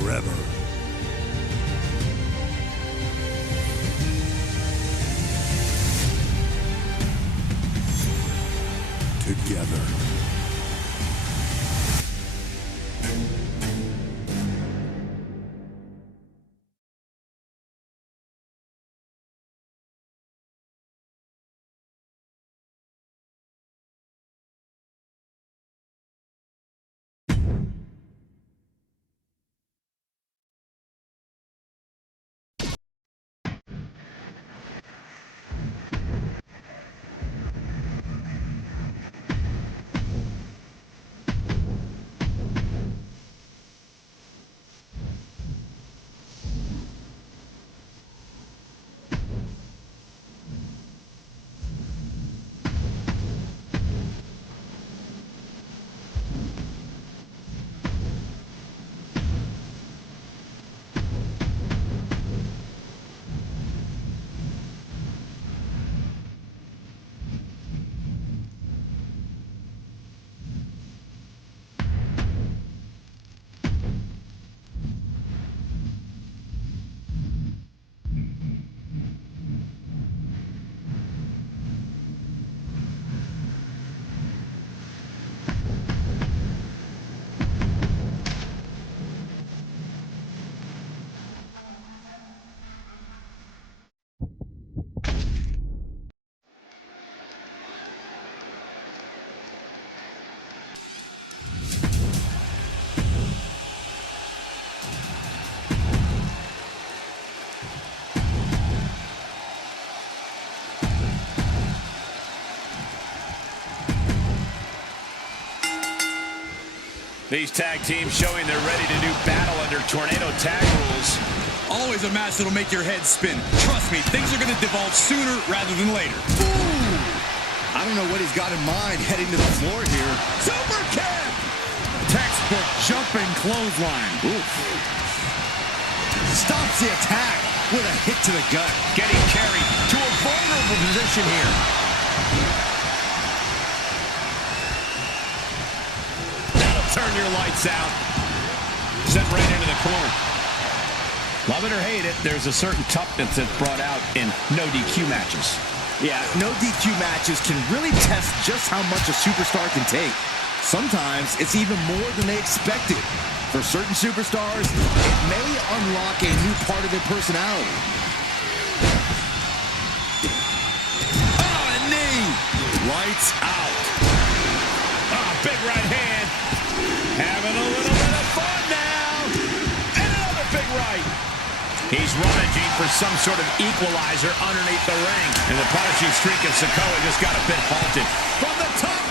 forever. Together. These tag teams showing they're ready to do battle under Tornado tag rules. Always a match that'll make your head spin. Trust me, things are going to devolve sooner rather than later. Ooh! I don't know what he's got in mind heading to the floor here. Super kick! Textbook jumping clothesline. Oof. Stops the attack with a hit to the gut. Getting carried to a vulnerable position here. Turn your lights out. Sent right into the corner. Love it or hate it, there's a certain toughness that's brought out in no DQ matches. Yeah, no DQ matches can really test just how much a superstar can take. Sometimes it's even more than they expected. For certain superstars, it may unlock a new part of their personality. Oh, a knee! Lights out. Oh, big right hand. Having a little bit of fun now. And another big right. He's rummaging for some sort of equalizer underneath the ring. And the punishing streak of Sikoa just got a bit halted. From the top.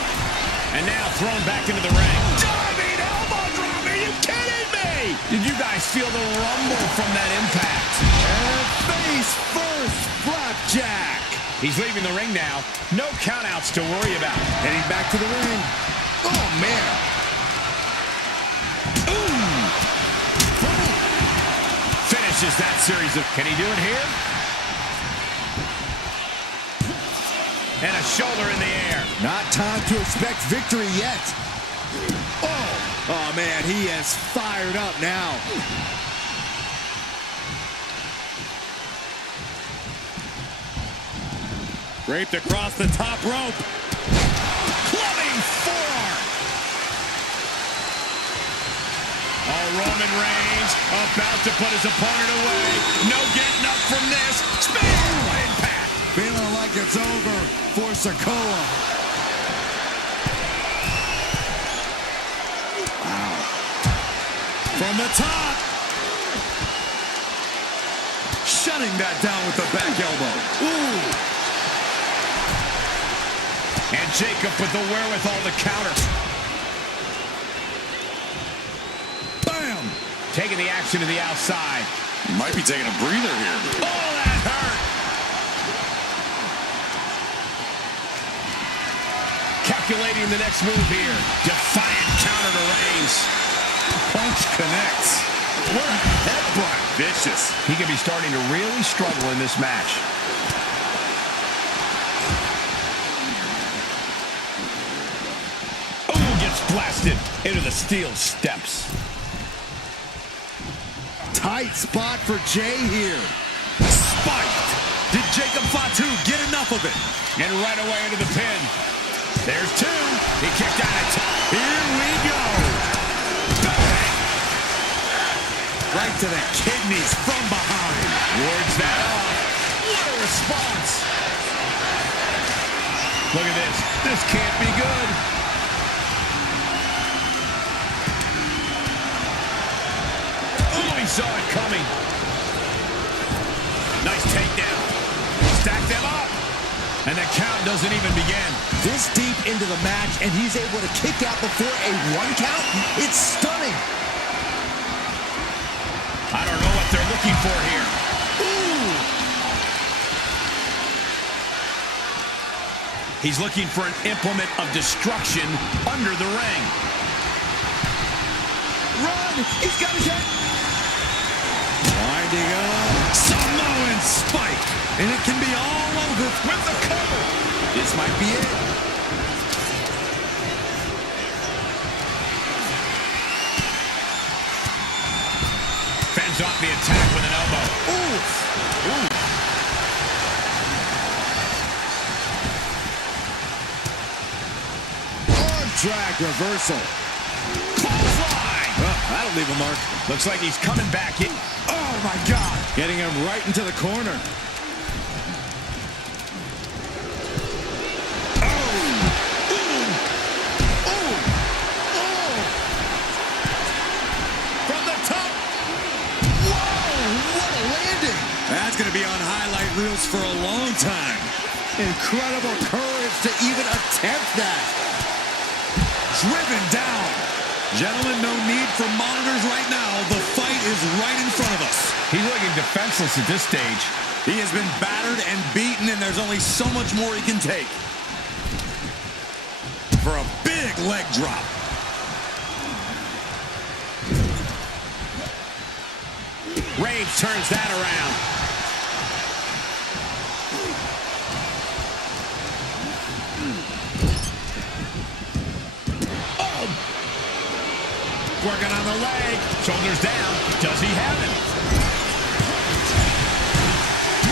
And now thrown back into the ring. Diving elbow drop. Are you kidding me? Did you guys feel the rumble from that impact? And face first, flapjack. He's leaving the ring now. No countouts to worry about. Heading back to the ring. Oh, man. Finishes that series of... Can he do it here? And a shoulder in the air. Not time to expect victory yet. Oh, man, he is fired up now. Draped across the top rope. Clubbing forearm. Oh, Roman Reigns about to put his opponent away. No getting up from this. Spin impact. Feeling like it's over for Sikoa. Wow. From the top. Shutting that down with the back elbow. Ooh. And Jacob with the wherewithal to counter. Bam! Taking the action to the outside. Might be taking a breather here. Oh, that hurt. Calculating the next move here. Defiant counter to Reigns. Punch connects. What a headbutt. Vicious. He could be starting to really struggle in this match. Oh, gets blasted into the steel steps. tight spot for Jay here. Spiked. Did Jacob Fatu get enough of it? And right away into the pin. There's two. He kicked out at top. Here we go. Bang. Right to the kidneys from behind. Wards that off. What a response. Look at this. This can't be good. Oh, he saw it coming. Nice takedown. Stack them up. And the count doesn't even begin. This deep into the match, and he's able to kick out before a 1 count? It's stunning. I don't know what they're looking for here. Ooh. He's looking for an implement of destruction under the ring. Run! He's got his head. Winding up. Samoan spike. And it can be all over with the cover. This might be it. Fends off the attack with an elbow. Ooh. Ooh. On track reversal. Clothesline! That'll leave a mark. Looks like he's coming back in. Oh, my God. Getting him right into the corner. That's going to be on highlight reels for a long time. Incredible courage to even attempt that. Driven down. Gentlemen, no need for monitors right now. The fight is right in front of us. He's looking defenseless at this stage. He has been battered and beaten, and there's only so much more he can take. For a big leg drop. Reigns turns that around. Oh! Working on the leg. Shoulders down. Does he have it?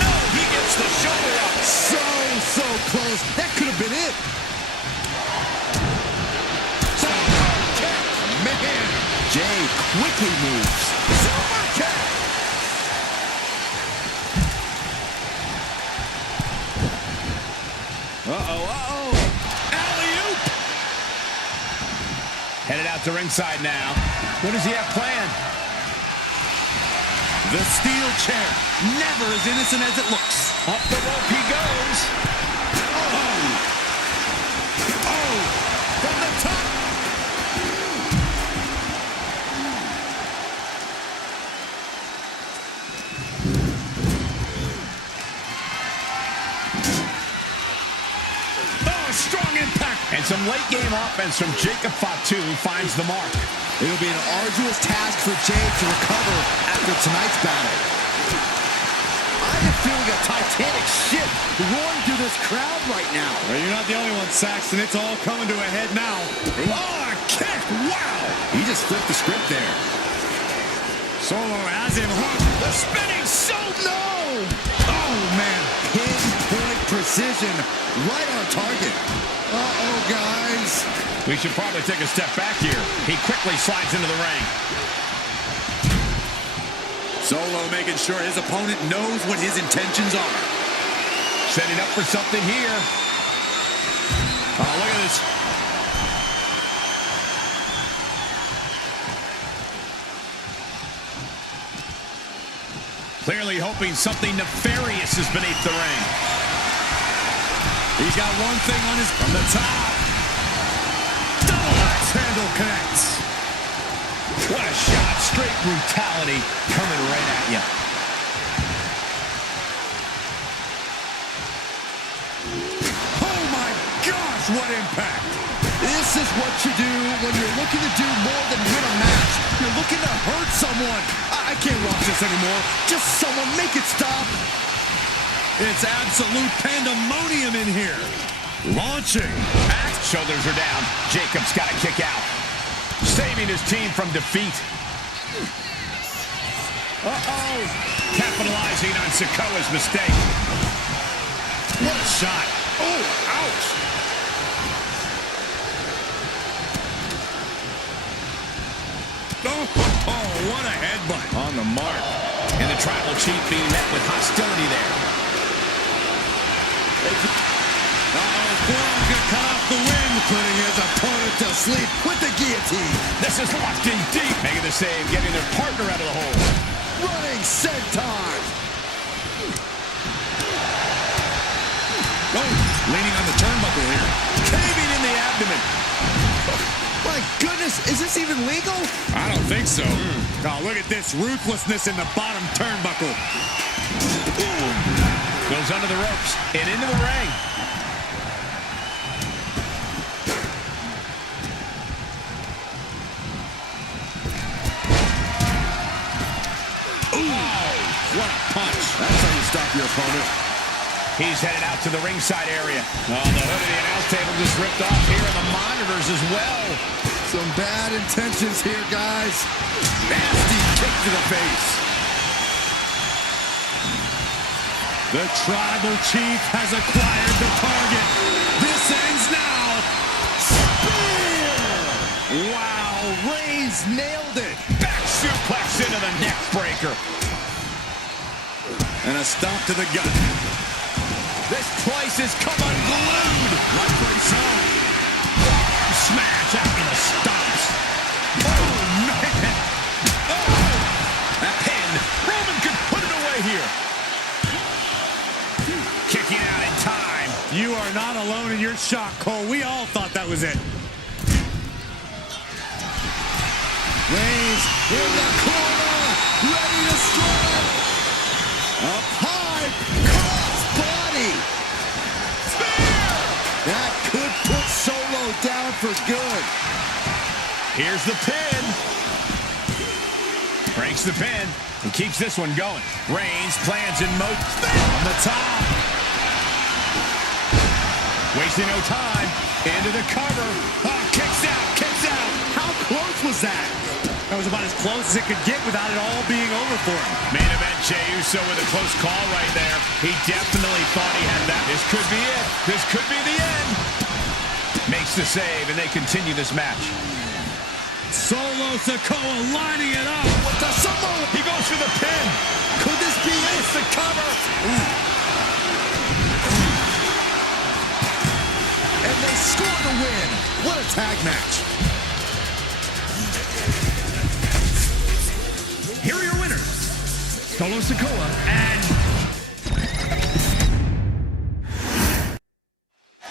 No, he gets the shoulder up. So close. That could have been it. Man, Jay quickly moves. Super kick. Uh-oh. Alley-oop. Headed out to ringside now. What does he have planned? The steel chair, never as innocent as it looks. Up the rope he goes. Oh, from the top. Strong impact. And some late game offense from Jacob Fatu finds the mark. It'll be an arduous task for Jay to recover after tonight's battle. I am feeling a titanic ship roaring through this crowd right now. Well, you're not the only one, Saxton. It's all coming to a head now. Oh, a kick. Wow. He just flipped the script there. Solo has him hooked. The spinning no. Oh, man. Pinpoint precision right on target. Uh-oh, guys. We should probably take a step back here. He quickly slides into the ring. Solo making sure his opponent knows what his intentions are. Setting up for something here. Oh, look at this. Clearly hoping something nefarious is beneath the ring. He's got one thing on his... From the top. Double axe handle connects. What a shot. Straight brutality coming right at you. Oh, my gosh, what impact. This is what you do when you're looking to do more than win a match. You're looking to hurt someone. I can't watch this anymore. Just someone make it stop. It's absolute pandemonium in here. Launching. Axe shoulders are down. Jacob's got to kick out. Saving his team from defeat. Uh-oh. Capitalizing on Sikoa's mistake. What a shot. Oh, ouch. Oh, what a headbutt. On the mark. And the Tribal Chief being met with hostility there. Uh-oh, Forearm's gonna cut off the wind, putting his opponent to sleep with the guillotine. This is locked in deep. Making the save, getting their partner out of the hole. Running senton. Oh, leaning on the turnbuckle here. Caving in the abdomen. My goodness, is this even legal? I don't think so. Oh, look at this ruthlessness in the bottom turnbuckle. Goes under the ropes and into the ring. What a punch. That's how you stop your opponent. He's headed out to the ringside area. Oh, the hood of the announce table just ripped off here, and the monitors as well. Some bad intentions here, guys. Nasty kick to the face. The Tribal Chief has acquired the target. This ends now. Spear! Wow, Reigns nailed it. Back suplex into the neck breaker. And a stomp to the gut. This place has come unglued. Rightfully so. Smash after the stomps. Oh, man. Oh, a pin. Roman could put it away here. Kicking out in time. You are not alone in your shock, Cole. We all thought that was it. Reigns in the corner, ready to strike. Up high, cross body. Spear! That could put Solo down for good. Here's the pin. Breaks the pin and keeps this one going. Reigns plans in motion on the top. Wasting no time. Into the cover. Oh, kicks out, kicks out. How close was that? That was about as close as it could get without it all being over for him. Main event, Jey Uso with a close call right there. He definitely thought he had that. This could be it. This could be the end. Makes the save, and they continue this match. Solo Sikoa lining it up. What the Solo? He goes for the pin. Could this be it? It's the cover. And they score the win. What a tag match. Here are your winners, Solo Sikoa and...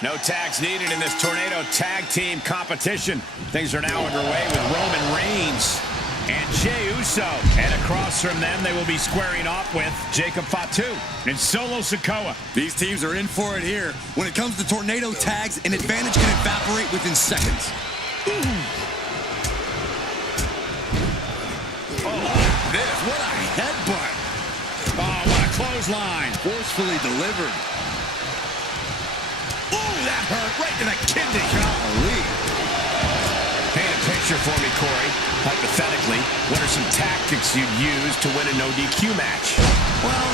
No tags needed in this Tornado Tag Team competition. Things are now underway with Roman Reigns and Jey Uso. And across from them, they will be squaring off with Jacob Fatu and Solo Sikoa. These teams are in for it here. When it comes to tornado tags, an advantage can evaporate within seconds. What a headbutt. Oh, what a clothesline. Forcefully delivered. Ooh, that hurt right to the kidney. Golly. Paint a picture for me, Corey. Hypothetically, what are some tactics you'd use to win a no DQ match? Well,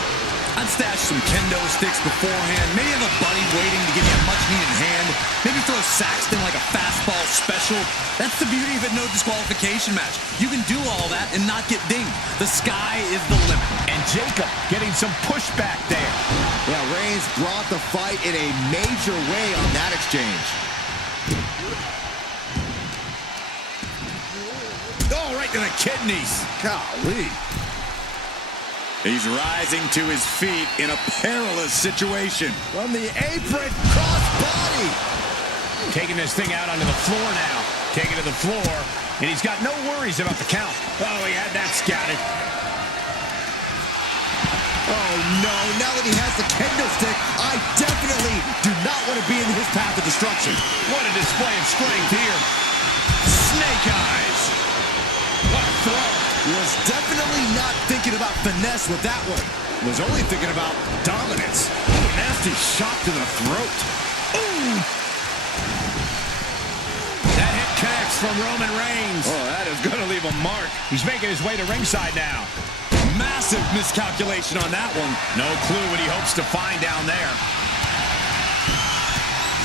I'd stash some kendo sticks beforehand. Maybe have a buddy waiting to give you a much-needed hand. Maybe throw Saxton like a fastball special. That's the beauty of a no disqualification match. You can do all that and not get dinged. The sky is the limit. And Jacob getting some pushback there. Yeah, Reigns brought the fight in a major way on that exchange. Oh, right to the kidneys. Golly. He's rising to his feet in a perilous situation. From the apron, cross body. Taking this thing out onto the floor now. Taking it to the floor, and he's got no worries about the count. Oh, he had that scouted. Oh, no. Now that he has the kendo stick, I definitely do not want to be in his path of destruction. What a display of strength here. Snake eyes. What a throw. Was definitely not thinking about finesse with that one. Was only thinking about dominance. Ooh, nasty shot to the throat. Ooh. That hit connects from Roman Reigns. Oh, that is going to leave a mark. He's making his way to ringside now. Massive miscalculation on that one. No clue what he hopes to find down there.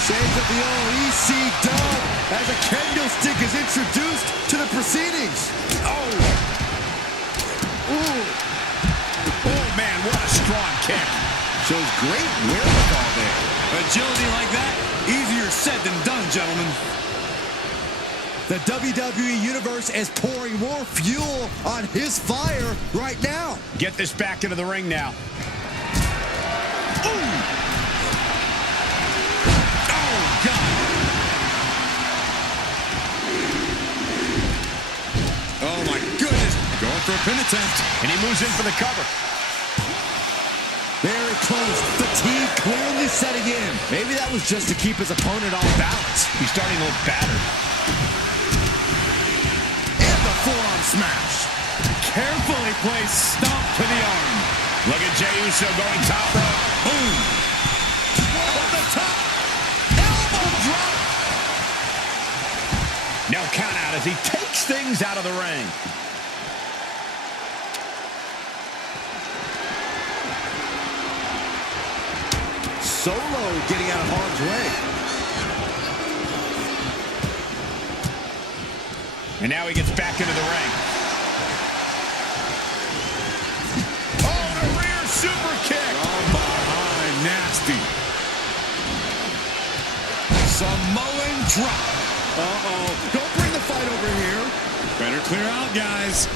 Shades of the old EC dub as a kendo stick is introduced to the proceedings. Oh! Ooh! Oh, man, what a strong kick. Shows great wherewithal there. Agility like that, easier said than done, gentlemen. The WWE Universe is pouring more fuel on his fire right now. Get this back into the ring now. Ooh! Oh, God! Oh, my goodness. Going for a pin attempt. And he moves in for the cover. Very close. Fatigue clearly setting in. Maybe that was just to keep his opponent off balance. He's starting to look battered. Forearm smash. Carefully placed stomp to the arm. Look at Jey Uso going top rope. Boom. From the top. Elbow drop. Now count out as he takes things out of the ring. Solo getting out of harm's way. And now he gets back into the ring. Oh, the rear super kick. From behind, nasty. Samoan drop. Uh-oh. Don't bring the fight over here. Better clear out, guys.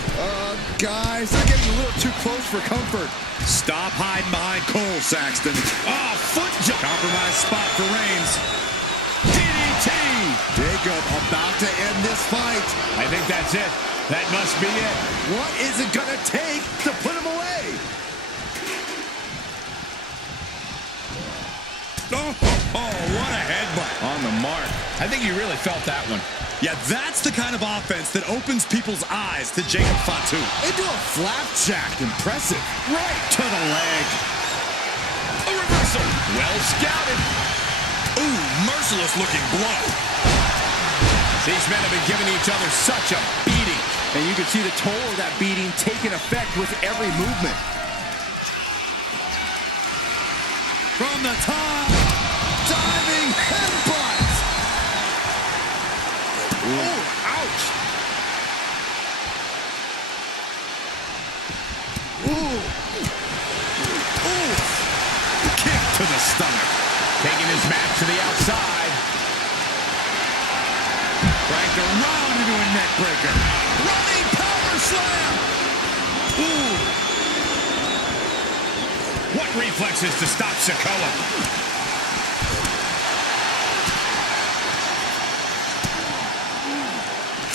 Guys, they're getting a little too close for comfort. Stop hiding behind Cole, Saxton. Oh, foot jump. Compromise spot for Reigns. DDT. Jacob about to end this fight. I think that's it. That must be it. What is it gonna take to put him away? Oh, what a headbutt. On the mark. I think you really felt that one. Yeah, that's the kind of offense that opens people's eyes to Jacob Fatu. Into a flapjack. Impressive. Right to the leg. A reversal. Well scouted. Ooh, merciless looking blow. These men have been giving each other such a beating. And you can see the toll of that beating taking effect with every movement. From the top. Diving headbutt. Oh, ouch. Ooh. Ooh. Kick to the stomach. Taking his match to the outside. Cranked around into a neck breaker. Running power slam. Ooh. What reflexes to stop Sikoa?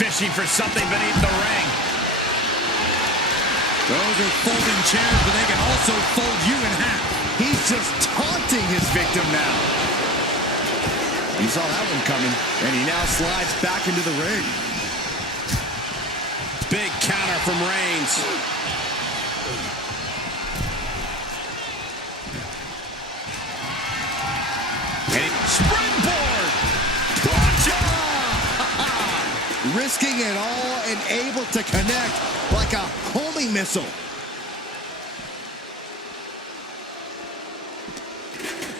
Fishing for something beneath the ring. Those are folding chairs, but they can also fold you in half. He's just taunting his victim now. He saw that one coming, and he now slides back into the ring. Big counter from Reigns. And springboard. Plancha! Risking it all and able to connect like a homing missile.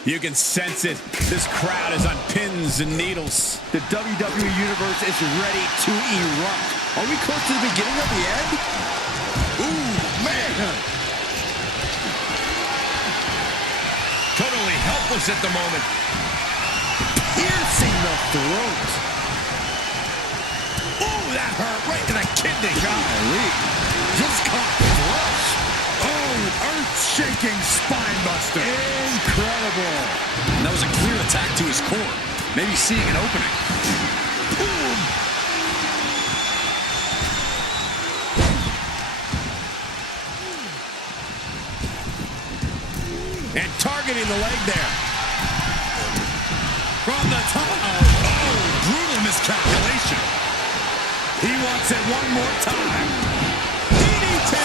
You can sense it. This crowd is on pins and needles. The WWE Universe is ready to erupt. Are we close to the beginning of the end? Ooh, man. Totally helpless at the moment. Piercing the throat. Ooh, that hurt right to the kidney. Golly. Just caught flush. Oh, earth-shaking spine buster. Incredible. And that was a clear attack to his core. Maybe seeing an opening. Boom. And targeting the leg there. From the top. Oh, brutal miscalculation. He wants it one more time. DDT.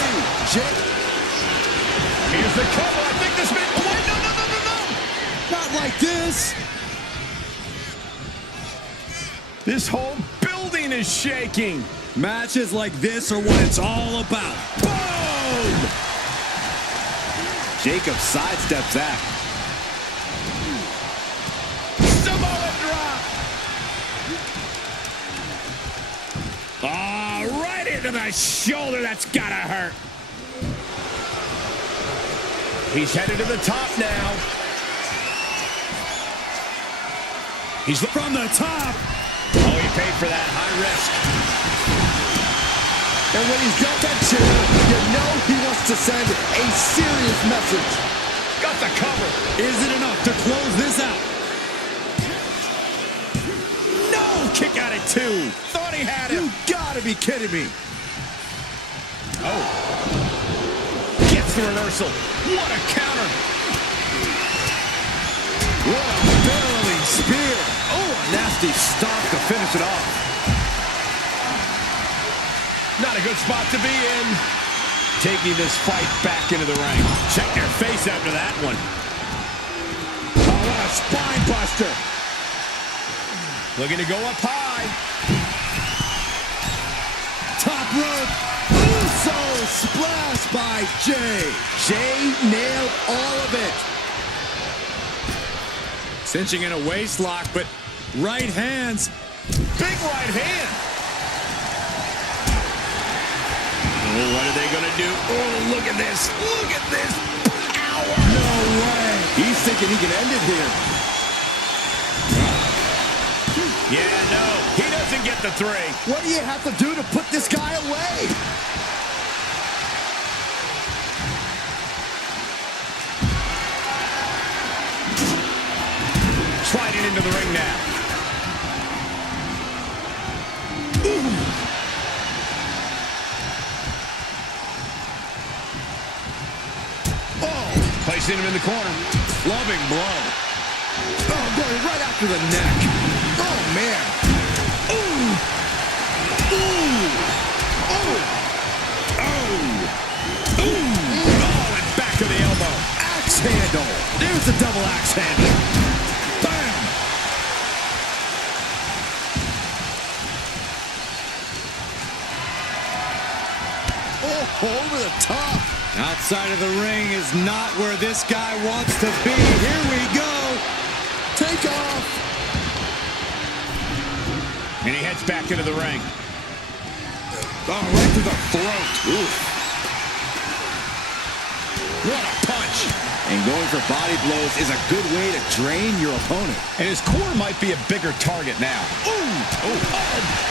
Here's the cover. I think this may... Oh, wait, no. Not like this. This whole building is shaking. Matches like this are what it's all about. Boom! Jacob sidesteps that. Samoa drop. Oh, right into the shoulder. That's gotta hurt. He's headed to the top now. He's from the top. Oh, he paid for that. High risk. And when he's got that chair, you know he wants to send a serious message. Got the cover. Is it enough to close this out? No! Kick out at 2. Thought he had him. You gotta be kidding me. Oh. Gets the reversal. What a counter. What a barreling spear. Oh, a nasty stop to finish it off. Not a good spot to be in. Taking this fight back into the ring. Check their face after that one. Oh, what a spine buster. Looking to go up high. Top rope. Uso splash by Jay. Jay nailed all of it. Cinching in a waist lock, but right hands. Big right hand. Oh, what are they going to do? Oh, look at this. Look at this power. No way. He's thinking he can end it here. Yeah, no. He doesn't get the 3. What do you have to do to put this guy away? Sliding into the ring now. Oh, placing him in the corner. Clubbing blow. Oh, going right after the neck. Oh, man. Ooh. Ooh. Oh. Oh. Ooh. Oh, and back to the elbow. Axe handle. There's the double axe handle. Bam. Oh, over the top. Outside of the ring is not where this guy wants to be. Here we go. Take off. And he heads back into the ring. Oh, right to the throat. Oof. What a punch. And going for body blows is a good way to drain your opponent. And his core might be a bigger target now. Ooh. Oh.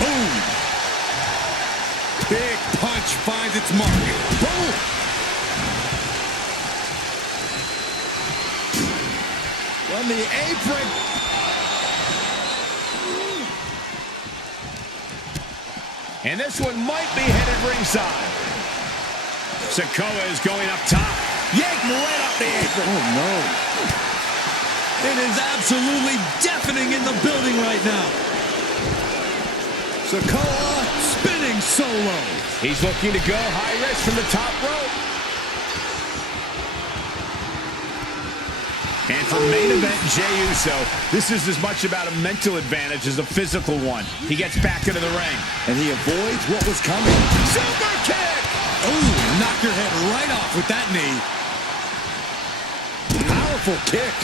Boom. Big punch finds its mark. Boom. On the apron. And this one might be headed ringside. Sikoa is going up top. Yank right off the apron. Oh, no. It is absolutely deafening in the building right now. Sikoa spinning solo. He's looking to go high risk from the top rope. And for main event Jey Uso, this is as much about a mental advantage as a physical one. He gets back into the ring. And he avoids what was coming. Super kick! Ooh, knock your head right off with that knee. Powerful kick.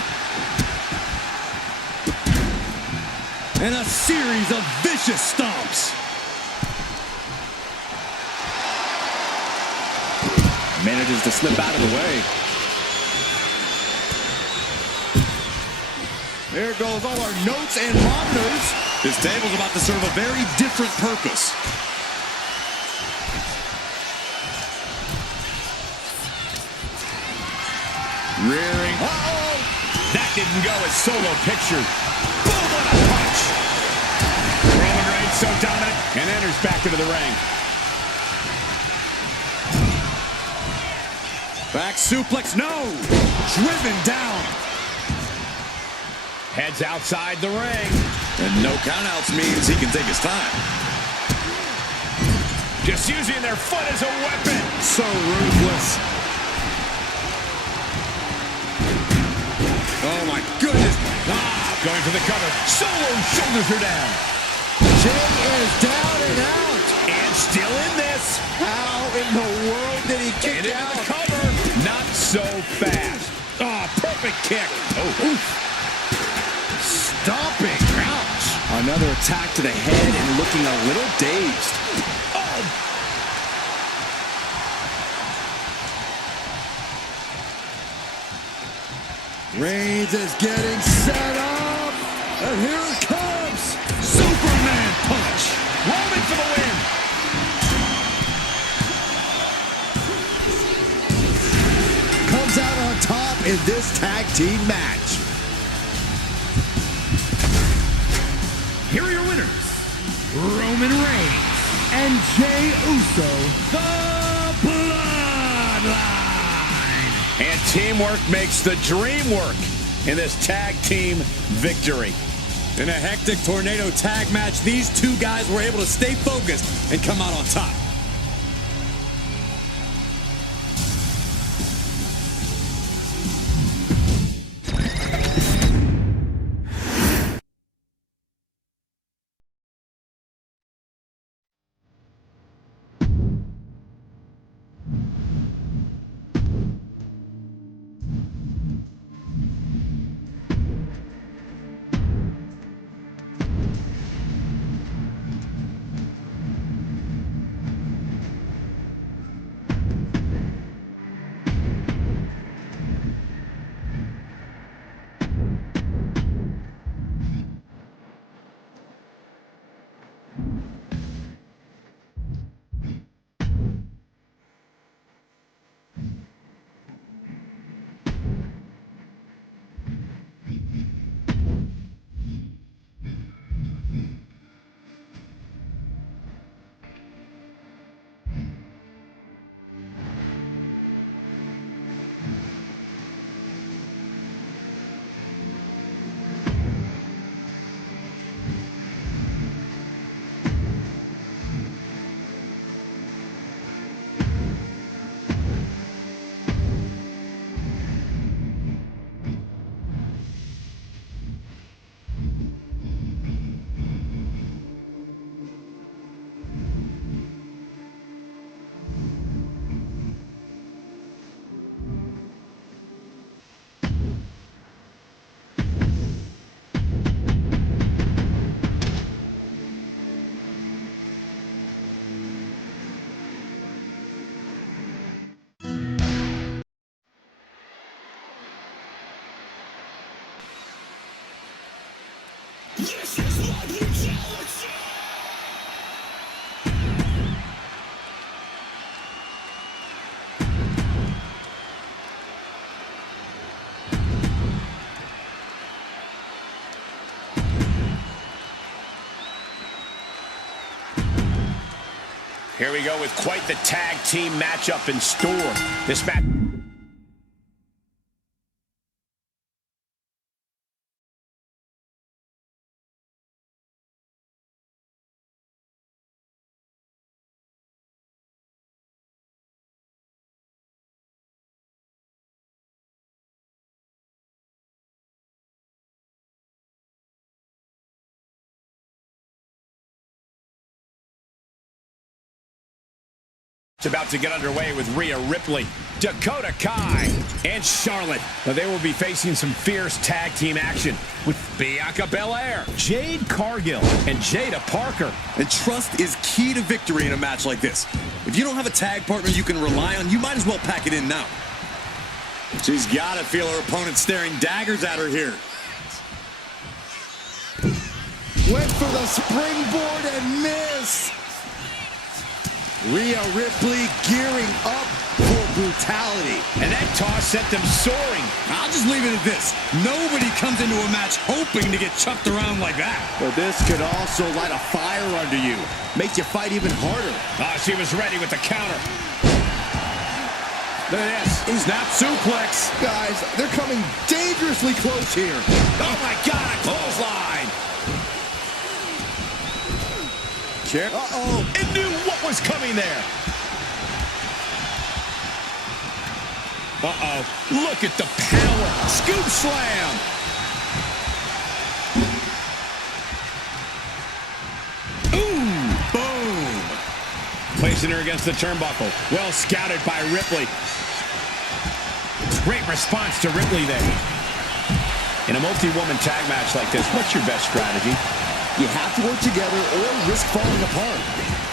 And a series of vicious stomps. Manages to slip out of the way. There goes all our notes and monitors. This table's about to serve a very different purpose. Rearing. Uh-oh! That didn't go as Solo pictured. Boom, what a punch! Roman Reigns so dominant and enters back into the ring. Back suplex, no! Driven down. Heads outside the ring. And no countouts means he can take his time. Just using their foot as a weapon. So ruthless. Oh my goodness. Going for the cover. Solo's shoulders are down. Jey is down and out. And still in this. How in the world did he kick Get into out? the cover. Not so fast. terrific kick. Oh, oof. Stomping. Ouch. Another attack to the head and looking a little dazed. Oh. Reigns is getting set up. And here it comes. Superman punch. Roman for the win. Comes out on top in this tag team match. Here are your winners, Roman Reigns and Jey Uso, The Bloodline. And teamwork makes the dream work in this tag team victory. In a hectic tornado tag match, these two guys were able to stay focused and come out on top. Here we go with quite the tag team matchup in store. This match. It's about to get underway with Rhea Ripley, Dakota Kai, and Charlotte. Now, they will be facing some fierce tag team action with Bianca Belair, Jade Cargill, and Jada Parker. And trust is key to victory in a match like this. If you don't have a tag partner you can rely on, you might as well pack it in now. She's got to feel her opponent staring daggers at her here. Went for the springboard and missed. Rhea Ripley gearing up for brutality. And that toss sent them soaring. I'll just leave it at this. Nobody comes into a match hoping to get chucked around like that. But this could also light a fire under you. Make you fight even harder. She was ready with the counter. Look at this. Snap suplex. Guys, they're coming dangerously close here. Oh, my God, a clothesline. Uh-oh. It knew what was coming there. Uh-oh. Look at the power. Scoop slam. Ooh. Boom. Placing her against the turnbuckle. Well scouted by Ripley. Great response to Ripley there. In a multi-woman tag match like this, what's your best strategy? You have to work together or risk falling apart.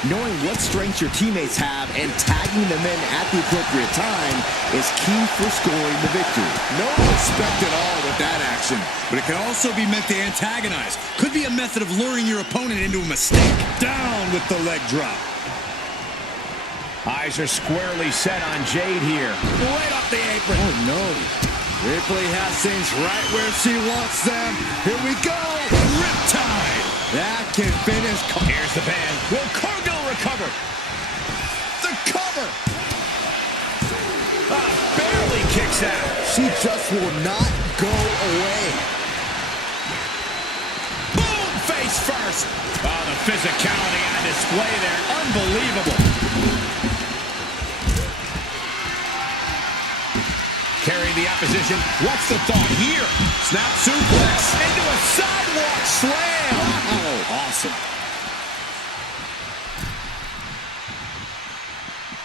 Knowing what strengths your teammates have and tagging them in at the appropriate time is key for scoring the victory. No respect at all with that action, but it can also be meant to antagonize. Could be a method of luring your opponent into a mistake. Down with the leg drop. Eyes are squarely set on Jade here. Right off the apron. Oh, no. Ripley has things right where she wants them. Here we go. Riptide. That can finish. Here's the band. Will Cargill recover? The cover. Barely kicks out. She just will not go away. Boom! Face first. Oh, the physicality on display there. Unbelievable. Carrying the opposition. What's the thought here? Snap suplex. Into a sidewalk slam. Oh, awesome.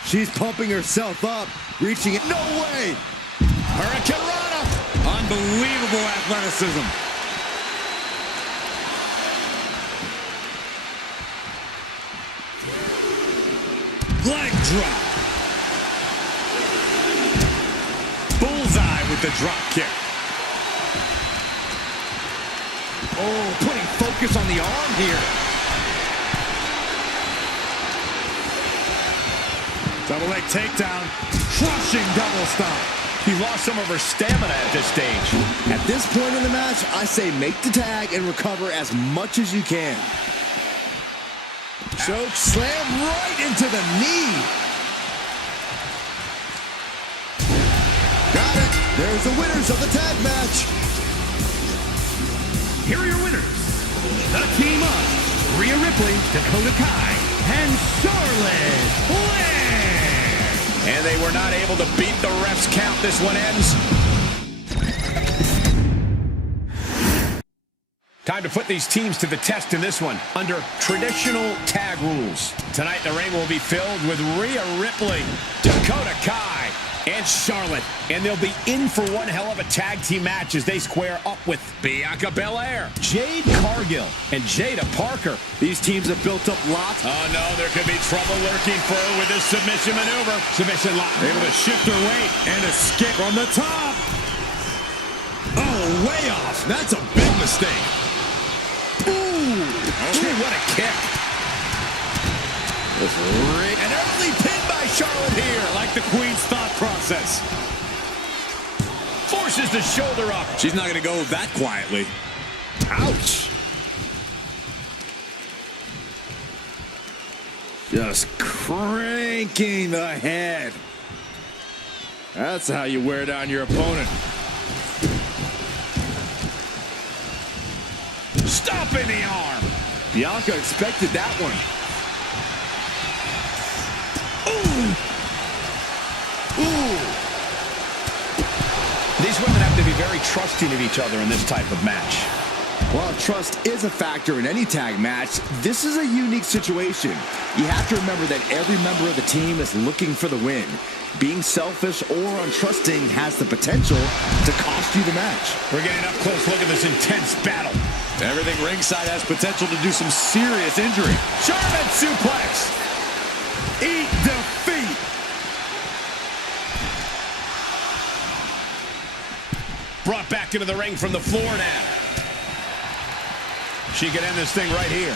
She's pumping herself up, reaching it. No way! Hurricane Rana. Unbelievable athleticism. Leg drop. Bullseye with the drop kick. Oh, putting focus on the arm here. Double leg takedown. Crushing double stomp. He lost some of her stamina at this stage. At this point in the match, I say make the tag and recover as much as you can. Choke slam right into the knee. Got it. There's the winners of the tag match. Here are your winners. The team of Rhea Ripley, Dakota Kai, and Charlotte Flair. And they were not able to beat the ref's count. This one ends. Time to put these teams to the test in this one under traditional tag rules. Tonight the ring will be filled with Rhea Ripley, Dakota Kai, and Charlotte. And they'll be in for one hell of a tag team match as they square up with Bianca Belair, Jade Cargill, and Jada Parker. These teams have built up lots. Oh no, there could be trouble lurking for her with this submission maneuver. Submission lock. Able to shift her weight and escape from the top. Oh, way off. That's a big mistake. Okay, what a kick. An early pin by Charlotte here. Like the Queen's thought process. Forces the shoulder up. She's not going to go that quietly. Ouch. Just cranking the head. That's how you wear down your opponent. Stop in the arm. Bianca expected that one. Ooh. Ooh. These women have to be very trusting of each other in this type of match. While trust is a factor in any tag match, this is a unique situation. You have to remember that every member of the team is looking for the win. Being selfish or untrusting has the potential to cost you the match. We're getting up close look at this intense battle. Everything ringside has potential to do some serious injury. German suplex. Eat defeat. Brought back into the ring from the floor now. She could end this thing right here.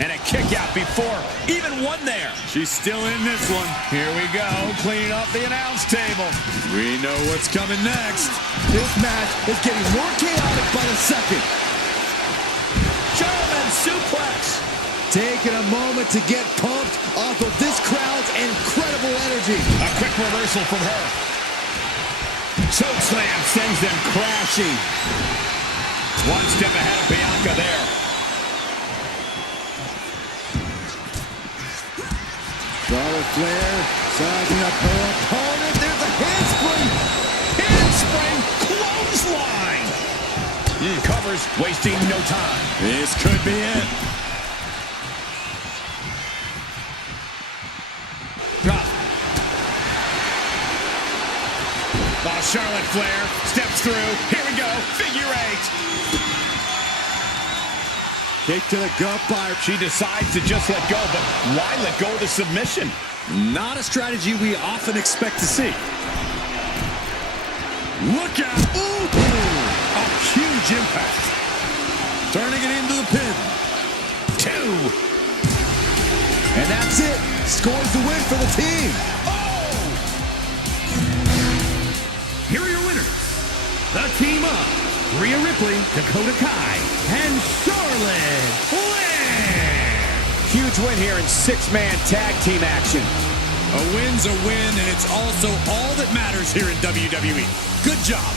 And a kick out before even one there. She's still in this one. Here we go, cleaning up the announce table. We know what's coming next. This match is getting more chaotic by the second. German suplex. Taking a moment to get pumped off of this crowd's incredible energy. A quick reversal from her. Choke slam sends them crashing. One step ahead of Bianca there. Charlotte Flair sizing up her opponent. There's a handspring. Handspring clothesline. Covers, wasting no time. This could be it. Charlotte Flair steps through. Here we go. Figure eight. Kick to the gut by her. She decides to just let go, but why let go of the submission? Not a strategy we often expect to see. Look out. Ooh. A huge impact. Turning it into the pin. 2. And that's it. Scores the win for the team. Here are your winners. The team of Rhea Ripley, Dakota Kai, and Charlotte Flair. Huge win here in 6-man tag team action. A win's a win, and it's also all that matters here in WWE. Good job.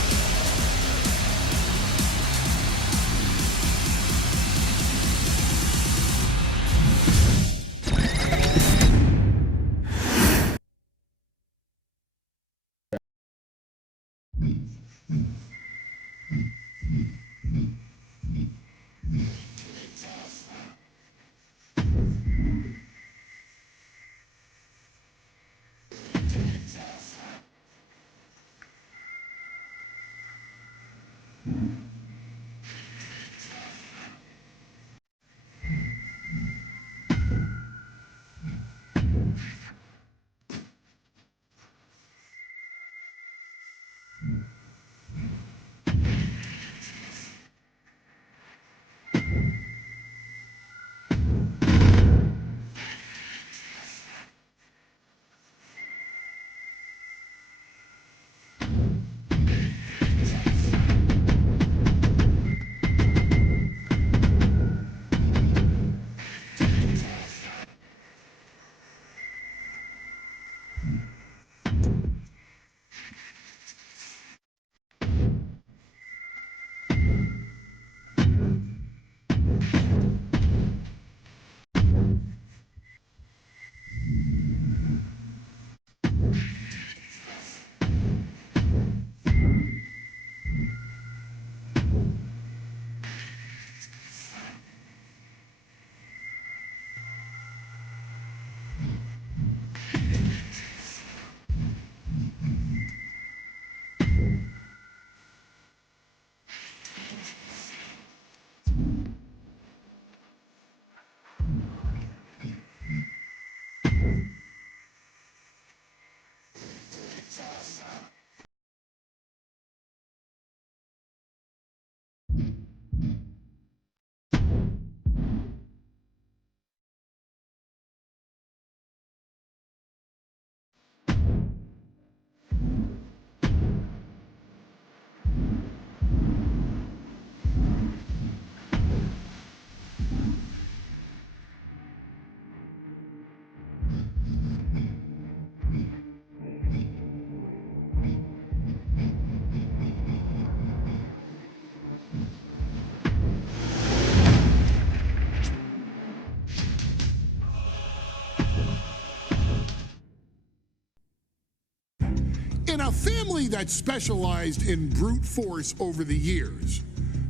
In a family that specialized in brute force over the years,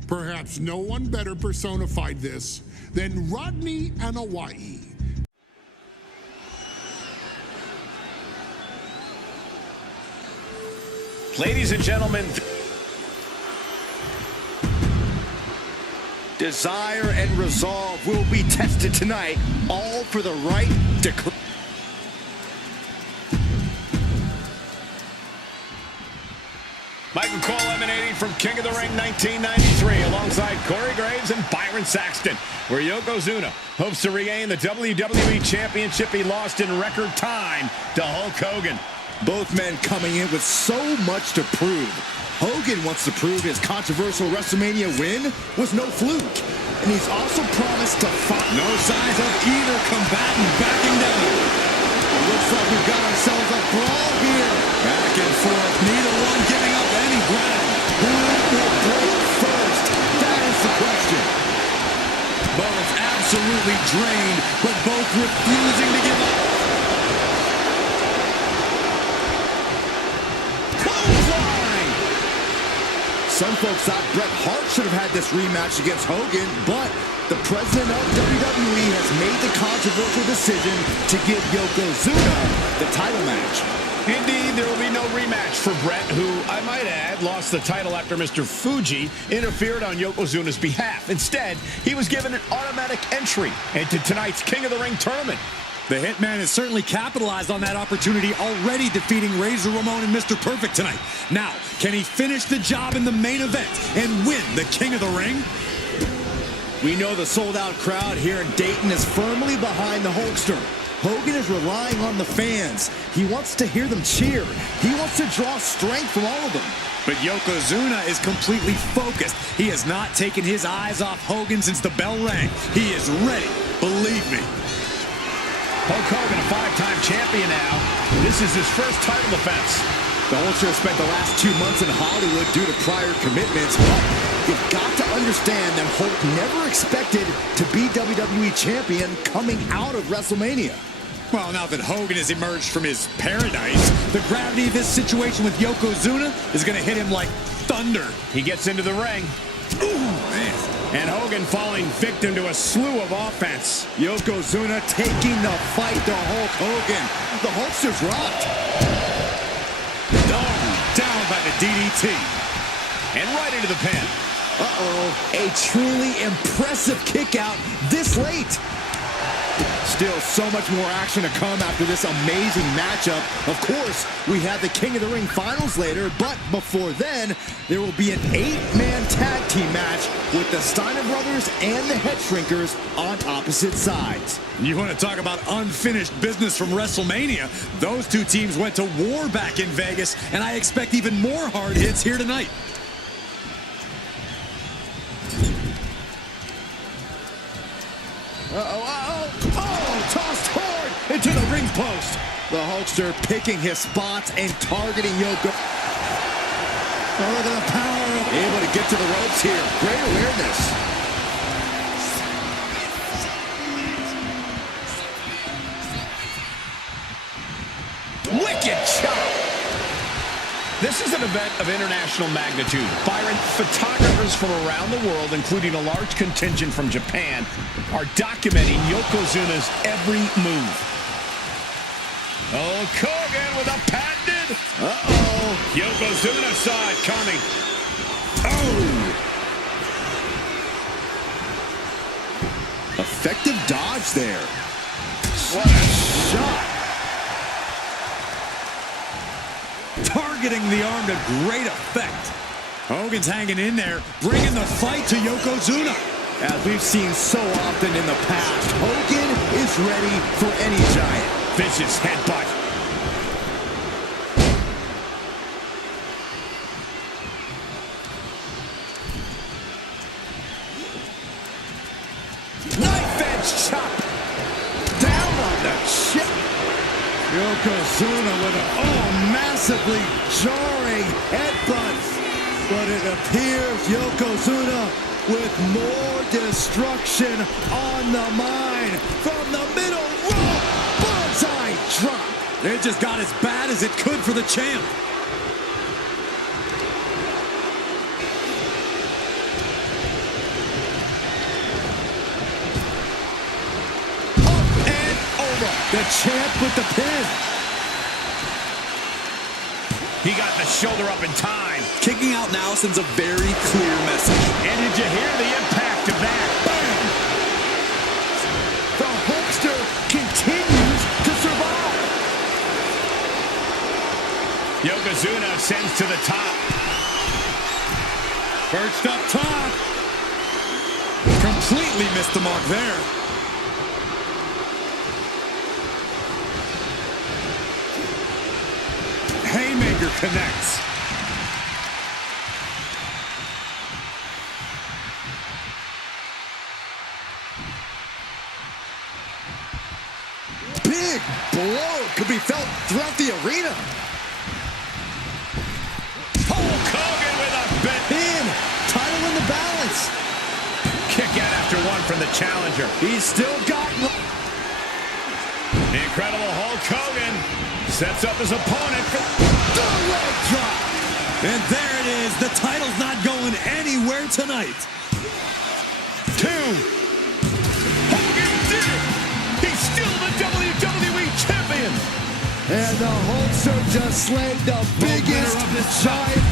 perhaps no one better personified this than Rodney and Hawaii. Ladies and gentlemen, Desire and resolve will be tested tonight, all for the right to... Michael Cole emanating from King of the Ring 1993 alongside Corey Graves and Byron Saxton, where Yokozuna hopes to regain the WWE Championship he lost in record time to Hulk Hogan. Both men coming in with so much to prove. Hogan wants to prove his controversial WrestleMania win was no fluke. And he's also promised to fight. No signs of either combatant backing down. Looks like we've got ourselves a brawl here. Back and forth, neither one giving up any ground. Who will break first? That is the question. Both absolutely drained, but both refusing to give up. Clothesline! Some folks thought Bret Hart should have had this rematch against Hogan, but the president of WWE has made the controversial decision to give Yokozuna the title match. Indeed, there will be no rematch for Brett, who, I might add, lost the title after Mr. Fuji interfered on Yokozuna's behalf. Instead, he was given an automatic entry into tonight's King of the Ring tournament. The Hitman has certainly capitalized on that opportunity, already defeating Razor Ramon and Mr. Perfect tonight. Now, can he finish the job in the main event and win the King of the Ring? We know the sold-out crowd here in Dayton is firmly behind the Hulkster. Hogan is relying on the fans. He wants to hear them cheer. He wants to draw strength from all of them. But Yokozuna is completely focused. He has not taken his eyes off Hogan since the bell rang. He is ready, believe me. Hulk Hogan, a 5-time champion now. This is his first title defense. The Hulkster spent the last 2 months in Hollywood due to prior commitments, but you've got to understand that Hulk never expected to be WWE champion coming out of WrestleMania. Well, now that Hogan has emerged from his paradise, the gravity of this situation with Yokozuna is going to hit him like thunder. He gets into the ring. Ooh, man. And Hogan falling victim to a slew of offense. Yokozuna taking the fight to Hulk Hogan. The Hulkster's rocked. Oh, down by the DDT. And right into the pin. Uh-oh, a truly impressive kick out this late. Still so much more action to come after this amazing matchup. Of course, we have the King of the Ring finals later, but before then, there will be an 8-man tag team match with the Steiner brothers and the Head Shrinkers on opposite sides. You want to talk about unfinished business from WrestleMania? Those two teams went to war back in Vegas, and I expect even more hard hits here tonight. Tossed hard into the ring post. The Hulkster picking his spots and targeting Yoko. Oh, look at the power. Able to get to the ropes here. Great awareness. Wicked chop. This is an event of international magnitude. Byron, photographers from around the world, including a large contingent from Japan, are documenting Yokozuna's every move. Oh, Hogan with a patented. Uh-oh. Yokozuna saw it coming. Oh. Effective dodge there. What a shot. Targeting the arm to great effect. Hogan's hanging in there, bringing the fight to Yokozuna. As we've seen so often in the past, Hogan is ready for any giant. Vicious headbutt. Knife edge chop. Down on the chip. Yokozuna with a massively jarring headbutt. But it appears Yokozuna with more destruction on the mind. From the middle rope, bullseye drop. It just got as bad as it could for the champ. Up and over. The champ with the pin. He got the shoulder up in time. Kicking out now sends a very clear message. And did you hear the impact of that? Bam! The Hulkster continues to survive. Yokozuna sends to the top. Perched up top. Completely missed the mark there. Haymaker connects. Big blow could be felt throughout the arena. Hulk Hogan with a bit. Pin, title in the balance. Kick out after one from the challenger. He's still got The incredible Hulk Hogan sets up his opponent for the leg drop. And there it is. The title's not going anywhere tonight. 2. Hogan did it. He's still the WWE champion. And the Hulkster just slayed the biggest of this giant.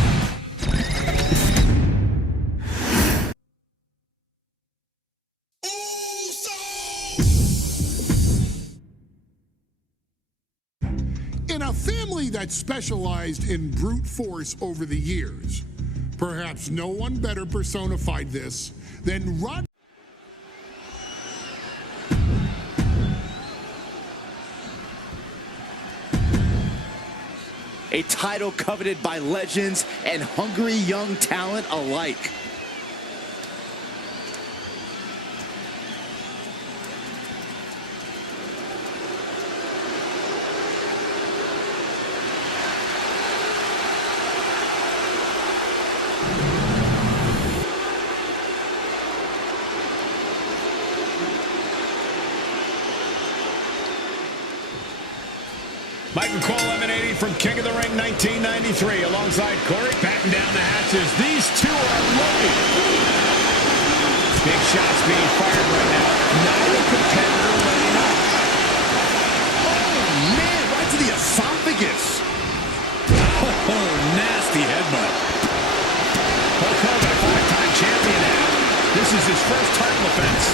In a family that specialized in brute force over the years, perhaps no one better personified this than Rod. A title coveted by legends and hungry young talent alike. Michael Cole emanating from King of the Ring 1993 alongside Corey, batting down the hatches. These two are loaded. Big shots being fired right now. Neither competitor letting up. Oh, man, right to the esophagus. Oh, nasty headbutt. Hulk Hogan, a five-time champion now. This is his first title offense.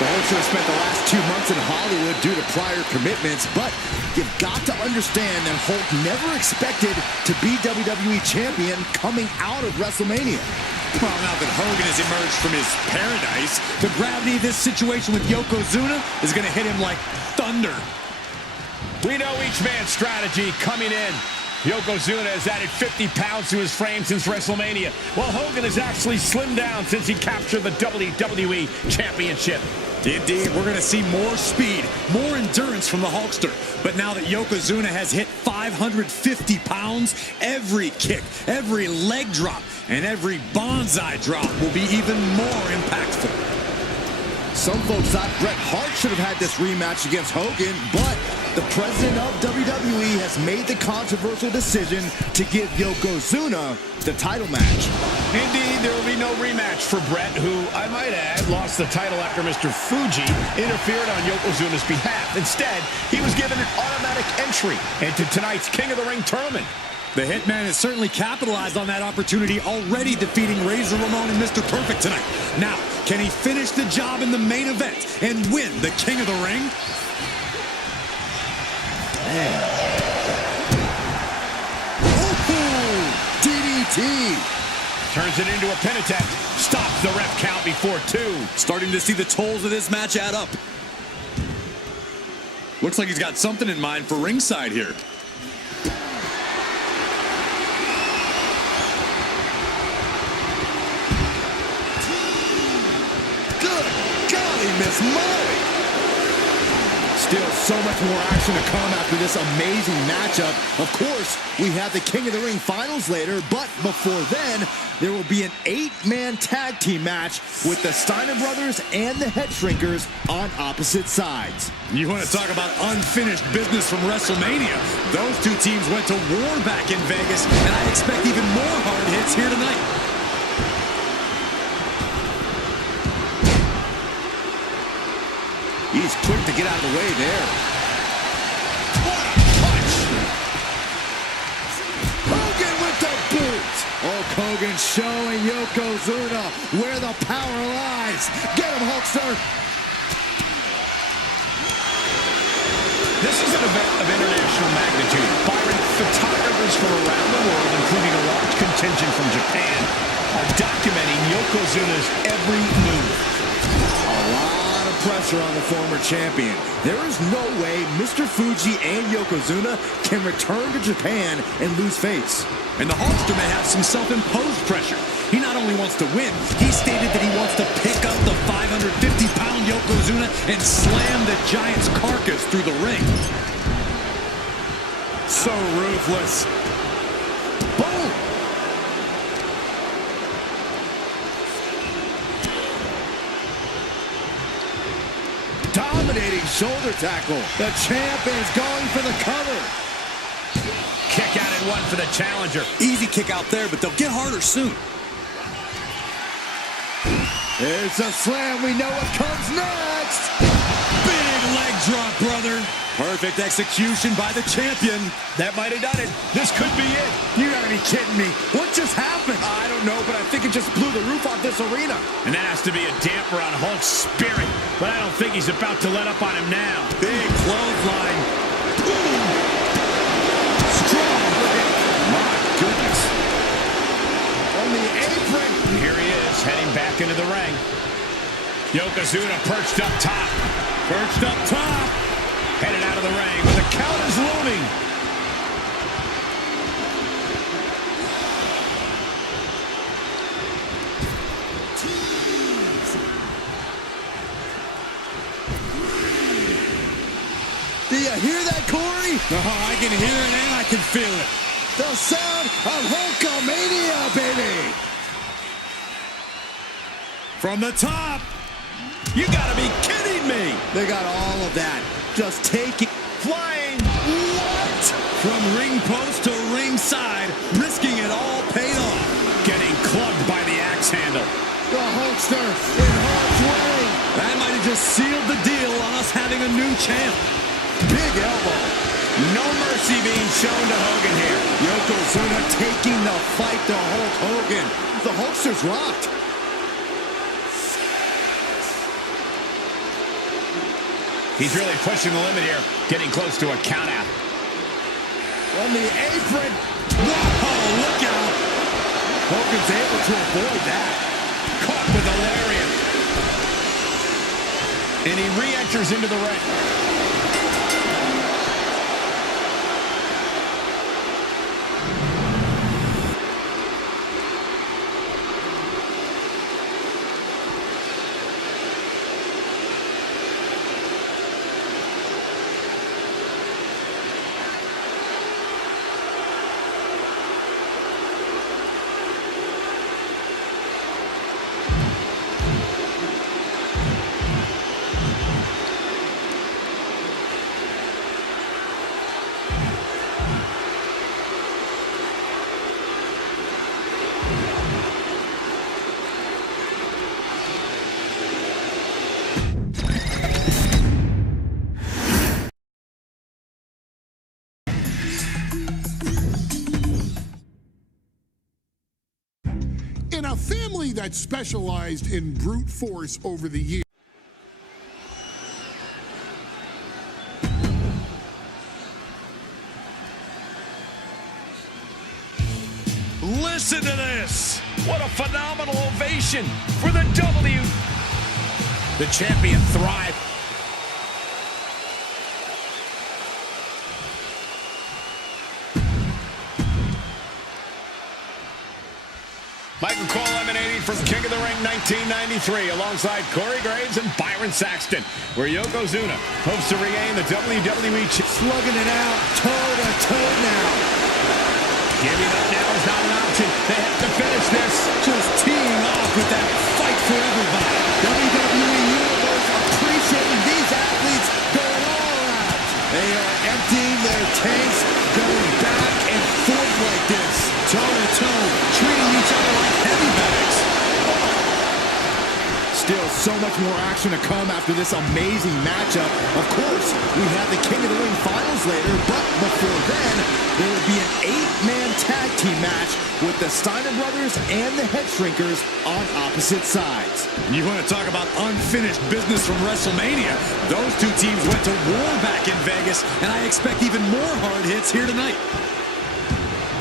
The Hulkster spent the last 2 months in Hollywood due to prior commitments, but you've got to understand that Hulk never expected to be WWE champion coming out of WrestleMania. Well, now that Hogan has emerged from his paradise, the gravity of this situation with Yokozuna is going to hit him like thunder. We know each man's strategy coming in. Yokozuna has added 50 pounds to his frame since WrestleMania, while Hogan has actually slimmed down since he captured the WWE Championship. Indeed, we're going to see more speed, more endurance from the Hulkster. But now that Yokozuna has hit 550 pounds, every kick, every leg drop, and every bonsai drop will be even more impactful. Some folks thought Bret Hart should have had this rematch against Hogan, but the president of WWE has made the controversial decision to give Yokozuna the title match. Indeed, there will be no rematch for Bret, who, I might add, lost the title after Mr. Fuji interfered on Yokozuna's behalf. Instead, he was given an automatic entry into tonight's King of the Ring tournament. The Hitman has certainly capitalized on that opportunity, already defeating Razor Ramon and Mr. Perfect tonight. Now, can he finish the job in the main event and win the King of the Ring? DDT. Turns it into a pin attempt. Stops the ref count before 2. Starting to see the tolls of this match add up. Looks like he's got something in mind for ringside here. Good golly, Miss Molly. Still so much more action to come after this amazing matchup. Of course, we have the King of the Ring finals later, but before then, there will be an 8-man tag team match with the Steiner brothers and the Head Shrinkers on opposite sides. You want to talk about unfinished business from WrestleMania? Those two teams went to war back in Vegas, and I expect even more hard hits here tonight. He's quick to get out of the way there. What a punch! Hogan with the boot. Hulk Hogan showing Yokozuna where the power lies. Get him, Hulkster. This is an event of international magnitude. Byron, photographers from around the world, including a large contingent from Japan, are documenting Yokozuna's every move. A lot of pressure on the former champion. There is no way Mr. Fuji and Yokozuna can return to Japan and lose face. And the Hulkster may have some self-imposed pressure. He not only wants to win, he stated that he wants to pick up the 550-pound Yokozuna and slam the Giant's carcass through the ring. So ruthless. Boom! Dominating shoulder tackle. The champ is going for the cover. Kick out at 1 for the challenger. Easy kick out there, but they'll get harder soon. It's a slam. We know what comes next. Big leg drop, brother. Perfect execution by the champion. That might have done it. This could be it. You gotta be kidding me. What just happened? I don't know, but I think it just blew the roof off this arena. And that has to be a damper on Hulk's spirit. But I don't think he's about to let up on him now. Big clothesline. Boom. Strong. My goodness. On the apron. And here he is, heading back into the ring. Yokozuna perched up top. Perched up top. Headed out of the ring, but the count is looming. Do you hear that, Corey? Oh, I can hear it and I can feel it. The sound of Hulkamania, baby. From the top. You gotta be kidding me. They got all of that. Just take it. Flying. What? From ring post to ringside, risking it all paid off. Getting clubbed by the axe handle. The Hulkster in harm's way. That might have just sealed the deal on us having a new champ. Big elbow. No mercy being shown to Hogan here. Yokozuna taking the fight to Hulk Hogan. The Hulkster's rocked. He's really pushing the limit here, getting close to a count out. On the apron. Whoa, look out. Hogan's able to avoid that. Caught with a lariat. And he re-enters into the ring. In a family that specialized in brute force over the years. Listen to this. What a phenomenal ovation for the W. The champion thrived. Michael Cole emanating from King of the Ring 1993 alongside Corey Graves and Byron Saxton, where Yokozuna hopes to regain the WWE Slugging it out, toe-to-toe now. Giving up now is not an option. They have to finish this. Just teeing off with that fight for everybody. WWE Universe appreciating these athletes going all out. They are emptying their tanks, going back and forth like this. Toe-to-toe, treating each other like heavy bags. Still so much more action to come after this amazing matchup. Of course, we have the King of the Ring finals later, but before then, there will be an 8-man tag team match with the Steiner brothers and the Head Shrinkers on opposite sides. You want to talk about unfinished business from WrestleMania? Those two teams went to war back in Vegas, and I expect even more hard hits here tonight.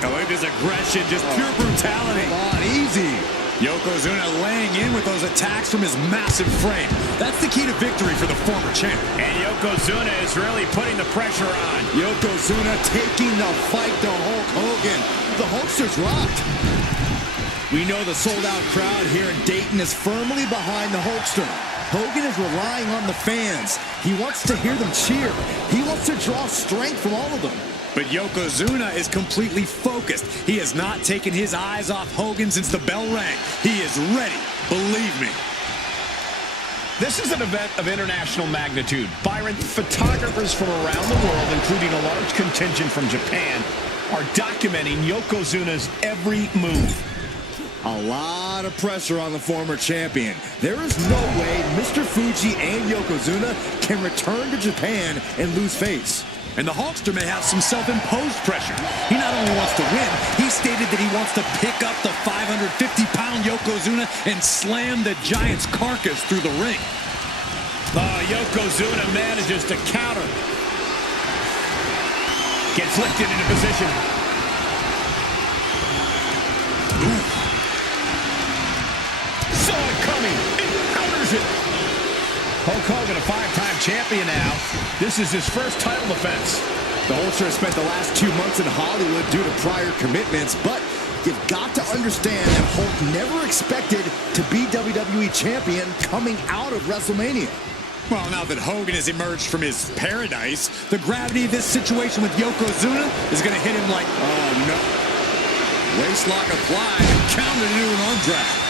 Oh, look at this aggression, just pure brutality. Come on, easy. Yokozuna laying in with those attacks from his massive frame. That's the key to victory for the former champ. And Yokozuna is really putting the pressure on. Yokozuna taking the fight to Hulk Hogan. The Hulkster's rocked. We know the sold-out crowd here in Dayton is firmly behind the Hulkster. Hogan is relying on the fans. He wants to hear them cheer. He wants to draw strength from all of them. But Yokozuna is completely focused. He has not taken his eyes off Hogan since the bell rang. He is ready, believe me. This is an event of international magnitude. Byron, photographers from around the world, including a large contingent from Japan, are documenting Yokozuna's every move. A lot of pressure on the former champion. There is no way Mr. Fuji and Yokozuna can return to Japan and lose face. And the Hulkster may have some self-imposed pressure. He not only wants to win, he stated that he wants to pick up the 550-pound Yokozuna and slam the Giant's carcass through the ring. Yokozuna manages to counter. Gets lifted into position. Ooh. Saw it coming. It counters it. Hulk Hogan, a 5-time champion now. This is his first title defense. The Hulkster has spent the last 2 months in Hollywood due to prior commitments, but you've got to understand that Hulk never expected to be WWE champion coming out of WrestleMania. Well, now that Hogan has emerged from his paradise, the gravity of this situation with Yokozuna is going to hit him like, oh no. Waistlock applied and countered into an arm drag.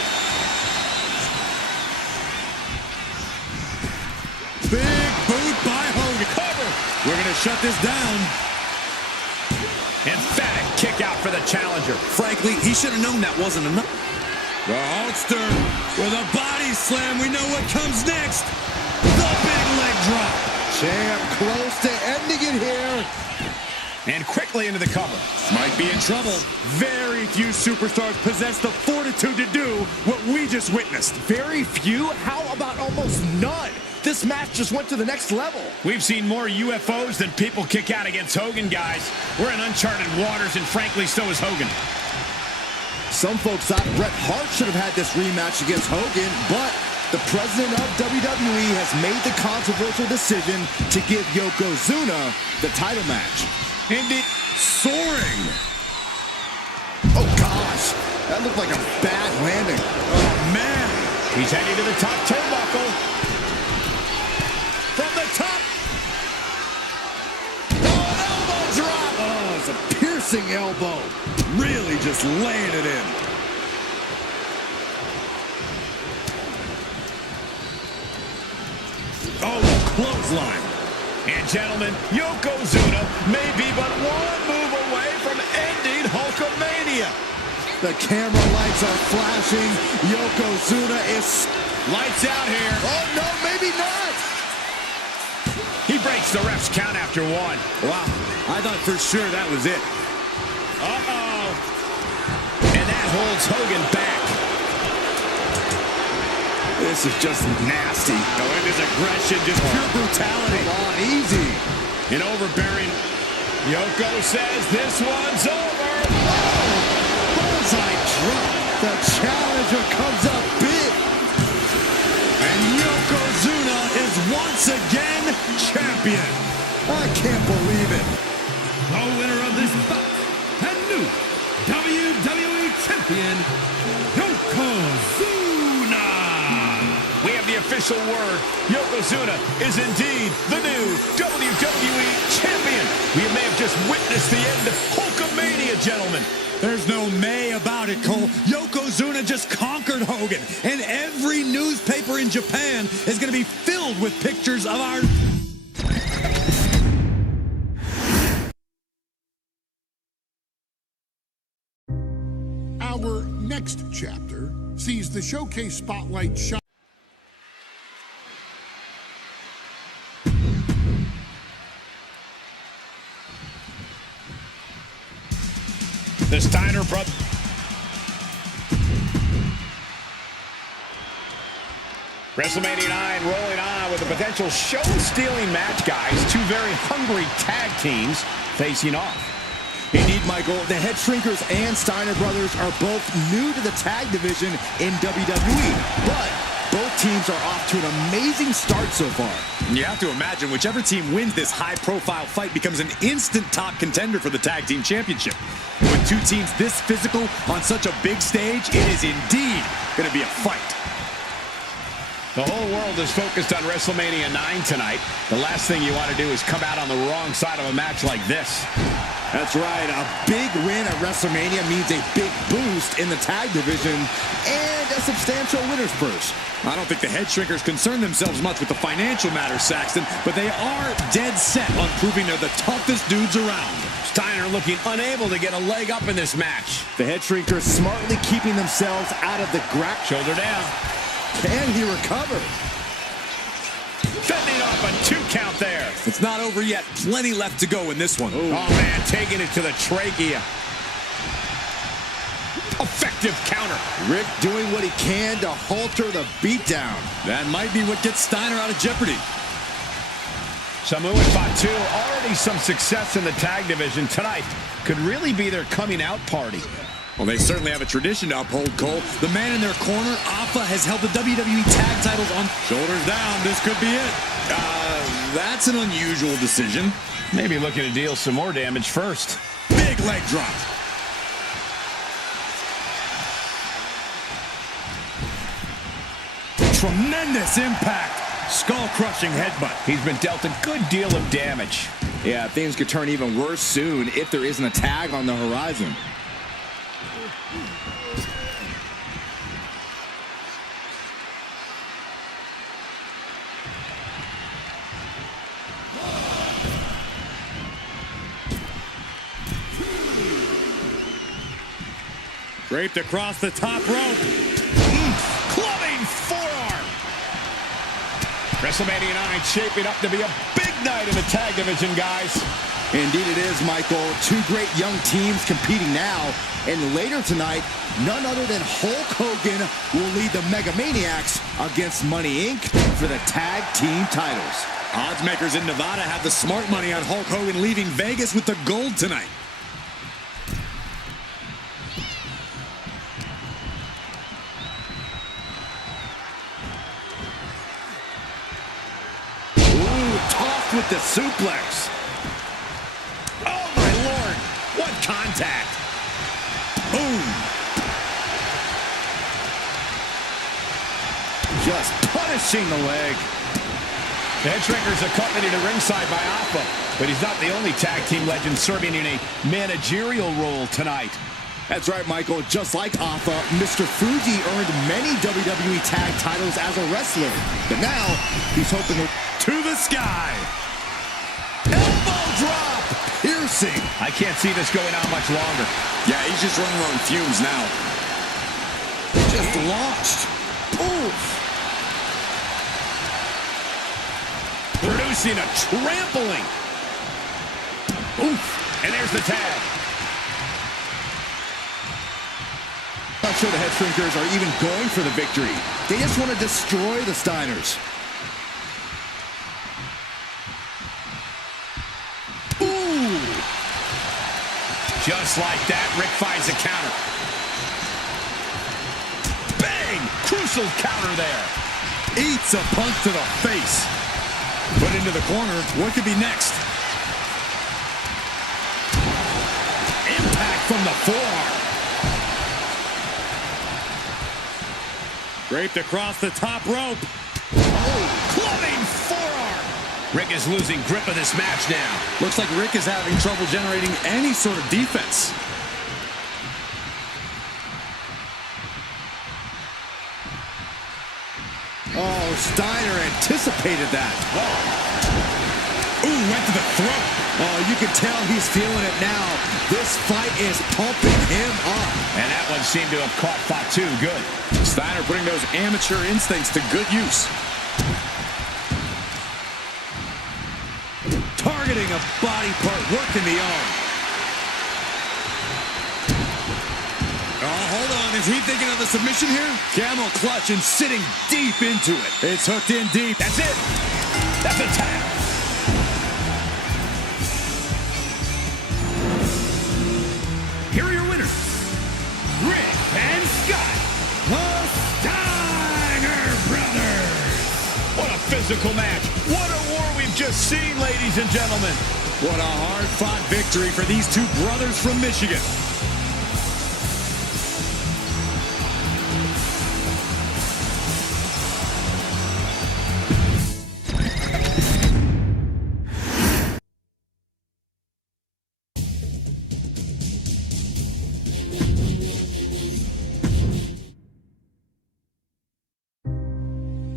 Big boot by Hogan. Cover. We're going to shut this down. Emphatic kick out for the challenger. Frankly, he should have known that wasn't enough. The Hulkster with a body slam. We know what comes next. The big leg drop. Champ close to ending it here. And quickly into the cover. Might be in trouble. Very few superstars possess the fortitude to do what we just witnessed. Very few? How about almost none? This match just went to the next level. We've seen more UFOs than people kick out against Hogan, guys. We're in uncharted waters, and frankly, so is Hogan. Some folks thought Bret Hart should have had this rematch against Hogan, but the president of WWE has made the controversial decision to give Yokozuna the title match. Indeed. Soaring. Oh, gosh. That looked like a bad landing. Oh, man. He's heading to the top turnbuckle. From the top. Oh, an elbow drop. Oh, it's a piercing elbow. Really just laying it in. Oh, clothesline. And gentlemen, Yokozuna may be but one move away from ending Hulkamania. The camera lights are flashing. Yokozuna is... Lights out here. Oh, no, maybe not. He breaks the ref's count after one. Wow, I thought for sure that was it. Uh-oh. And that holds Hogan back. This is just nasty. Oh, and his aggression, just pure brutality. Come on, easy. An overbearing Yoko says this one's over. Oh, bullseye drop. The challenger comes up big. And Yokozuna is once again champion. I can't believe it. The winner of this bout and new WWE Champion, Yokozuna. We have the official word. Yokozuna is indeed the new WWE Champion. We may have just witnessed the end of Hulkamania, gentlemen. There's no may about it, Cole. Yokozuna just conquered Hogan, and every newspaper in Japan is going to be filled with pictures of our... Our next chapter sees the showcase spotlight shine. The Steiner brothers. WrestleMania 9 rolling on with a potential show-stealing match, guys. Two very hungry tag teams facing off. Indeed, Michael, the Head Shrinkers and Steiner brothers are both new to the tag division in WWE, but both teams are off to an amazing start so far. You have to imagine whichever team wins this high-profile fight becomes an instant top contender for the tag team championship. With two teams this physical on such a big stage, it is indeed going to be a fight. The whole world is focused on WrestleMania 9 tonight. The last thing you want to do is come out on the wrong side of a match like this. That's right. A big win at WrestleMania means a big boost in the tag division and a substantial winner's purse. I don't think the Head Shrinkers concern themselves much with the financial matters, Saxton, but they are dead set on proving they're the toughest dudes around. Steiner looking unable to get a leg up in this match. The head shrinkers smartly keeping themselves out of the grab. Shoulder down. Can he recover? Fending off a 2 count there. It's not over yet. Plenty left to go in this one. Oh, man, taking it to the trachea. Effective counter. Rick doing what he can to halter the beatdown. That might be what gets Steiner out of jeopardy. Samoa and Fatu, already some success in the tag division tonight. Could really be their coming out party. Well, they certainly have a tradition to uphold, Cole. The man in their corner, Alpha, has held the WWE tag titles on shoulders down. This could be it. That's an unusual decision. Maybe looking to deal some more damage first. Big leg drop. Tremendous impact. Skull-crushing headbutt. He's been dealt a good deal of damage. Yeah, things could turn even worse soon if there isn't a tag on the horizon. Draped across the top rope. Clubbing forearm. WrestleMania 9 shaping up to be a big night in the tag division, guys. Indeed it is, Michael. Two great young teams competing now. And later tonight, none other than Hulk Hogan will lead the Mega Maniacs against Money Inc. for the tag team titles. Odds makers in Nevada have the smart money on Hulk Hogan leaving Vegas with the gold tonight. Tossed with the suplex. Oh, my Lord. What contact. Boom. Just punishing the leg. The head shrinker's accompanied to ringside by Alpha, but he's not the only tag team legend serving in a managerial role tonight. That's right, Michael. Just like Alpha, Mr. Fuji earned many WWE tag titles as a wrestler. But now, he's hoping to the sky. Elbow drop! Piercing. I can't see this going on much longer. Yeah, he's just running on fumes now. Just launched. Oof. Producing a trampling. Oof. And there's the tag. Not sure the head shrinkers are even going for the victory. They just want to destroy the Steiners. Ooh! Just like that, Rick finds a counter. Bang! Crucial counter there. Eats a punch to the face. Put into the corner. What could be next? Impact from the forearm. Draped across the top rope. Oh, clubbing forearm. Rick is losing grip of this match now. Looks like Rick is having trouble generating any sort of defense. Oh, Steiner anticipated that. Ooh, went to the throat. Oh, you can tell he's feeling it now. This fight is pumping him up. And that one seemed to have caught Fatu good. Steiner putting those amateur instincts to good use. Targeting a body part, working the arm. Oh, hold on. Is he thinking of the submission here? Camel clutch and sitting deep into it. It's hooked in deep. That's it. That's a tap. Here are your winners, Rick and Scott, the Steiner Brothers. What a physical match. What a war we've just seen, ladies and gentlemen. What a hard-fought victory for these two brothers from Michigan.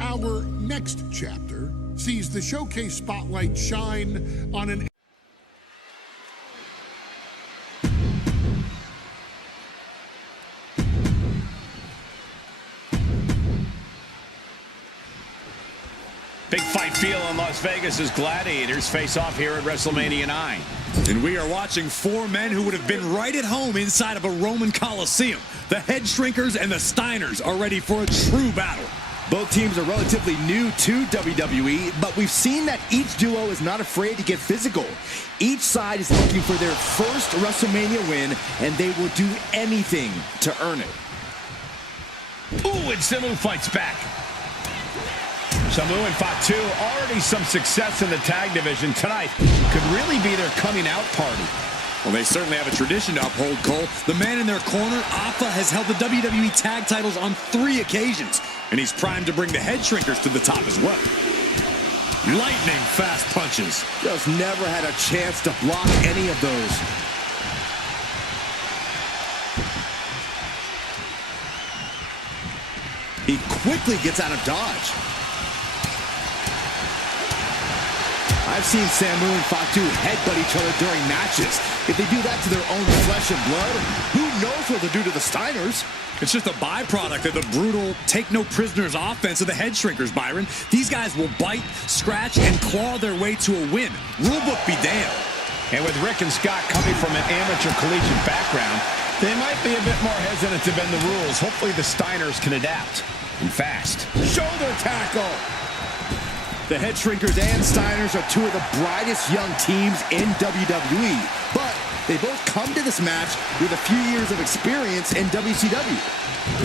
Our next chapter sees the showcase spotlight shine on an Big fight feel in Las Vegas as gladiators face off here at WrestleMania 9. And we are watching four men who would have been right at home inside of a Roman Coliseum. The Head Shrinkers and the Steiners are ready for a true battle. Both teams are relatively new to WWE, but we've seen that each duo is not afraid to get physical. Each side is looking for their first WrestleMania win, and they will do anything to earn it. Ooh, and Samu fights back. Samu and Fatu, already some success in the tag division tonight. Could really be their coming out party. Well, they certainly have a tradition to uphold, Cole. The man in their corner, Alpha, has held the WWE tag titles on 3 occasions, and he's primed to bring the Head Shrinkers to the top as well. Lightning fast punches. Just never had a chance to block any of those. He quickly gets out of dodge. I've seen Samu and Fatu headbutt each other during matches. If they do that to their own flesh and blood, who knows what they'll do to the Steiners? It's just a byproduct of the brutal take-no-prisoners offense of the Head Shrinkers, Byron. These guys will bite, scratch, and claw their way to a win. Rulebook be damned. And with Rick and Scott coming from an amateur collegiate background, they might be a bit more hesitant to bend the rules. Hopefully the Steiners can adapt. And fast. Shoulder tackle. The Head Shrinkers and Steiners are two of the brightest young teams in WWE, but they both come to this match with a few years of experience in WCW.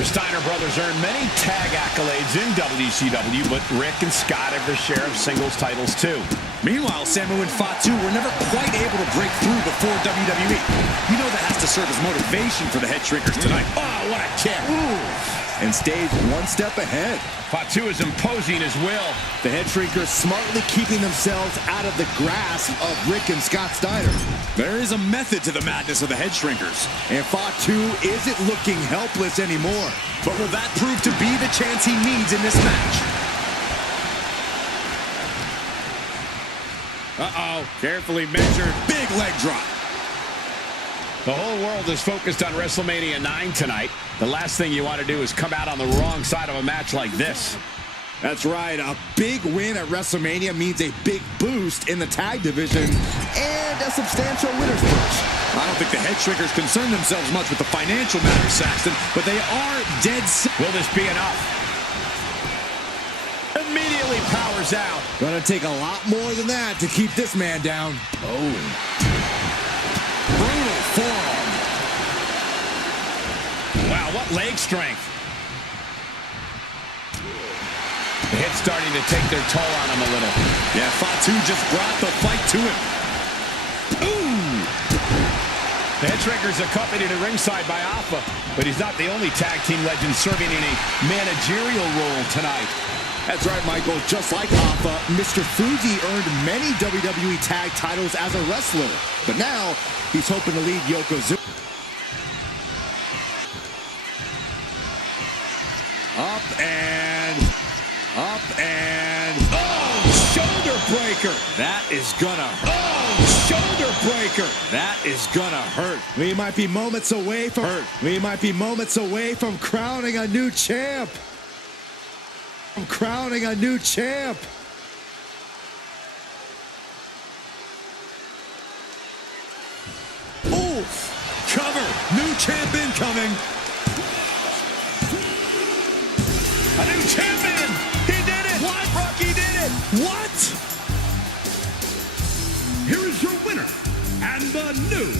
The Steiner brothers earned many tag accolades in WCW, but Rick and Scott have their share of singles titles too. Meanwhile, Samu and Fatu were never quite able to break through before WWE. You know that has to serve as motivation for the Head Shrinkers tonight. Oh, what a kick. Ooh. And stays one step ahead. Fatu is imposing his will. The Head Shrinkers smartly keeping themselves out of the grasp of Rick and Scott Steiner. There is a method to the madness of the Head Shrinkers. And Fatu isn't looking helpless anymore. But will that prove to be the chance he needs in this match? Uh-oh. Carefully measured. Big leg drop. The whole world is focused on WrestleMania 9 tonight. The last thing you want to do is come out on the wrong side of a match like this. That's right. A big win at WrestleMania means a big boost in the tag division and a substantial winner's purse. I don't think the Head Shrinkers concern themselves much with the financial matters, Saxton, but they are dead set. Will this be enough? Immediately powers out. Gonna take a lot more than that to keep this man down. Oh. Brutal forearm. Wow, what leg strength. The hit's starting to take their toll on him a little. Yeah, Fatu just brought the fight to him. Ooh! The Head Shrinkers accompanied at ringside by Alpha, but he's not the only tag team legend serving in a managerial role tonight. That's right, Michael. Just like Alpha, Mr. Fuji earned many WWE tag titles as a wrestler, but now he's hoping to lead Yokozuna. Up and Oh, shoulder breaker. That is gonna hurt. Oh, shoulder breaker. That is gonna hurt. We might be moments away from crowning a new champ. Oof! Cover! New champ incoming! A new champion! He did it! What? Rocky did it! What? Here is your winner and the new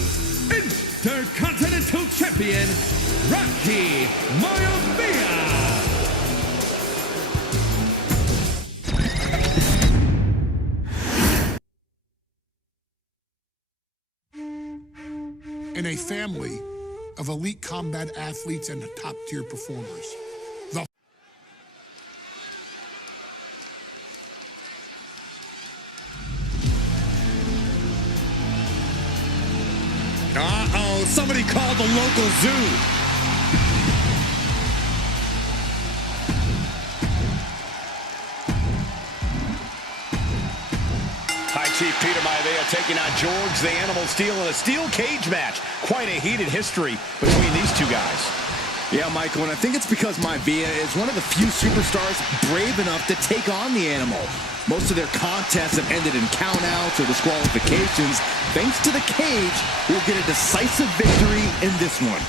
Intercontinental Champion, Rocky Maivia. In a family of elite combat athletes and top-tier performers. Uh-oh, somebody called the local zoo. High Chief Peter Maivia taking on George the Animal Steel in a steel cage match. Quite a heated history between these two guys. Yeah, Michael, and I think it's because Maivia is one of the few superstars brave enough to take on the animal. Most of their contests have ended in countouts or disqualifications. Thanks to the cage, we'll get a decisive victory in this one.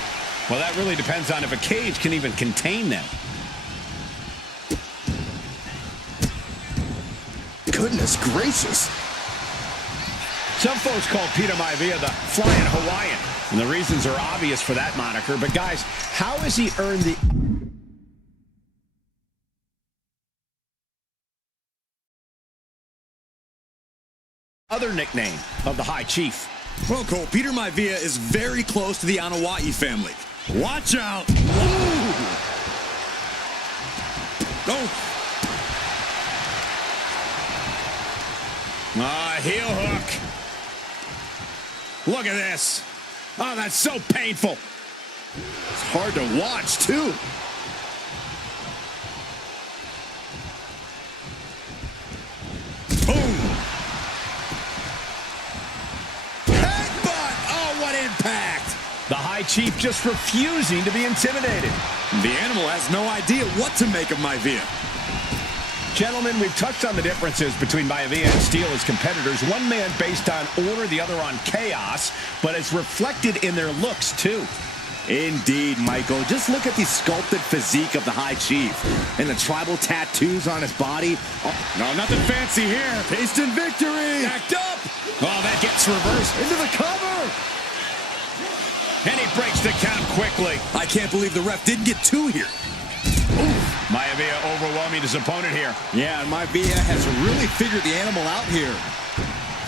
Well, that really depends on if a cage can even contain them. Goodness gracious. Some folks call Peter Maivia the Flying Hawaiian, and the reasons are obvious for that moniker. But guys, how has he earned the other nickname of the High Chief? Well, Cole, Peter Maivia is very close to the Anoa'i family. Watch out! Ooh. Oh. Heel hook. Look at this. Oh, that's so painful. It's hard to watch, too. Boom. Headbutt. Oh, what impact. The High Chief just refusing to be intimidated. The animal has no idea what to make of Maivia. Gentlemen, we've touched on the differences between Maivia and Steel as competitors. One man based on order, the other on chaos, but it's reflected in their looks, too. Indeed, Michael. Just look at the sculpted physique of the High Chief and the tribal tattoos on his body. Oh, no, nothing fancy here. Tasting victory. Backed up. Oh, that gets reversed. Into the cover. And he breaks the count quickly. I can't believe the ref didn't get two here. Maivia overwhelming his opponent here. Yeah, and Maivia has really figured the animal out here.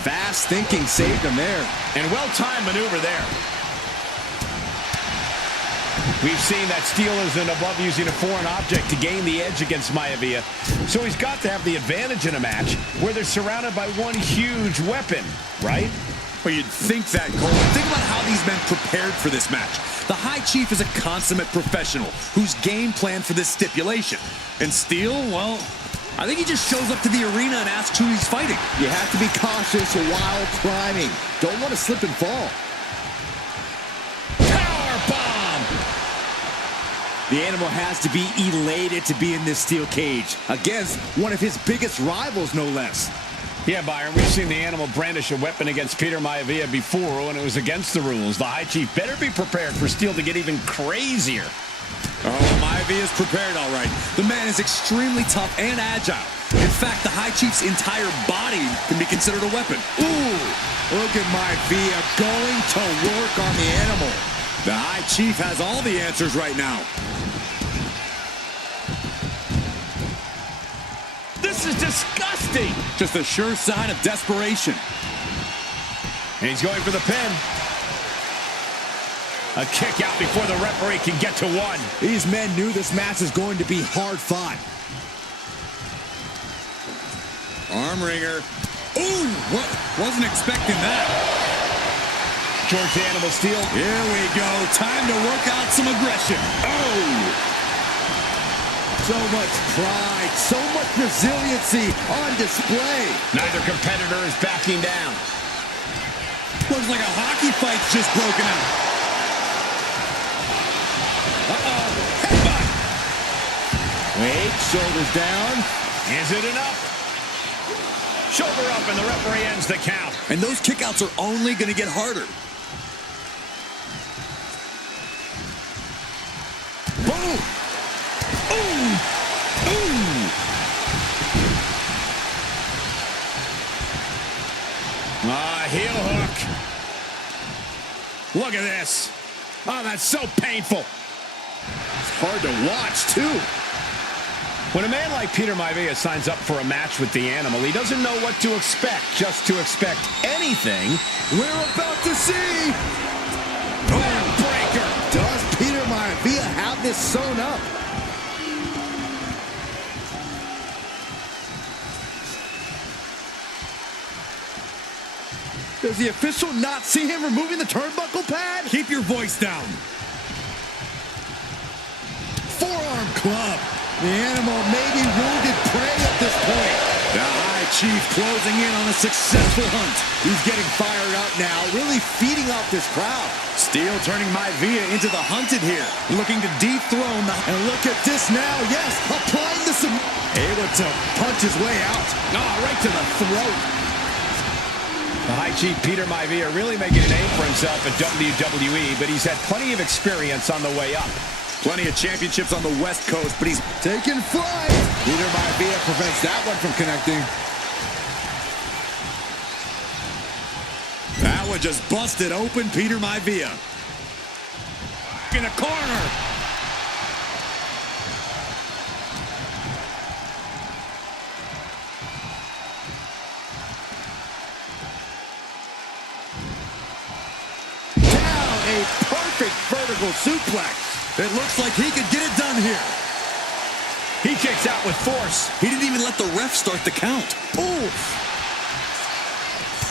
Fast thinking saved him there. And well-timed maneuver there. We've seen that Steel isn't above using a foreign object to gain the edge against Maivia. So he's got to have the advantage in a match where they're surrounded by one huge weapon, right? Well, you'd think that, Cole. Think about how these men prepared for this match. The High Chief is a consummate professional who's game planned for this stipulation. And Steel, well, I think he just shows up to the arena and asks who he's fighting. You have to be cautious while climbing. Don't want to slip and fall. Power bomb! The animal has to be elated to be in this steel cage against one of his biggest rivals, no less. Yeah, Byron, we've seen the animal brandish a weapon against Peter Maivia before when it was against the rules. The High Chief better be prepared for Steel to get even crazier. Oh, Maivia's prepared, all right. The man is extremely tough and agile. In fact, the High Chief's entire body can be considered a weapon. Ooh, look at Maivia going to work on the animal. The High Chief has all the answers right now. This is disgusting. Just a sure sign of desperation. And he's going for the pin. A kick out before the referee can get to one. These men knew this match is going to be hard fought. Arm wringer. Ooh, wasn't expecting that. George the Animal Steel. Here we go. Time to work out some aggression. Oh! So much pride, so much resiliency on display. Neither competitor is backing down. Looks like a hockey fight's just broken out. Uh-oh. Headbutt. Wait, shoulders down. Is it enough? Shoulder up, and the referee ends the count. And those kickouts are only going to get harder. Boom! Ooh! Ooh! Heel hook. Look at this. Oh, that's so painful. It's hard to watch, too. When a man like Peter Maivia signs up for a match with the animal, he doesn't know what to expect. Just to expect anything. We're about to see. Backbreaker. Does Peter Maivia have this sewn up? Does the official not see him removing the turnbuckle pad? Keep your voice down. Forearm club. The animal may be wounded prey at this point. The High Chief closing in on a successful hunt. He's getting fired up now, really feeding off this crowd. Steel turning Maivia into the hunted here, looking to dethrone the... And look at this now, yes, applying the... Able to punch his way out. Oh, right to the throat. The High Chief Peter Maivia really making a name for himself at WWE, but he's had plenty of experience on the way up. Plenty of championships on the West Coast, but he's taking flight. Peter Maivia prevents that one from connecting. That one just busted open Peter Maivia. In the corner. Down a perfect vertical suplex. It looks like he could get it done here. He kicks out with force. He didn't even let the ref start the count. Ooh.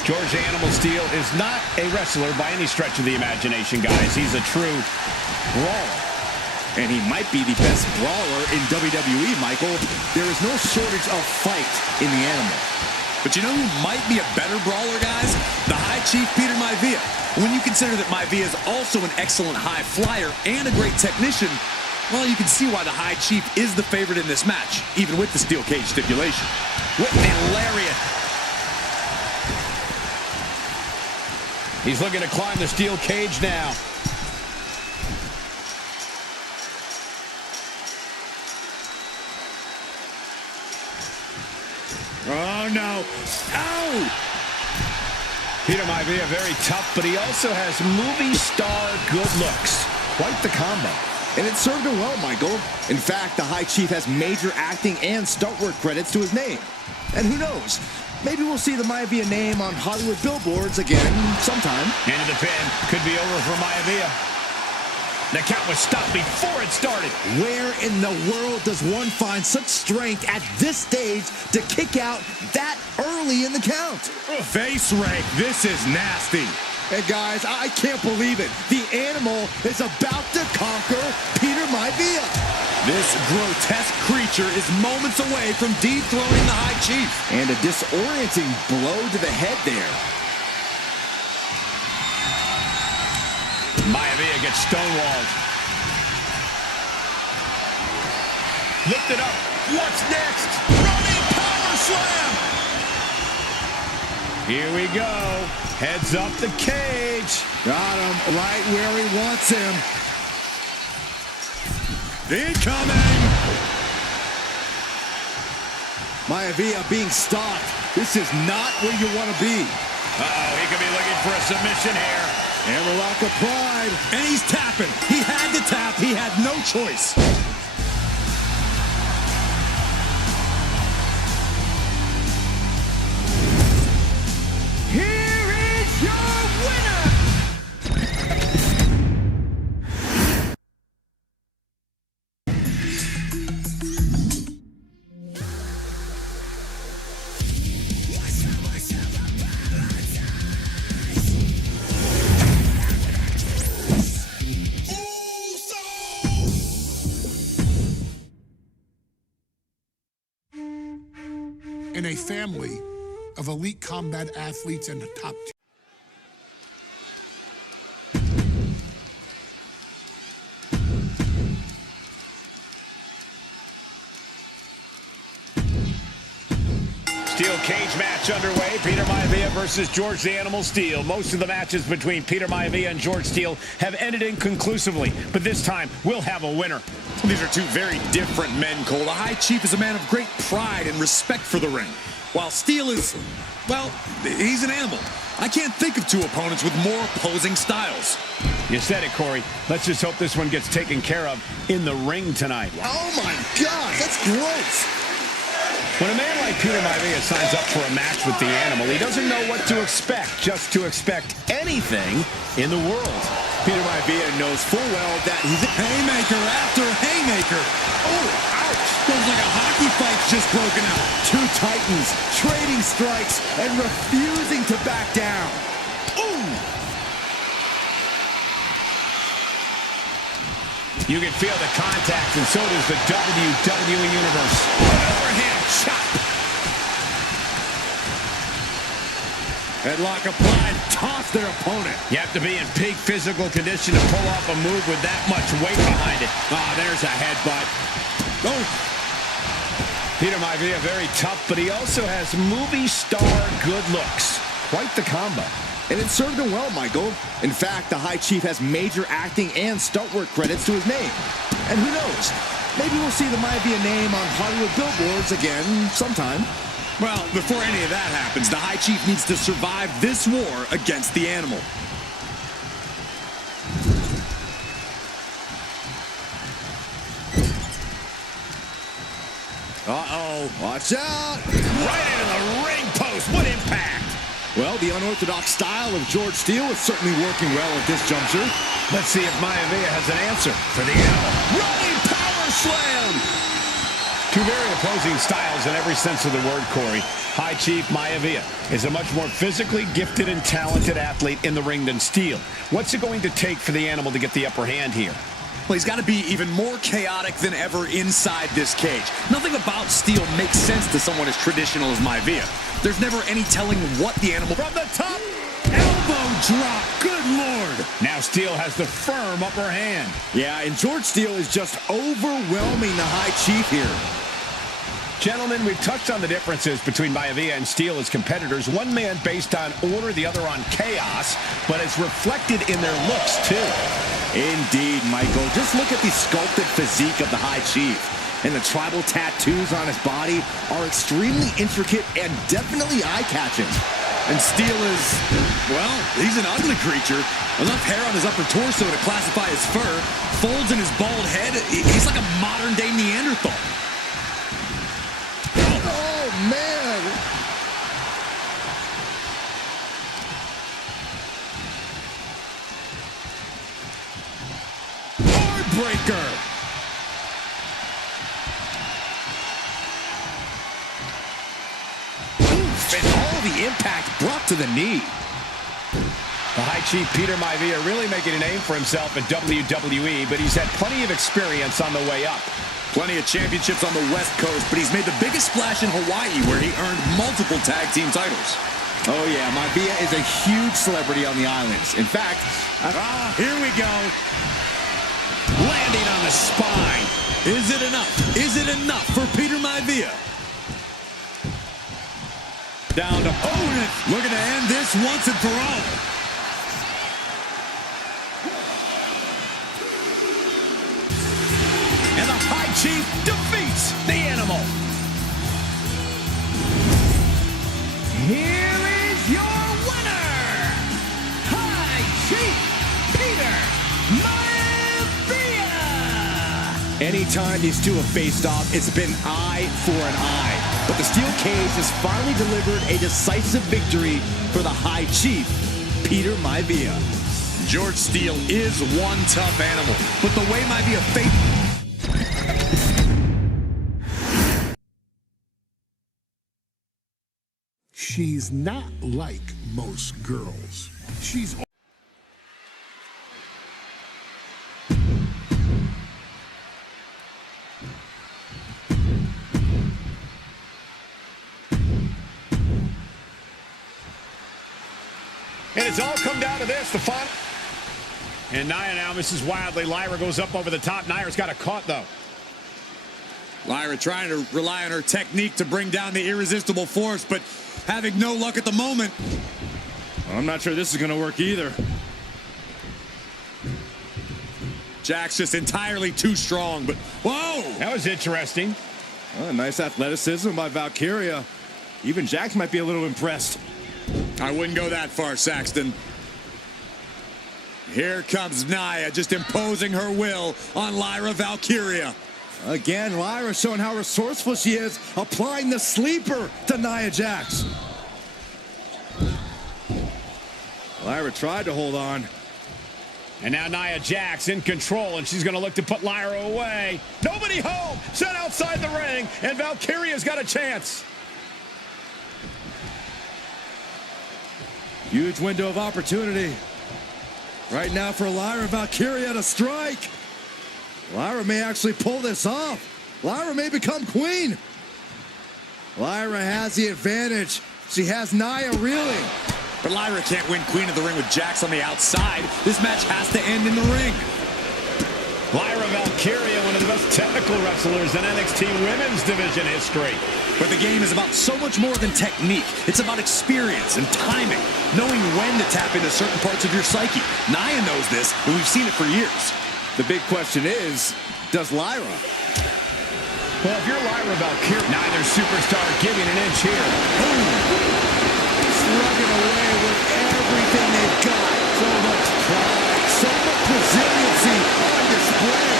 George Animal Steel is not a wrestler by any stretch of the imagination, guys. He's a true brawler. And he might be the best brawler in WWE, Michael. There is no shortage of fight in the animal. But you know who might be a better brawler, guys? The High Chief Peter Maivia. When you consider that Maivia is also an excellent high flyer and a great technician, well, you can see why the High Chief is the favorite in this match, even with the steel cage stipulation. With the lariat. He's looking to climb the steel cage now. Oh, no. Ow! Peter Maivia very tough, but he also has movie star good looks. Quite the combo. And it served him well, Michael. In fact, the High Chief has major acting and stunt work credits to his name. And who knows? Maybe we'll see the Maivia name on Hollywood billboards again sometime. Into the pin. Could be over for Maivia. The count was stopped before it started. Where in the world does one find such strength at this stage to kick out that early in the count? Face rake, this is nasty. Hey guys, I can't believe it. The animal is about to conquer Peter Maivia. This grotesque creature is moments away from dethroning the High Chief. And a disorienting blow to the head there. Maivia gets stonewalled. Lift it up. What's next? Running power slam. Here we go. Heads up the cage. Got him right where he wants him. Incoming! Maivia being stopped. This is not where you want to be. Uh-oh, he could be looking for a submission here. Hammerlock of pride. And he's tapping. He had to tap. He had no choice. Here is your winner! In a family of elite combat athletes and the top tier. Steel cage match underway. Peter Maivia versus George the Animal Steel. Most of the matches between Peter Maivia and George Steel have ended inconclusively, but this time we'll have a winner. These are two very different men, Cole. The High Chief is a man of great pride and respect for the ring, while Steel is, well, he's an animal. I can't think of two opponents with more opposing styles. You said it, Corey. Let's just hope this one gets taken care of in the ring tonight. Oh my gosh, that's gross. When a man like Peter Maivia signs up for a match with the animal, he doesn't know what to expect, just to expect anything in the world. Peter Maivia knows full well that he's a Haymaker after haymaker. Oh, ouch. Feels like a hockey fight's just broken out. two titans trading strikes and refusing to back down. Ooh. You can feel the contact, and so does the WWE Universe. Overhand chop. Headlock applied, toss their opponent. You have to be in peak physical condition to pull off a move with that much weight behind it. There's a headbutt. Peter Maivia, very tough, but he also has movie star good looks. Quite the combo. And it served him well, Michael. In fact, the High Chief has major acting and stunt work credits to his name. And who knows? Maybe we'll see the Maivia name on Hollywood billboards again sometime. Well, before any of that happens, the High Chief needs to survive this war against the animal. Uh-oh. Watch out. Right into the ring post. What impact. Well, the unorthodox style of George Steele is certainly working well at this juncture. Let's see if Maivia has an answer for the animal. Running power slam. Two very opposing styles in every sense of the word, Corey. High Chief Maivia is a much more physically gifted and talented athlete in the ring than Steele. What's it going to take for the animal to get the upper hand here? Well, he's got to be even more chaotic than ever inside this cage. Nothing about Steele makes sense to someone as traditional as Maivia. There's never any telling what the animal... From the top, elbow drop. Good Lord. Now Steele has the firm upper hand. Yeah, and George Steele is just overwhelming the High Chief here. Gentlemen, we've touched on the differences between Maivia and Steele as competitors. One man based on order, the other on chaos, but it's reflected in their looks, too. Indeed, Michael. Just look at the sculpted physique of the High Chief. And the tribal tattoos on his body are extremely intricate and definitely eye-catching. And Steele is, well, he's an ugly creature. Enough hair on his upper torso to classify as fur. Folds in his bald head. He's like a modern-day Neanderthal. Oh, man. Heartbreaker. And all the impact brought to the knee. The High Chief Peter Maivia really making a name for himself at WWE, but he's had plenty of experience on the way up. Plenty of championships on the West Coast, but he's made the biggest splash in Hawaii, where he earned multiple tag team titles. Oh, yeah, Maivia is a huge celebrity on the islands. In fact, here we go. Landing on the spine. Is it enough? Is it enough for Peter Maivia? Down to opponent. Looking to end this once and for all. And the High Chief defeats the animal. Here is your winner, High Chief Peter Maivia. Anytime these two have faced off, it's been eye for an eye. But the steel cage has finally delivered a decisive victory for the High Chief, Peter Maivia. George Steele is one tough animal, but the way Maivia faced... She's not like most girls. She's... And it's all come down to this, the final. And Nia now misses wildly. Lyra goes up over the top. Nia's got a caught, though. Lyra trying to rely on her technique to bring down the irresistible force, but having no luck at the moment. I'm not sure this is going to work either. Jack's just entirely too strong, but whoa! That was interesting. Oh, nice athleticism by Valkyria. Even Jax might be a little impressed. I wouldn't go that far, Saxton. Here comes Nia, just imposing her will on Lyra Valkyria. Again, Lyra showing how resourceful she is, applying the sleeper to Nia Jax. Lyra tried to hold on. And now Nia Jax in control, and she's going to look to put Lyra away. Nobody home, set outside the ring, and Valkyria's got a chance. Huge window of opportunity. Right now for Lyra Valkyria to strike. Lyra may actually pull this off. Lyra may become queen. Lyra has the advantage. She has Nia reeling. But Lyra can't win Queen of the Ring with Jax on the outside. This match has to end in the ring. Lyra Valkyria, one of the best technical wrestlers in NXT Women's Division history. But the game is about so much more than technique. It's about experience and timing, knowing when to tap into certain parts of your psyche. Nia knows this, and we've seen it for years. The big question is, does Lyra? Well, if you're Lyra Valkyria, neither superstar giving an inch here. Slugging away with everything they've got. So much pride, so much resiliency on display.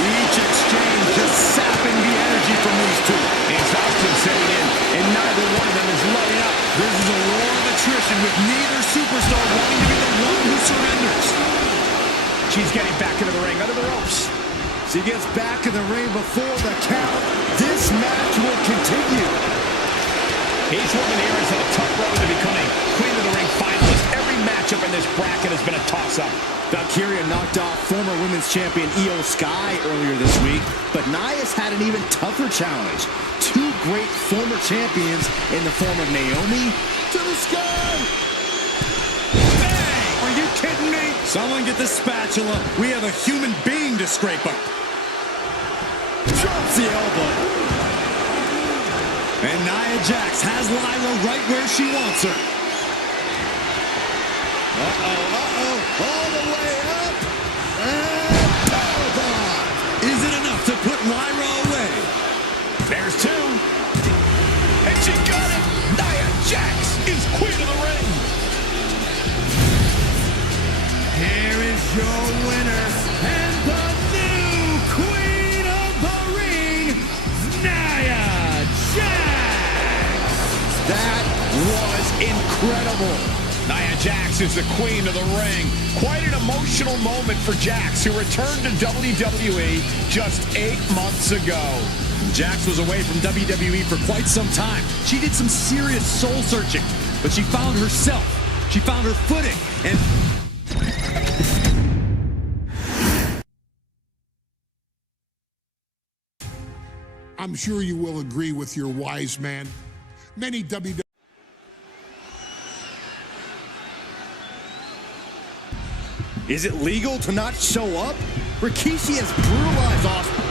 Each exchange just sapping the energy from these two. Exhaustion setting in, and neither one of them is letting up. This is a war of attrition with neither superstar wanting to be the one who surrenders. She's getting back into the ring, under the ropes. She gets back in the ring before the count. This match will continue. Each woman here is on a tough road to becoming Queen of the Ring finalist. Every matchup in this bracket has been a toss-up. Valkyria knocked off former women's champion Io Sky earlier this week, but Nia's had an even tougher challenge. Two great former champions in the form of Naomi to the sky. Bang! Are you kidding me? Someone get the spatula. We have a human being to scrape up. Drops the elbow. And Nia Jax has Lyra right where she wants her. All the way up. And powerbomb. Is it enough to put Lyra away? There's two. And she got it. Nia Jax is Queen of the Ring. Here is your winner and the new Queen of the Ring, Nia Jax. That was incredible. Nia Jax is the Queen of the Ring. Quite an emotional moment for Jax, who returned to WWE just 8 months ago. Jax was away from WWE for quite some time. She did some serious soul searching, but she found herself. She found her footing, and I'm sure you will agree with your wise man. Many WWE. Is it legal to not show up? Rikishi has brutalized Austin.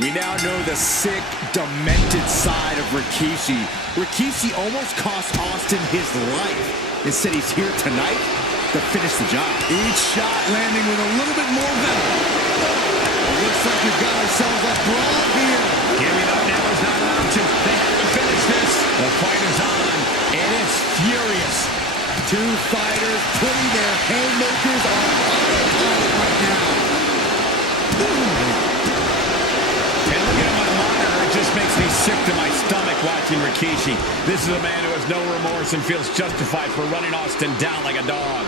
We now know the sick, demented side of Rikishi. Rikishi almost cost Austin his life. Instead, he's here tonight to finish the job. each shot landing with a little bit more venom. Looks like we've got ourselves a brawl here. Giving up now is not an option. They have to finish this. The fight is on, and it's furious. Two fighters putting their haymakers on autopilot right now. And looking at my monitor, it just makes me sick to my stomach watching Rikishi. This is a man who has no remorse and feels justified for running Austin down like a dog.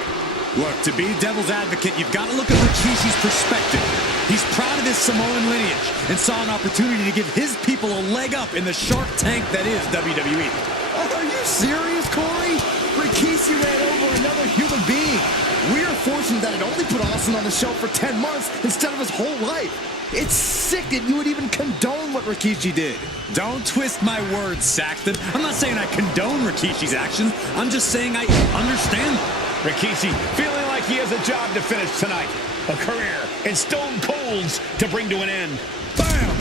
Look, to be devil's advocate, you've got to look at Rikishi's perspective. He's proud of his Samoan lineage and saw an opportunity to give his people a leg up in the Shark Tank that is WWE. Oh, are you serious, Corey? Rikishi ran over another human being. We are fortunate that it only put Austin on the shelf for 10 months instead of his whole life. It's sick that you would even condone what Rikishi did. Don't twist my words, Saxton. I'm not saying I condone Rikishi's actions. I'm just saying I understand them. Rikishi feeling like he has a job to finish tonight. A career in Stone Cold's to bring to an end. Bam!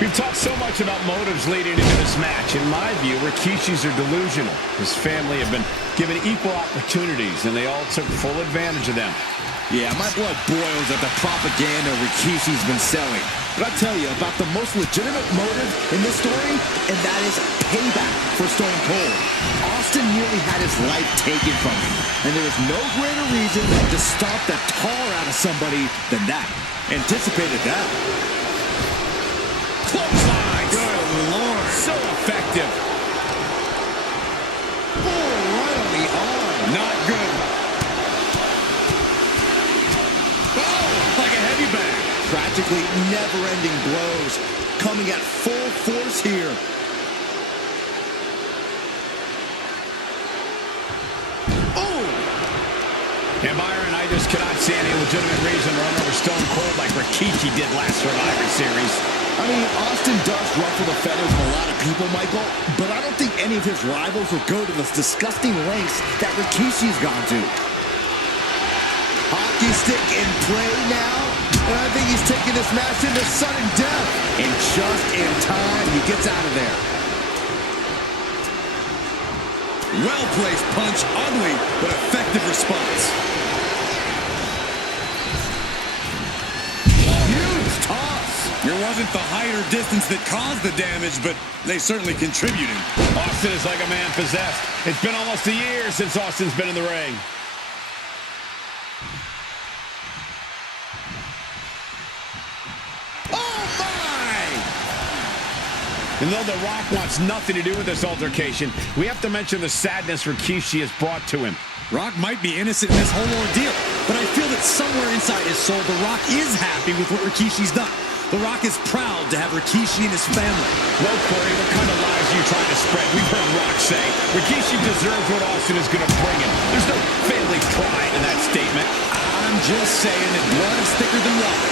We've talked so much about motives leading into this match. In my view, Rikishi's are delusional. His family have been given equal opportunities, and they all took full advantage of them. Yeah, my blood boils at the propaganda Rikishi's been selling. But I'll tell you about the most legitimate motive in this story, and that is payback for Stone Cold. Austin nearly had his life taken from him, and there is no greater reason to stomp the tar out of somebody than that. Anticipated that. Clothesline! Good Lord. So effective. Oh, right on the arm. Not good. Oh, like a heavy bag. Practically never-ending blows coming at full force here. And Byron, I I just cannot see any legitimate reason to run over Stone Cold like Rikishi did last Survivor Series. I mean, Austin does ruffle the feathers of a lot of people, Michael, but I don't think any of his rivals will go to the disgusting lengths that Rikishi's gone to. Hockey stick in play now, and I think he's taking this match into sudden death. And just in time, he gets out of there. Well-placed punch, ugly, but effective response. Huge toss. There wasn't the height or distance that caused the damage, but they certainly contributed. Austin is like a man possessed. It's been almost a year since Austin's been in the ring. And though The Rock wants nothing to do with this altercation, we have to mention the sadness Rikishi has brought to him. Rock might be innocent in this whole ordeal, but I feel that somewhere inside his soul, The Rock is happy with what Rikishi's done. The Rock is proud to have Rikishi and his family. Well, Corey, what kind of lies are you trying to spread? We've heard Rock say Rikishi deserves what Austin is going to bring him. There's no family pride in that statement. I'm just saying that blood is thicker than water.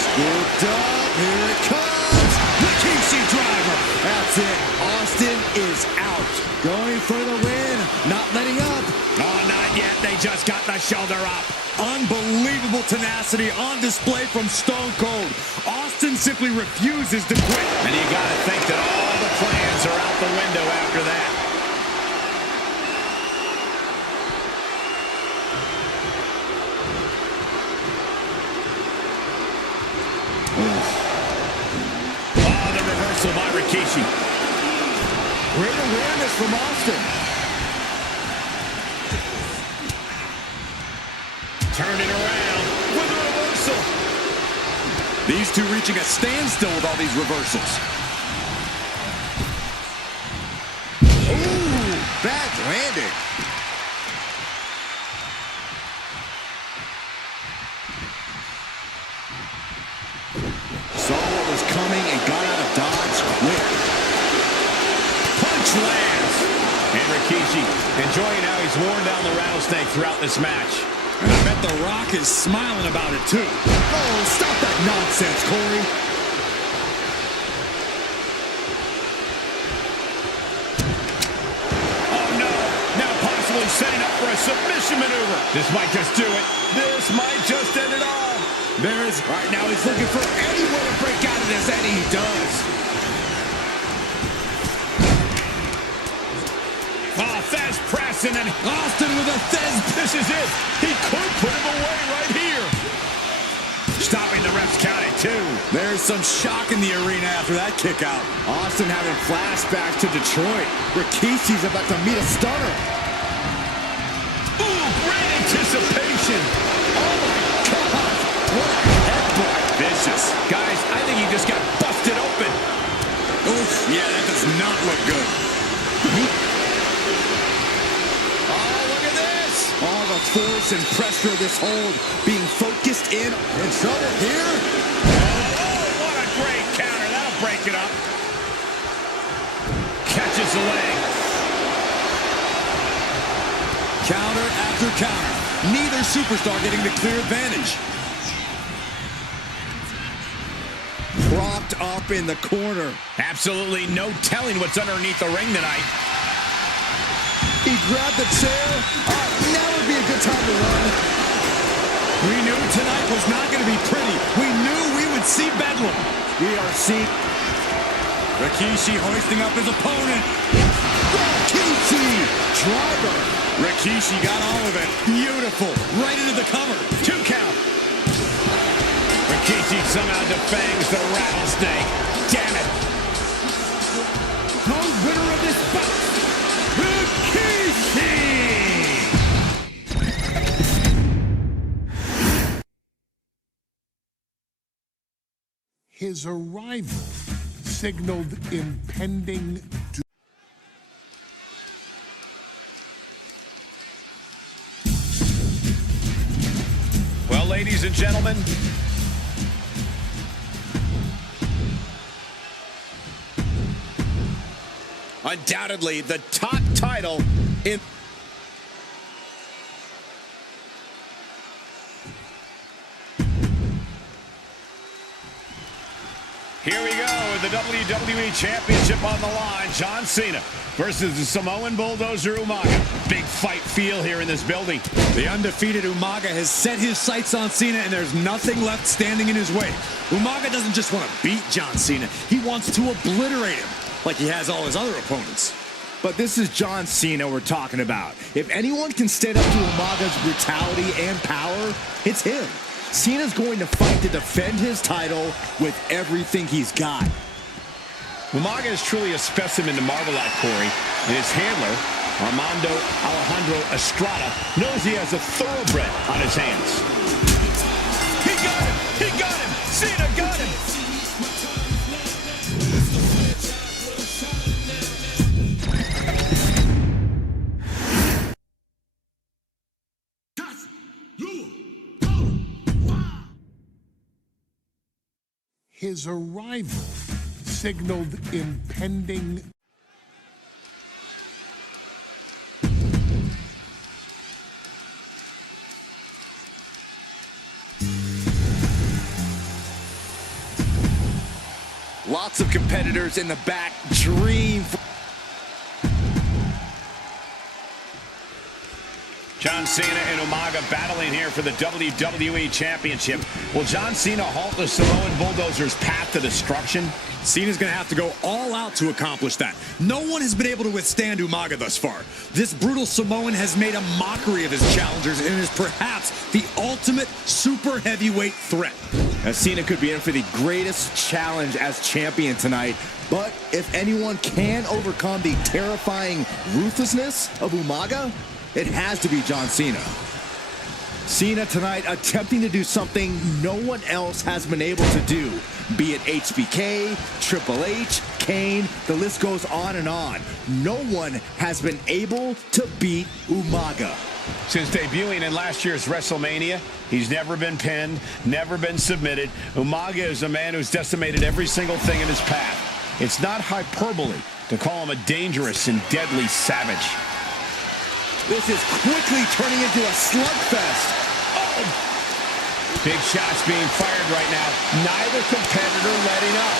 Scooped up. Here it comes. Rikishi driver. That's it. Austin is out. Going for the win. Not letting up. Oh, not yet. They just got the shoulder up. Unbelievable tenacity on display from Stone Cold. Austin simply refuses to quit. And you got to think that all the plans are out the window after that. By Rikishi. Great awareness from Austin. Turned it around with a reversal. These two reaching a standstill with all these reversals. Ooh, bad landing. Saw what was coming and got out of dodge quick. Punch lands. And Rikishi enjoying how he's worn down the rattlesnake throughout this match. And I bet The Rock is smiling about it too. Oh, stop that nonsense, Corey. Oh no, now possibly setting up for a submission maneuver. This might just do it. This might just end it all. Right now he's looking for any way to break out of this, and he does. Oh, Thez pressing, and Austin with a Thez. This is it. He could put him away right here. Stopping the ref's count at 2. There's some shock in the arena after that kick out. Austin having flashbacks to Detroit. Rikishi's about to meet a stunner. Ooh, great anticipation. Oh, my God. What a headbutt. Vicious. Guys, I think he just got busted open. Oof, yeah, that does not look good. Oh, look at this. All the force and pressure of this hold being focused in trouble here. Oh, what a great counter. That'll break it up. Catches the leg. Counter after counter. Neither superstar getting the clear advantage. Propped up in the corner. Absolutely no telling what's underneath the ring tonight. He grabbed the chair. Now would be a good time to run. We knew tonight was not going to be pretty. We knew we would see bedlam. We are seeing Rikishi hoisting up his opponent. Rikishi driver. Rikishi got all of it. Beautiful. Right into the cover. 2 count. Rikishi somehow defangs the rattlesnake. Damn it. The winner of this bout, Rikishi! His arrival signaled impending doom. Well, ladies and gentlemen, undoubtedly the top title in... Here we go with the WWE Championship on the line. John Cena versus the Samoan Bulldozer Umaga. Big fight feel here in this building. The undefeated Umaga has set his sights on Cena, and there's nothing left standing in his way. Umaga doesn't just want to beat John Cena. He wants to obliterate him, like he has all his other opponents. But this is John Cena we're talking about. If anyone can stand up to Umaga's brutality and power, it's him. Cena's going to fight to defend his title with everything he's got. Umaga is truly a specimen to marvel at, Corey. And his handler, Armando Alejandro Estrada, knows he has a thoroughbred on his hands. He got him! He got him! Cena got him! His arrival signaled impending. Lots of competitors in the back dream. John Cena and Umaga battling here for the WWE Championship. Will John Cena halt the Samoan Bulldozer's path to destruction? Cena's going to have to go all out to accomplish that. No one has been able to withstand Umaga thus far. This brutal Samoan has made a mockery of his challengers and is perhaps the ultimate super heavyweight threat. Now, Cena could be in for the greatest challenge as champion tonight. But if anyone can overcome the terrifying ruthlessness of Umaga, it has to be John Cena. Cena tonight attempting to do something no one else has been able to do. Be it HBK, Triple H, Kane, the list goes on and on. No one has been able to beat Umaga. Since debuting in last year's WrestleMania, he's never been pinned, never been submitted. Umaga is a man who's decimated every single thing in his path. It's not hyperbole to call him a dangerous and deadly savage. This is quickly turning into a slugfest. Oh! Big shots being fired right now. Neither competitor letting up.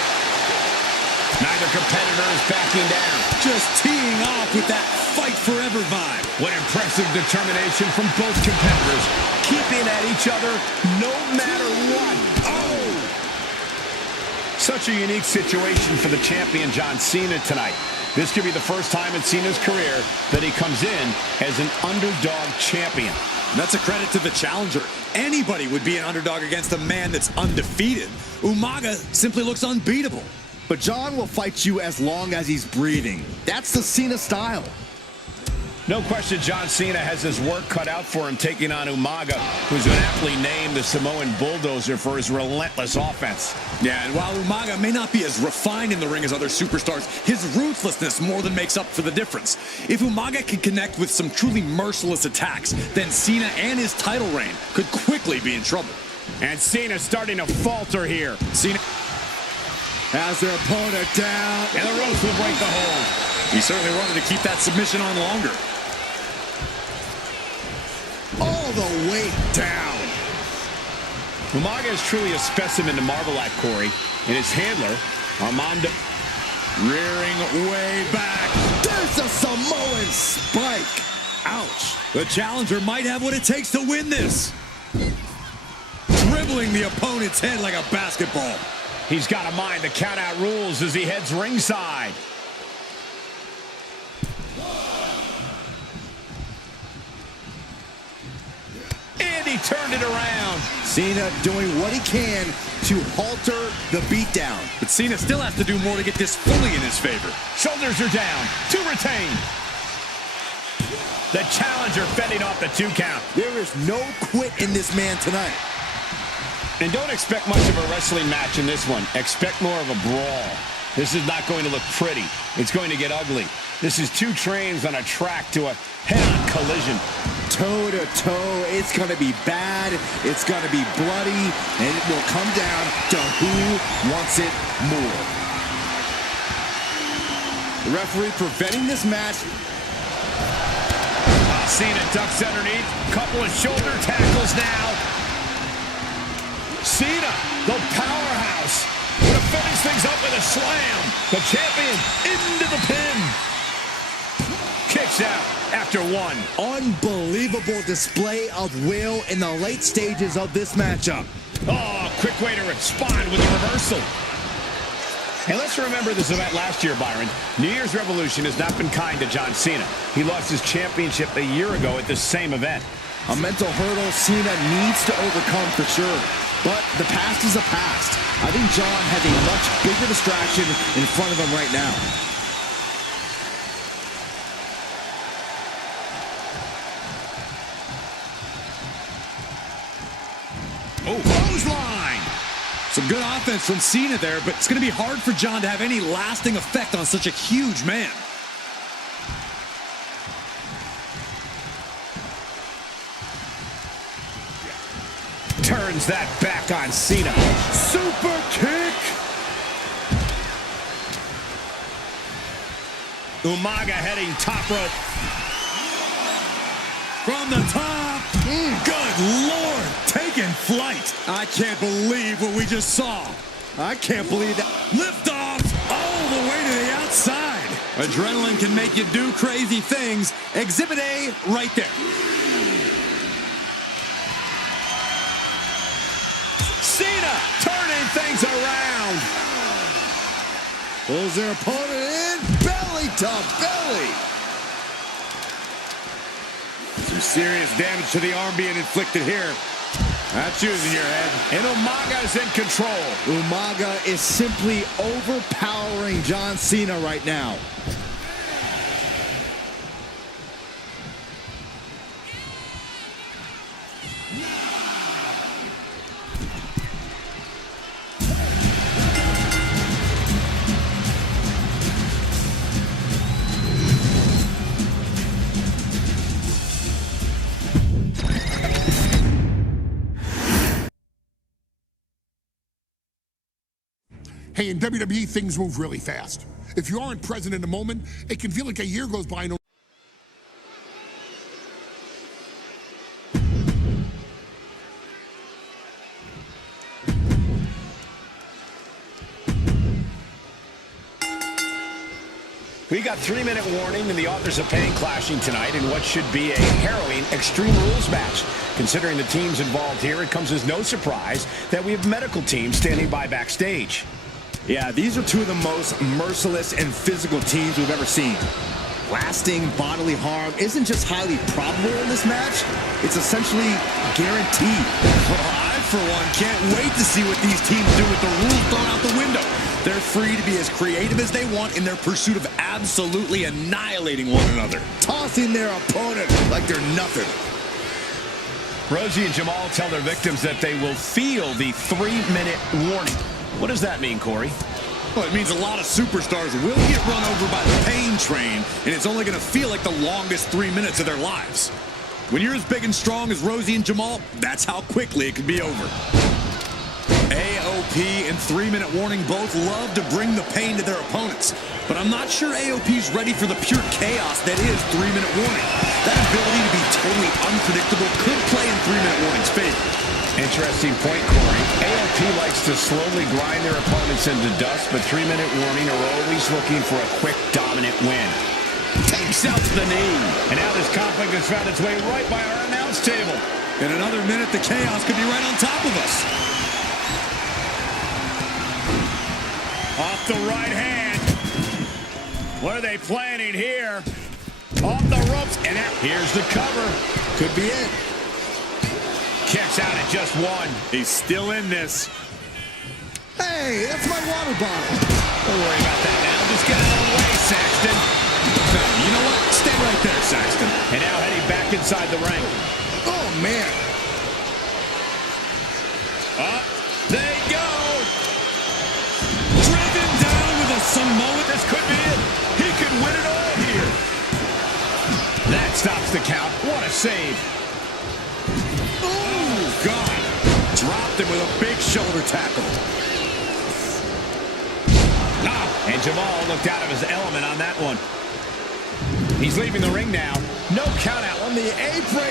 Neither competitor is backing down. Just teeing off with that fight forever vibe. What impressive determination from both competitors. Keeping at each other no matter what. Oh! Such a unique situation for the champion John Cena tonight. This could be the first time in Cena's career that he comes in as an underdog champion. And that's a credit to the challenger. Anybody would be an underdog against a man that's undefeated. Umaga simply looks unbeatable. But John will fight you as long as he's breathing. That's the Cena style. No question John Cena has his work cut out for him taking on Umaga, who's been aptly named the Samoan Bulldozer for his relentless offense. Yeah, and while Umaga may not be as refined in the ring as other superstars, his ruthlessness more than makes up for the difference. If Umaga can connect with some truly merciless attacks, then Cena and his title reign could quickly be in trouble. And Cena's starting to falter here. Cena has their opponent down. And the ropes will break the hold. He certainly wanted to keep that submission on longer. All the way down. Umaga is truly a specimen to marvel at, Corey. And his handler, Armando, rearing way back. There's a Samoan spike. Ouch. The challenger might have what it takes to win this. Dribbling the opponent's head like a basketball. He's got to mind the count-out rules as he heads ringside. And he turned it around. Cena doing what he can to halter the beatdown. But Cena still has to do more to get this fully in his favor. Shoulders are down. 2 retained. The challenger fending off the 2 count. There is no quit in this man tonight. And don't expect much of a wrestling match in this one. Expect more of a brawl. This is not going to look pretty. It's going to get ugly. This is 2 trains on a track to a head-on collision. Toe-to-toe, it's going to be bad, it's going to be bloody, and it will come down to who wants it more. The referee preventing this match. Cena ducks underneath, couple of shoulder tackles now. Cena, the powerhouse, defending things Follows up with a slam. The champion into the pin. Kicks out after one. Unbelievable display of will in the late stages of this matchup. Oh, quick way to respond with a reversal. And let's remember this event last year, Byron. New Year's Revolution has not been kind to John Cena. He lost his championship a year ago at this same event. A mental hurdle Cena needs to overcome for sure. But the past is a past. I think John has a much bigger distraction in front of him right now. Oh, clothesline! Some good offense from Cena there, but it's going to be hard for John to have any lasting effect on such a huge man. Turns that back on Cena. Super kick! Umaga heading top rope. From the top. Good Lord, taking flight. I can't believe what we just saw. I can't believe that. Lift off all the way to the outside. Adrenaline can make you do crazy things. Exhibit A right there. Cena turning things around. Pulls their opponent in. Belly to belly. Some serious damage to the arm being inflicted here. That's using your head. And Umaga's in control. Umaga is simply overpowering John Cena right now. Hey, in WWE, things move really fast. If you aren't present in the moment, it can feel like a year goes by. We got 3-minute warning and the authors of pain clashing tonight in what should be a harrowing Extreme Rules match. Considering the teams involved here, it comes as no surprise that we have medical teams standing by backstage. Yeah, these are two of the most merciless and physical teams we've ever seen. Lasting bodily harm isn't just highly probable in this match, it's essentially guaranteed. I, for one, can't wait to see what these teams do with the rules thrown out the window. They're free to be as creative as they want in their pursuit of absolutely annihilating one another. Tossing their opponent like they're nothing. Rosie and Jamal tell their victims that they will feel the 3-minute warning. What does that mean, Corey? Well, it means a lot of superstars will get run over by the pain train, and it's only going to feel like the longest 3 minutes of their lives. When you're as big and strong as Rosie and Jamal, that's how quickly it can be over. AOP and 3-minute warning both love to bring the pain to their opponents, but I'm not sure AOP's ready for the pure chaos that is 3-minute warning. That ability to be totally unpredictable could play in 3-minute warning's favor. Interesting point, Corey. AOP likes to slowly grind their opponents into dust, but 3-minute warning are always looking for a quick, dominant win. Takes out the knee. And now this conflict has found its way right by our announce table. In another minute, the chaos could be right on top of us. Off the right hand. What are they planning here? Off the ropes, and here's the cover. Could be it. Kicks out at just one. He's still in this. Hey, that's my water bottle. Don't worry about that now. Just get out of the way, Saxton. You know what? Stay right there, Saxton. And now heading back inside the ring. Oh, man. Up they go. Driven down with a Samoan. This could be it. He could win it all here. That stops the count. What a save. Oh, God. Dropped him with a big shoulder tackle. And Jamal looked out of his element on that one. He's leaving the ring now. No count out on the apron.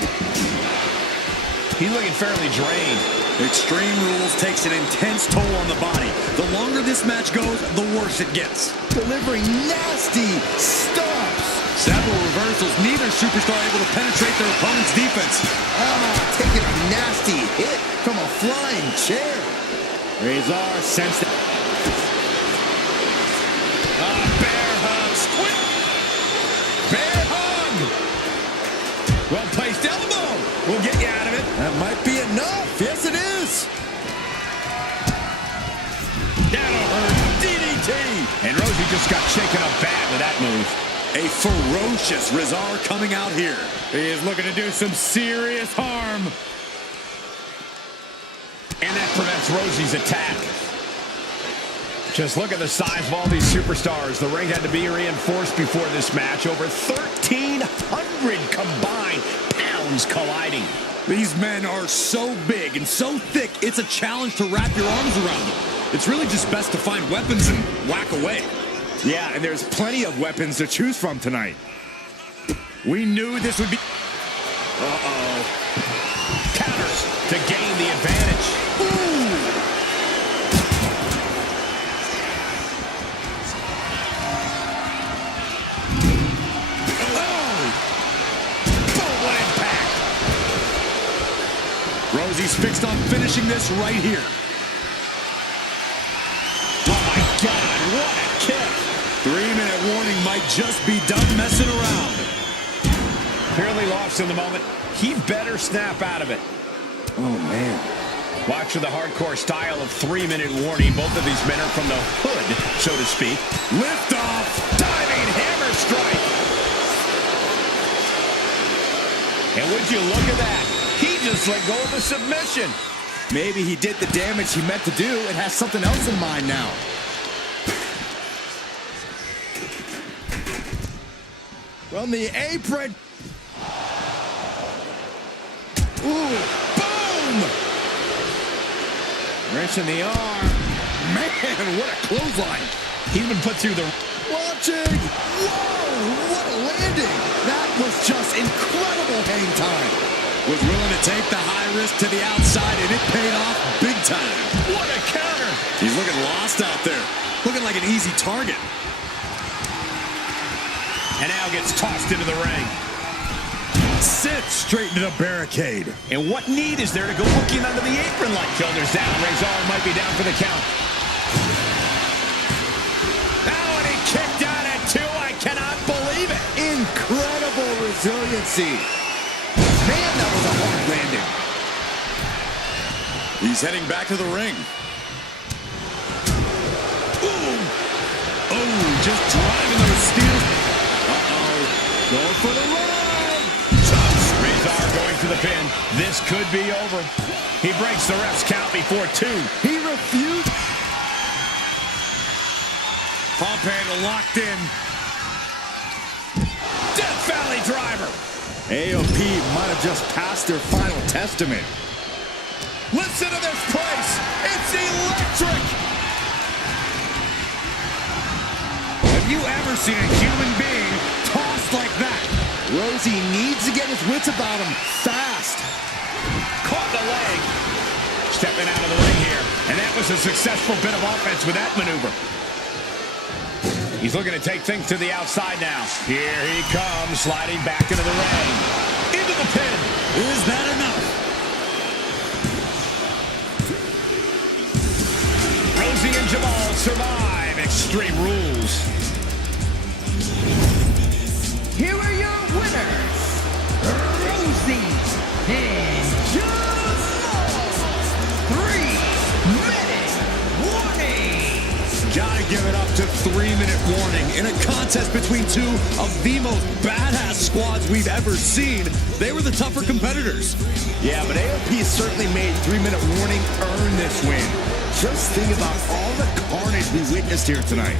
He's looking fairly drained. Extreme Rules takes an intense toll on the body. The longer this match goes, the worse it gets. Delivering nasty stomps. Several reversals, neither superstar able to penetrate their opponent's defense. Taking a nasty hit from a flying chair. Razor sensed it. Bear hug, squid. Bear hug. Well-placed elbow. We'll get you out of it. That might be enough. Yes, it is. That'll hurt. DDT. And Rosie just got shaken up bad with that move. A ferocious Rizar coming out here. He is looking to do some serious harm. And that prevents Rosie's attack. Just look at the size of all these superstars. The ring had to be reinforced before this match. Over 1,300 combined pounds colliding. These men are so big and so thick, it's a challenge to wrap your arms around them. It's really just best to find weapons and whack away. Yeah, and there's plenty of weapons to choose from tonight. We knew this would be... Counters to gain the advantage. Ooh! Boom impact. Rosie's fixed on finishing this right here. Oh my God, what a kick. 3-minute warning might just be done messing around. Clearly lost in the moment. He better snap out of it. Oh, man. Watch for the hardcore style of 3-minute warning. Both of these men are from the hood, so to speak. Lift off. Diving hammer strike. And would you look at that? He just let go of the submission. Maybe he did the damage he meant to do and has something else in mind now. From the apron. Ooh, boom! Wrench in the arm. Man, what a clothesline. He's been put through the... Watching. Whoa, what a landing. That was just incredible hang time. Was willing to take the high risk to the outside, and it paid off big time. What a counter. He's looking lost out there. Looking like an easy target. And now gets tossed into the ring. Sits straight into the barricade. And what need is there to go looking under the apron like shoulders down? Razor might be down for the count. Oh, and he kicked out at 2. I cannot believe it. Incredible resiliency. Man, that was a hard landing. He's heading back to the ring. Ooh. Oh, just driving those steels. Going for the run. Razor going for the pin. This could be over. He breaks the ref's count before 2. He refused. Pump handle locked in. Death Valley driver. AOP might have just passed their final testament. Listen to this place. It's electric. Have you ever seen a human being tossed like that? Rosie needs to get his wits about him fast. Caught the leg. Stepping out of the ring here. And that was a successful bit of offense with that maneuver. He's looking to take things to the outside now. Here he comes, sliding back into the ring. Into the pin. Is that enough? Rosie and Jamal survive Extreme Rules. Here are your winners, Rosie and Jamal. 3-minute warning. Gotta give it up to 3-minute warning. In a contest between two of the most badass squads we've ever seen, they were the tougher competitors. Yeah, but AOP certainly made 3-minute warning earn this win. Just think about all the carnage we witnessed here tonight.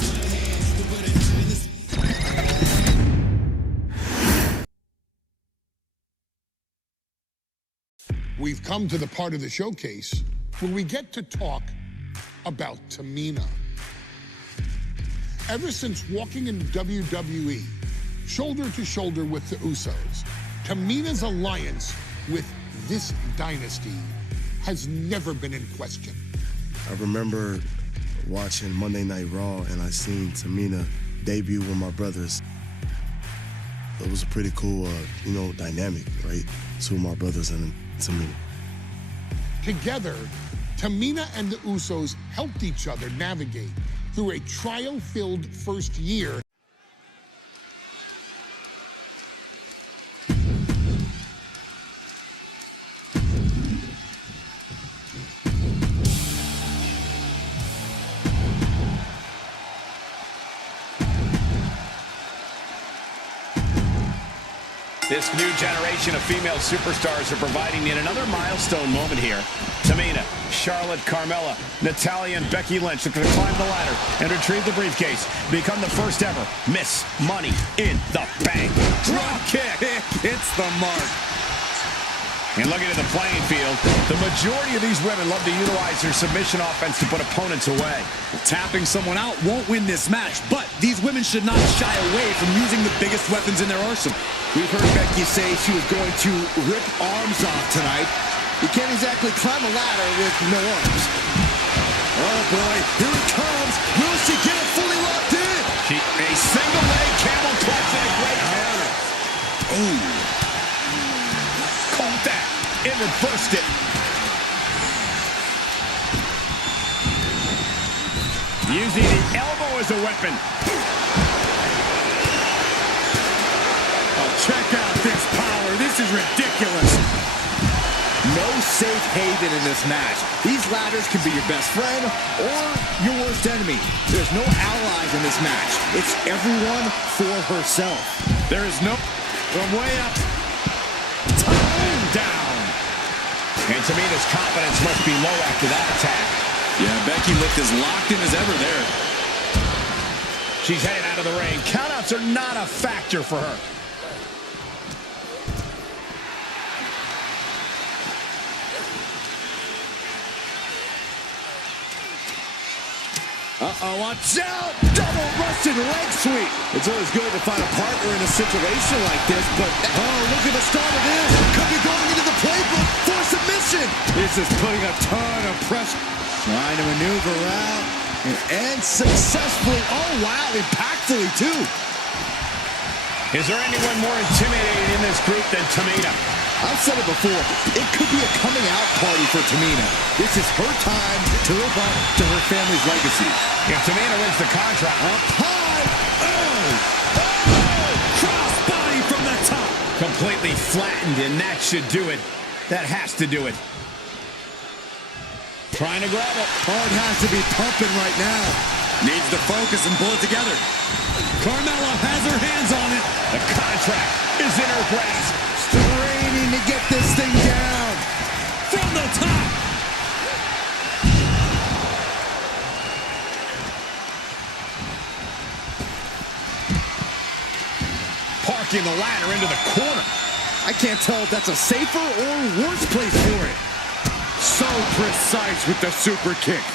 We've come to the part of the showcase where we get to talk about Tamina. Ever since walking in WWE, shoulder to shoulder with the Usos, Tamina's alliance with this dynasty has never been in question. I remember watching Monday Night Raw, and I seen Tamina debut with my brothers. It was a pretty cool, dynamic, right? Two of my brothers and Tamina. Together, Tamina and the Usos helped each other navigate through a trial-filled first year. This new generation of female superstars are providing yet another milestone moment here. Tamina, Charlotte, Carmella, Natalya, and Becky Lynch are going to climb the ladder and retrieve the briefcase. Become the first ever Miss Money in the Bank. Drop kick. Hits the mark. And looking at the playing field, the majority of these women love to utilize their submission offense to put opponents away. Tapping someone out won't win this match, but these women should not shy away from using the biggest weapons in their arsenal. We've heard Becky say she was going to rip arms off tonight. You can't exactly climb a ladder with no arms. Oh boy, here it comes. Will she get it fully locked in? A single leg camel clutch and a great counter. Ooh. Caught that and reversed it. Using the elbow as a weapon. Oh, check out this power. This is ridiculous. No safe haven in this match. These ladders can be your best friend or your worst enemy. There's no allies in this match. It's everyone for herself. There is no... From way up. Time down. And Tamina's confidence must be low after that attack. Yeah, Becky looked as locked in as ever there. She's headed out of the ring. Countouts are not a factor for her. Uh-oh, watch out! Double Russian leg sweep! It's always good to find a partner in a situation like this, but... Oh, look at the start of this! Could be going into the playbook for submission! This is putting a ton of pressure. Trying to maneuver out, and successfully, oh wow, impactfully too. Is there anyone more intimidating in this group than Tamina? I've said it before, it could be a coming out party for Tamina. This is her time to live up to her family's legacy. If Tamina wins the contract... Up high! Crossbody from the top. Completely flattened, and that should do it. That has to do it. Trying to grab it. Heart has to be pumping right now. Needs to focus and pull it together. Carmella has her hands on it. The contract is in her grasp. Straining to get this thing down. From the top. Parking the ladder into the corner. I can't tell if that's a safer or worse place for it. So precise with the super kick.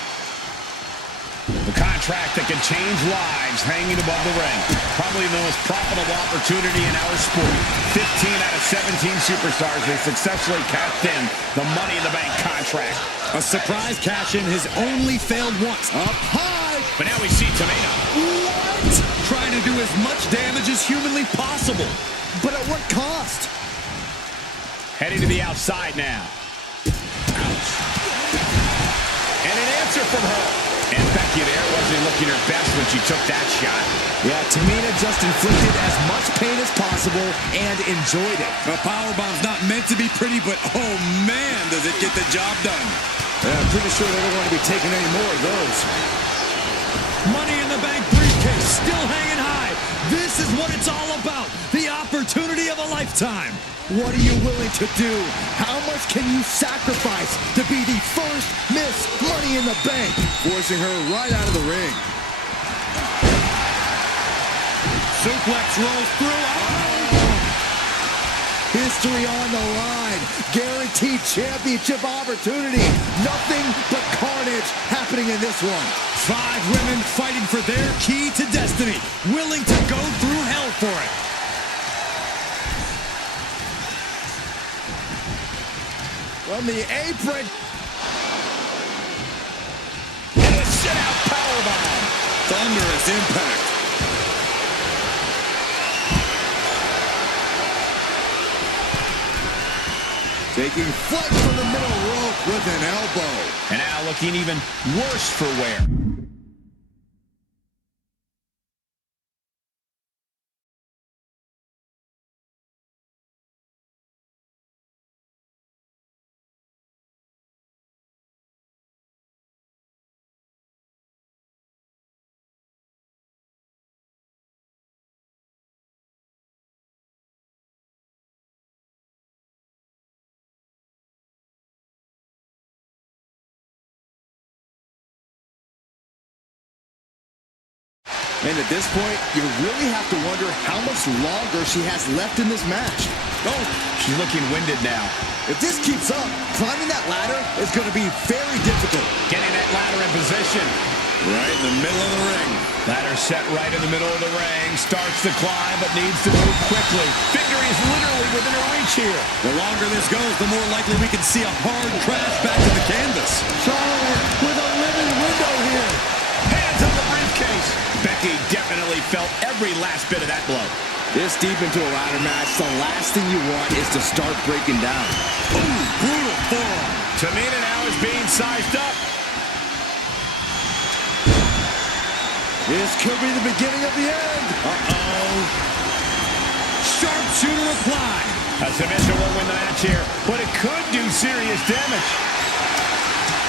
The contract that can change lives hanging above the ring. Probably the most profitable opportunity in our sport. 15 out of 17 superstars have successfully cashed in the Money in the Bank contract. A surprise cash-in has only failed once. Up high. But now we see Tamina. What? Trying to do as much damage as humanly possible. But at what cost? Heading to the outside now. Ouch. And an answer from her. And Becky there wasn't looking her best when she took that shot. Yeah, Tamina just inflicted as much pain as possible and enjoyed it. A powerbomb's not meant to be pretty, but oh man, does it get the job done. Yeah, I'm pretty sure they don't want to be taking any more of those. Money in the Bank briefcase still hanging high. This is what it's all about. The opportunity of a lifetime. What are you willing to do? How much can you sacrifice to be the first Miss Money in the Bank? Forcing her right out of the ring. Suplex rolls through. History on the line. Guaranteed championship opportunity. Nothing but carnage happening in this one. 5 women fighting for their key to destiny. Willing to go through hell for it. From the apron. powerbomb. Thunderous impact. Taking flight from the middle rope with an elbow. And now looking even worse for wear. And at this point, you really have to wonder how much longer she has left in this match. Oh, she's looking winded now. If this keeps up, climbing that ladder is going to be very difficult. Getting that ladder in position. Right in the middle of the ring. Ladder set right in the middle of the ring. Starts to climb, but needs to move quickly. Victory is literally within her reach here. The longer this goes, the more likely we can see a hard crash back to the canvas. Charlotte with a living window here. Hands on the briefcase. Becky definitely felt every last bit of that blow. This deep into a ladder match, the last thing you want is to start breaking down. Ooh, brutal forearm. Tamina now is being sized up. This could be the beginning of the end. Uh-oh. Sharpshooter applied. A submission will win the match here, but it could do serious damage.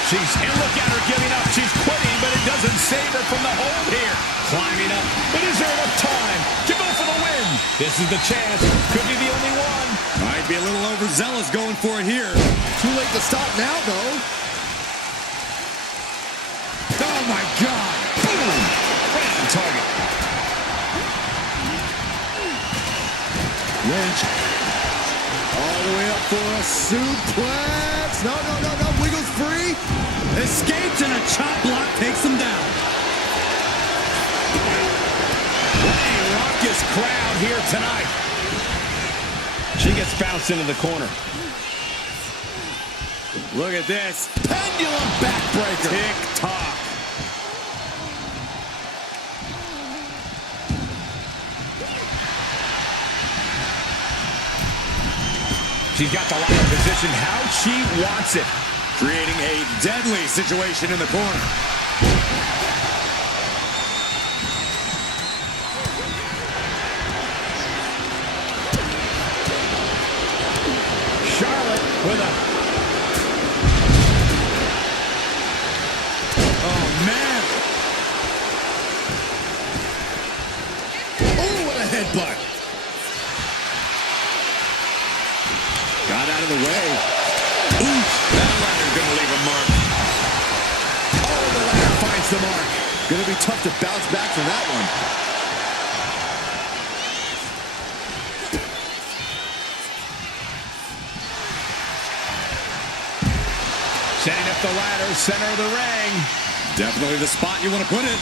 And look at her giving up. She's quitting, but it doesn't save her from the hold here. Climbing up, but is there enough time to go for the win? This is the chance. Could be the only one. Might be a little overzealous going for it here. Too late to stop now, though. Oh, my God. Boom! Right on target. Lynch. All the way up for a suplex. No. Wiggles free. Escapes and a chop block takes him down. A raucous crowd here tonight. She gets bounced into the corner. Look at this. Pendulum backbreaker. Tick-tock. She's got the ladder positioned how she wants it. Creating a deadly situation in the corner. Charlotte with a... Oh, man. Oh, what a headbutt. Got out of the way. That ladder's gonna leave a mark. Oh, the ladder finds the mark. Gonna be tough to bounce back from that one. Setting up the ladder, center of the ring. Definitely the spot you want to put it.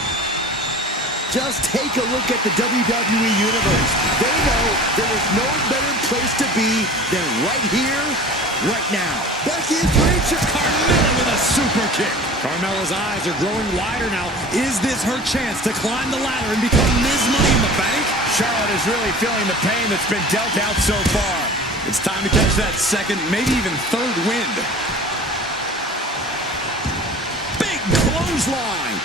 Just take a look at the WWE Universe. They know there is no better place to be than right here, right now. Becky is reaching. Carmella with a super kick. Carmella's eyes are growing wider now. Is this her chance to climb the ladder and become Ms. Money in the Bank? Charlotte is really feeling the pain that's been dealt out so far. It's time to catch that second, maybe even third wind. Big clothesline.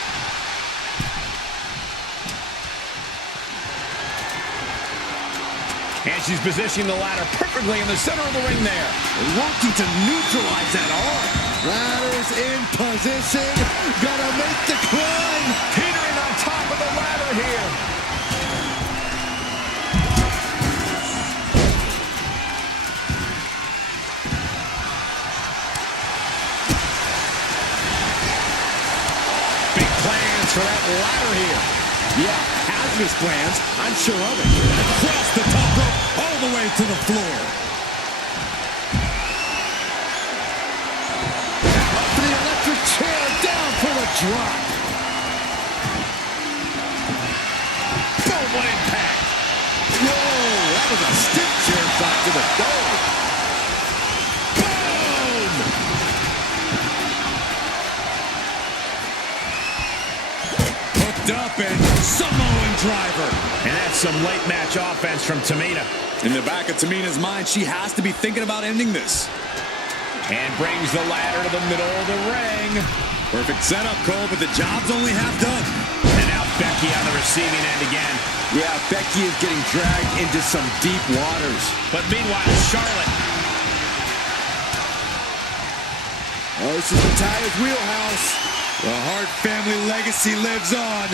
And she's positioning the ladder perfectly in the center of the ring there. Working to neutralize that arm. Ladder's in position. Gonna make the climb. Teetering on top of the ladder here. Big plans for that ladder here. Yeah, hazardous plans. I'm sure of it. Across the top rope, all the way to the floor. Up to the electric chair, down for the drop. Boom, what impact. Whoa, that was a stiff chair shot to the dome. Wrapped up in Samoan driver. And that's some late match offense from Tamina. In the back of Tamina's mind, she has to be thinking about ending this. And brings the ladder to the middle of the ring. Perfect setup, Cole, but the job's only half done. And now Becky on the receiving end again. Yeah, Becky is getting dragged into some deep waters. But meanwhile, Charlotte. Oh, this is Natalia's wheelhouse. The Hart family legacy lives on.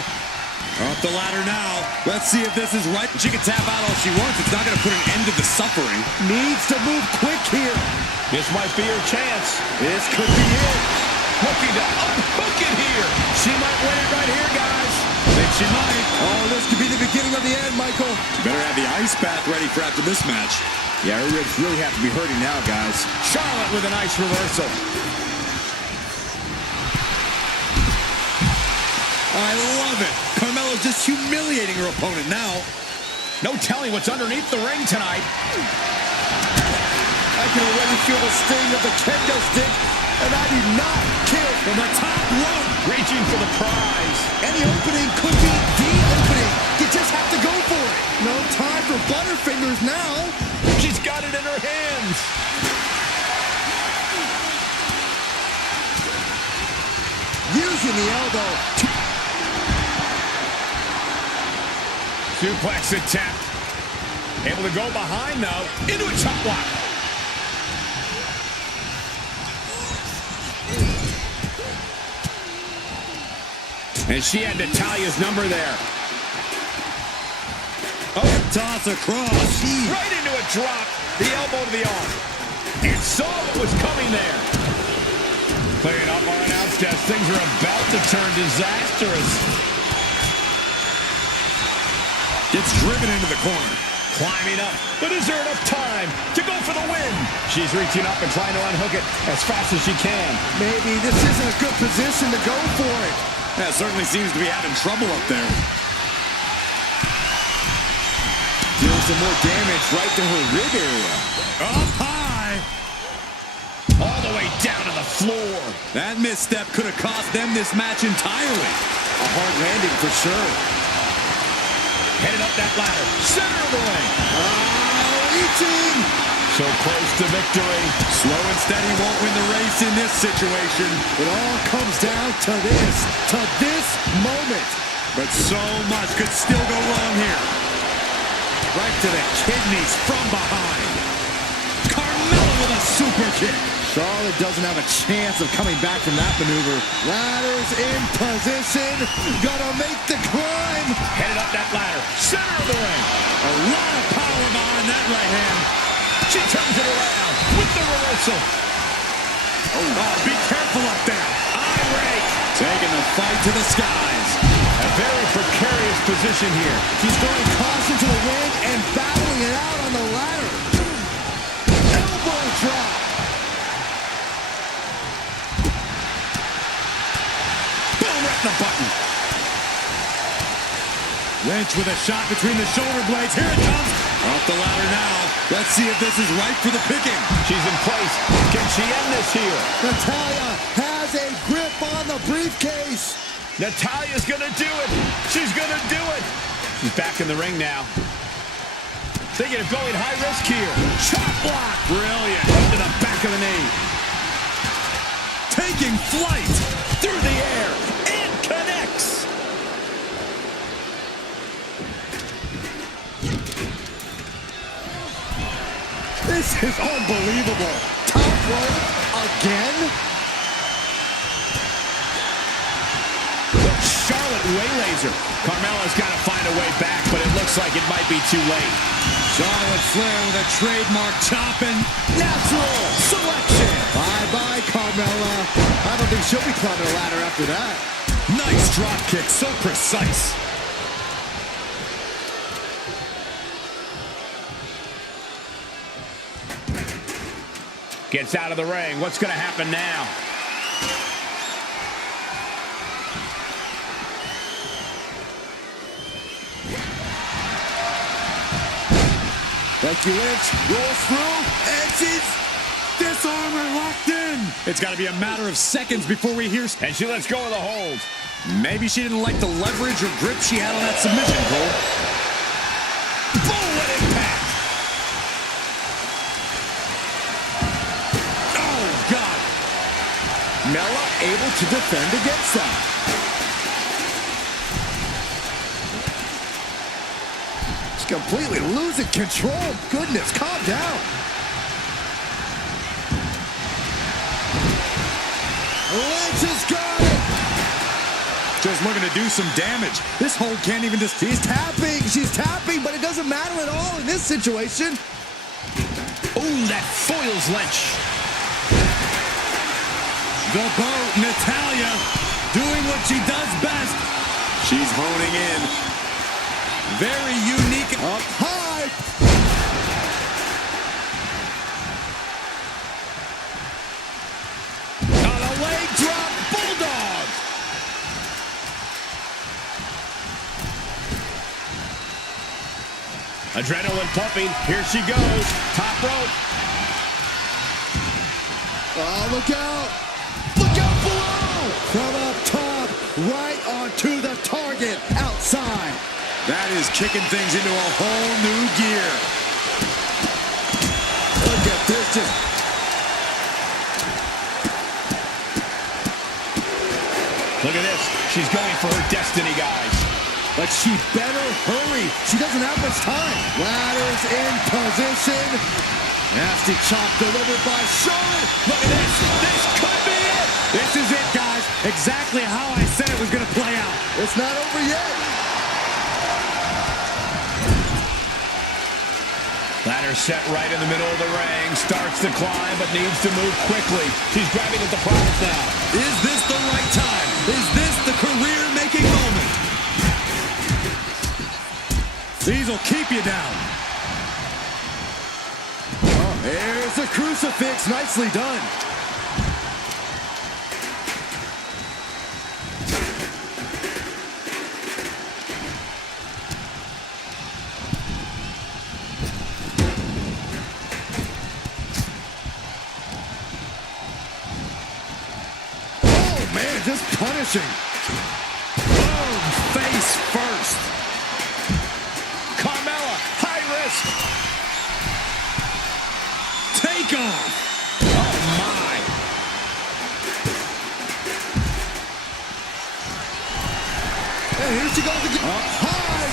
Off the ladder now. Let's see if this is right. She can tap out all she wants. It's not going to put an end to the suffering. Needs to move quick here. This might be her chance. This could be it. Looking to unhook it here. She might win it right here, guys. Think she might. Oh, this could be the beginning of the end, Michael. You better have the ice bath ready for after this match. Yeah, her ribs really have to be hurting now, guys. Charlotte with a nice reversal. I love it. Carmella's just humiliating her opponent now. No telling what's underneath the ring tonight. I can already feel the sting of the kendo stick, and I do not care. From the top rope. Reaching for the prize. Any opening could be the opening. You just have to go for it. No time for butterfingers now. She's got it in her hands. Using the elbow. Suplex attempt. Able to go behind, though. Into a chop block. And she had Natalia's number there. Oh, toss across. Right into a drop. The elbow to the arm. And saw what was coming there. Clearing up our announce desk. Things are about to turn disastrous. Gets driven into the corner. Climbing up, but is there enough time to go for the win? She's reaching up and trying to unhook it as fast as she can. Maybe this isn't a good position to go for it. That certainly seems to be having trouble up there. Dealing some more damage right to her rib area. Up high. All the way down to the floor. That misstep could have cost them this match entirely. A hard landing for sure. Headed up that ladder. Center of the ring. Reaching. So close to victory. Slow and steady won't win the race in this situation. It all comes down to this moment. But so much could still go wrong here. Right to the kidneys from behind. Carmella with a super kick. Charlotte doesn't have a chance of coming back from that maneuver. Ladders in position. Gonna make the climb. Headed up that ladder. Center of the ring. A lot of power behind that right hand. She turns it around with the reversal. Oh, be careful up there. Eye rake. Taking the fight to the skies. A very precarious position here. She's throwing caution to the ring and battling it out on the ladder. Elbow drop. Boom, right in the button. Lynch with a shot between the shoulder blades. Here it comes. Off the ladder now. Let's see if this is right for the picking. She's in place. Can she end this here? Natalya has a grip on the briefcase. Natalia's gonna do it. She's gonna do it. She's back in the ring now. Thinking of going high risk here. Chop block. Brilliant. Up to the back of the knee. Taking flight Through the air. And connects. This is unbelievable. Top rope again? Charlotte waylays her. Carmella's got to find a way back, but it looks like it might be too late. Charlotte Flair with a trademark chopping. Natural selection. Bye-bye, Carmella. I don't think she'll be climbing a ladder after that. Nice drop kick, so precise. Gets out of the ring. What's going to happen now? Becky Lynch rolls through, and she's Disarmer locked in. It's got to be a matter of seconds before we hear. And she lets go of the hold. Maybe she didn't like the leverage or grip she had on that submission, Cole. Boom, what impact! Oh, God. Mella able to defend against that. She's completely losing control. Goodness, calm down. Lynch has got it. Just looking to do some damage. This hold can't even just... She's tapping, but it doesn't matter at all in this situation. Ooh, that foils Lynch. The boat, Natalya, doing what she does best. She's honing in. Very unique. Up high. On a leg drop, bulldog. Adrenaline pumping. Here she goes. Top rope. Oh, look out. Look out below. From up top, right onto the target outside. That is kicking things into a whole new gear. Look at this. Look at this. She's going for her destiny, guys. But she better hurry. She doesn't have much time. Ladders in position. Nasty chop delivered by Charlotte. Look at this. This could be it. This is it, guys. Exactly how I said it was going to play out. It's not over yet. Ladder set right in the middle of the ring. Starts to climb, but needs to move quickly. She's grabbing at the prize now. Is this the right time? Is this the career-making moment? These will keep you down. Oh, there's the crucifix. Nicely done. Oh, man, just punishing. Boom, face first. Carmella, high risk. Take off. Oh, my. And here she goes again. Up high.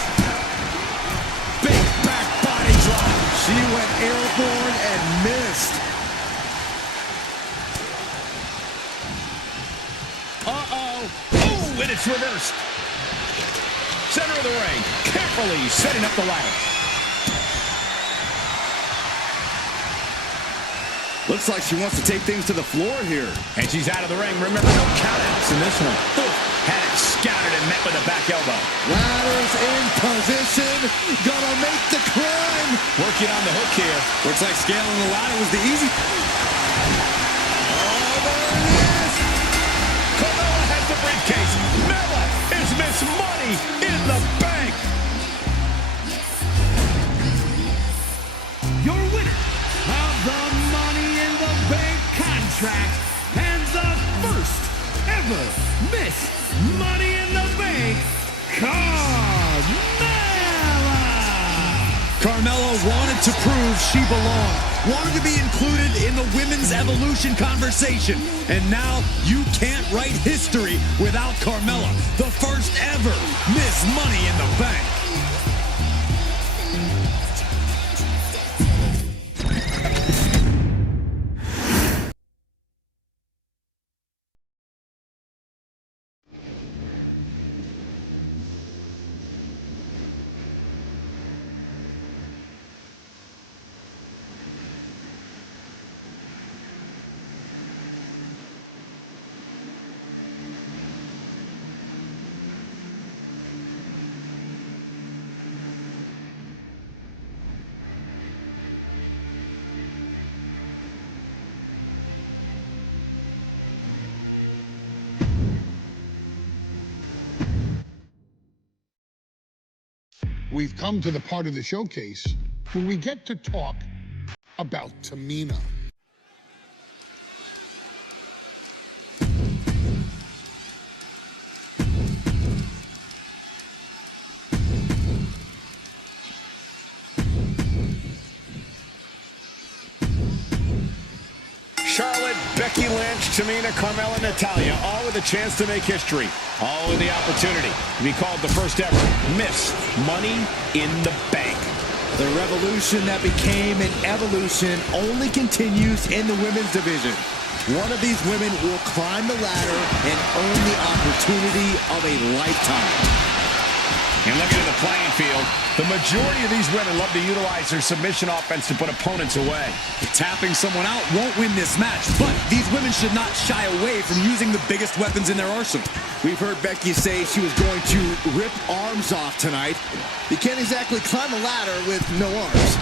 Big back body drop. She went airborne and missed. Uh-oh. Oh, and it's reversed. Center of the ring. Carefully setting up the ladder. Looks like she wants to take things to the floor here. And she's out of the ring. Remember, no countouts in this one. Ooh, had it scouted and met with a back elbow. Ladders in position. Gonna make the climb. Working on the hook here. Looks like scaling the ladder was the easy. Oh, there it is. Carmella has the briefcase. Mella is Miss Money in the bank. Your winner of the Money in the Bank contract and the first ever Miss Money in the Bank, Carmella! Carmella wanted to prove she belonged, wanted to be included in the women's evolution conversation. And now you can't write history without Carmella, the first ever Miss Money in the Bank. We've come to the part of the showcase where we get to talk about Tamina. Becky Lynch, Tamina, Carmella, Natalya, all with a chance to make history. All with the opportunity to be called the first ever Miss Money in the Bank. The revolution that became an evolution only continues in the women's division. One of these women will climb the ladder and earn the opportunity of a lifetime. And looking at the playing field, the majority of these women love to utilize their submission offense to put opponents away. Tapping someone out won't win this match, but these women should not shy away from using the biggest weapons in their arsenal. We've heard Becky say she was going to rip arms off tonight. You can't exactly climb a ladder with no arms.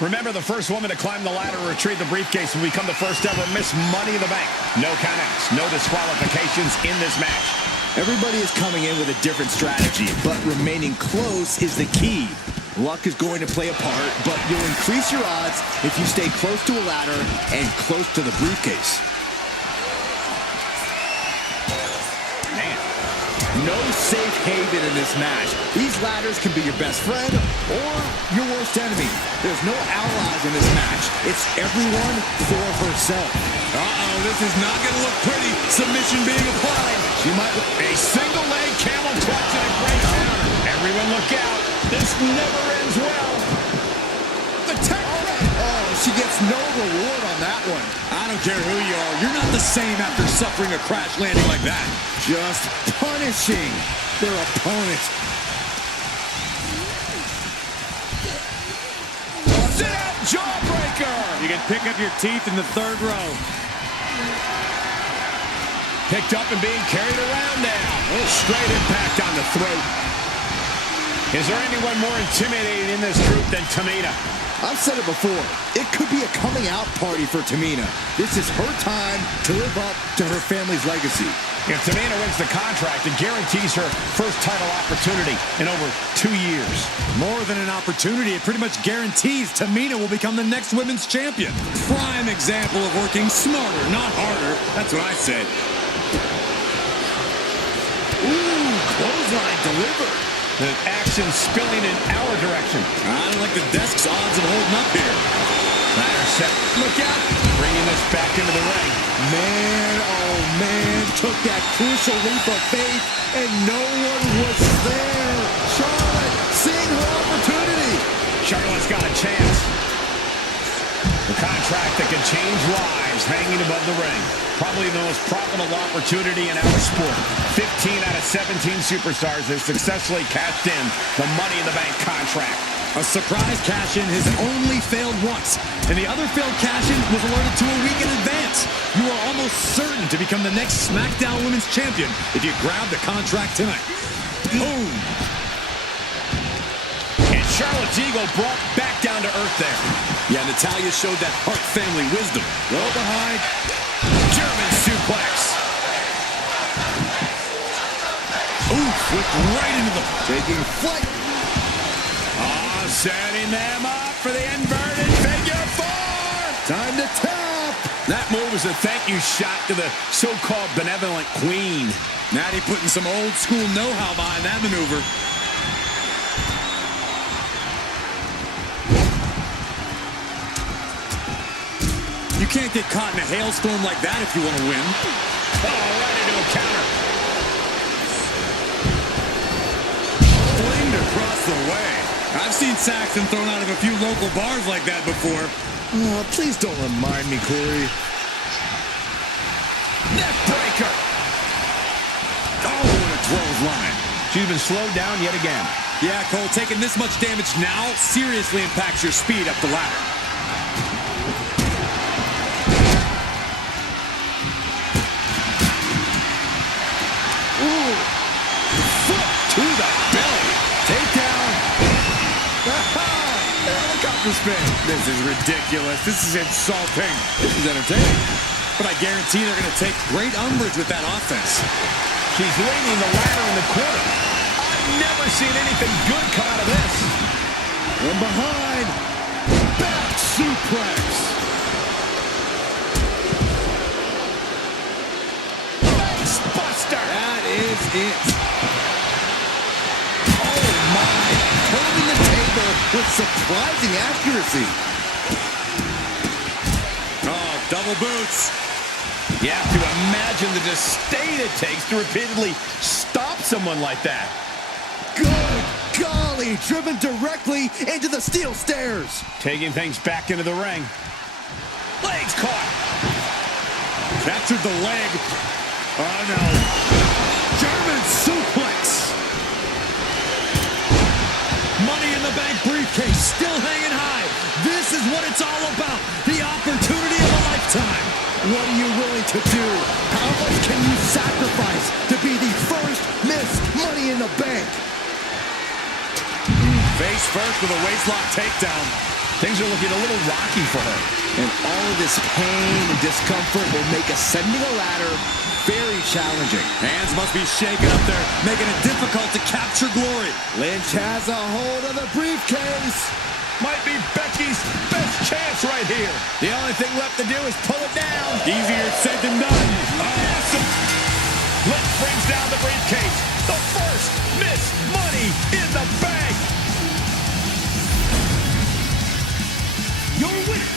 Remember, the first woman to climb the ladder or retrieve the briefcase will become the first ever Miss Money in the Bank. No countouts, no disqualifications in this match. Everybody is coming in with a different strategy, but remaining close is the key. Luck is going to play a part, but you'll increase your odds if you stay close to a ladder and close to the briefcase. Man. No safe haven in this match. These ladders can be your best friend or your worst enemy. There's no allies in this match. It's everyone for herself. Uh-oh, this is not going to look pretty. Submission being applied. She might... A single leg camel clutch and a great counter. Everyone look out. This never ends well. The tech... Oh, she gets no reward on that one. I don't care who you are. You're not the same after suffering a crash landing like that. Just punishing their opponent. Sit-out jawbreaker. You can pick up your teeth in the third row. Picked up and being carried around now. Straight impact on the throat. Is there anyone more intimidating in this group than Tamina? I've said it before. It could be a coming out party for Tamina. This is her time to live up to her family's legacy. If Tamina wins the contract, it guarantees her first title opportunity in over 2 years. More than an opportunity, it pretty much guarantees Tamina will become the next women's champion. Prime example of working smarter, not harder. That's what I said. Ooh, clothesline delivered. The action spilling in our direction. I don't like the desk's odds of holding up here. Ladder set. Look out. Bringing this back into the ring. Man, oh man, took that crucial leap of faith, and no one was there. Charlotte seeing her opportunity. Charlotte's got a chance. The contract that can change lives hanging above the ring. Probably the most profitable opportunity in our sport. 15 out of 17 superstars have successfully cashed in the Money in the Bank contract. A surprise cash-in has only failed once, and the other failed cash-in was alerted to a week in advance. You are almost certain to become the next SmackDown Women's Champion if you grab the contract tonight. Boom! And Charlotte's ego brought back down to earth there. Yeah, Natalya showed that Hart family wisdom. Well behind. German suplex. Oof, whipped right into the... Taking flight. Setting them up for the inverted figure four. Time to tap. That move was a thank you shot to the so-called benevolent queen. Natty putting some old school know-how behind that maneuver. You can't get caught in a hailstorm like that if you want to win. Oh, right into a counter. Flinged across the way. I've seen Saxton thrown out of a few local bars like that before. Oh, please don't remind me, Corey. Neck breaker. Oh, what a 12 line. She's been slowed down yet again. Yeah, Cole, taking this much damage now seriously impacts your speed up the ladder. Ooh. Foot to the belly. Takedown. Helicopter spin. This is ridiculous. This is insulting. This is entertaining. But I guarantee they're going to take great umbrage with that offense. She's leaning the ladder in the corner. I've never seen anything good come out of this. From behind. Back suplex. Face buster. That is it. Oh, my. Holding the table with surprising accuracy. Oh, Double boots. You have to imagine the disdain it takes to repeatedly stop someone like that. Good golly, driven directly into the steel stairs. Taking things back into the ring. Legs caught. Captured the leg. Oh, no. German suplex. Money in the Bank briefcase still hanging high. This is what it's all about. The opportunity of a lifetime. What are you willing to do? How much can you sacrifice to be the first Miss Money in the Bank? Face first with a waistlock takedown. Things are looking a little rocky for her. And all of this pain and discomfort will make ascending a ladder very challenging. Hands must be shaking up there, making it difficult to capture glory. Lynch has a hold of the briefcase. Might be Becky's best chance right here. The only thing left to do is pull it down. Easier said than done. Awesome. Lynch brings down the briefcase. The first Miss Money in the Bank. Your winner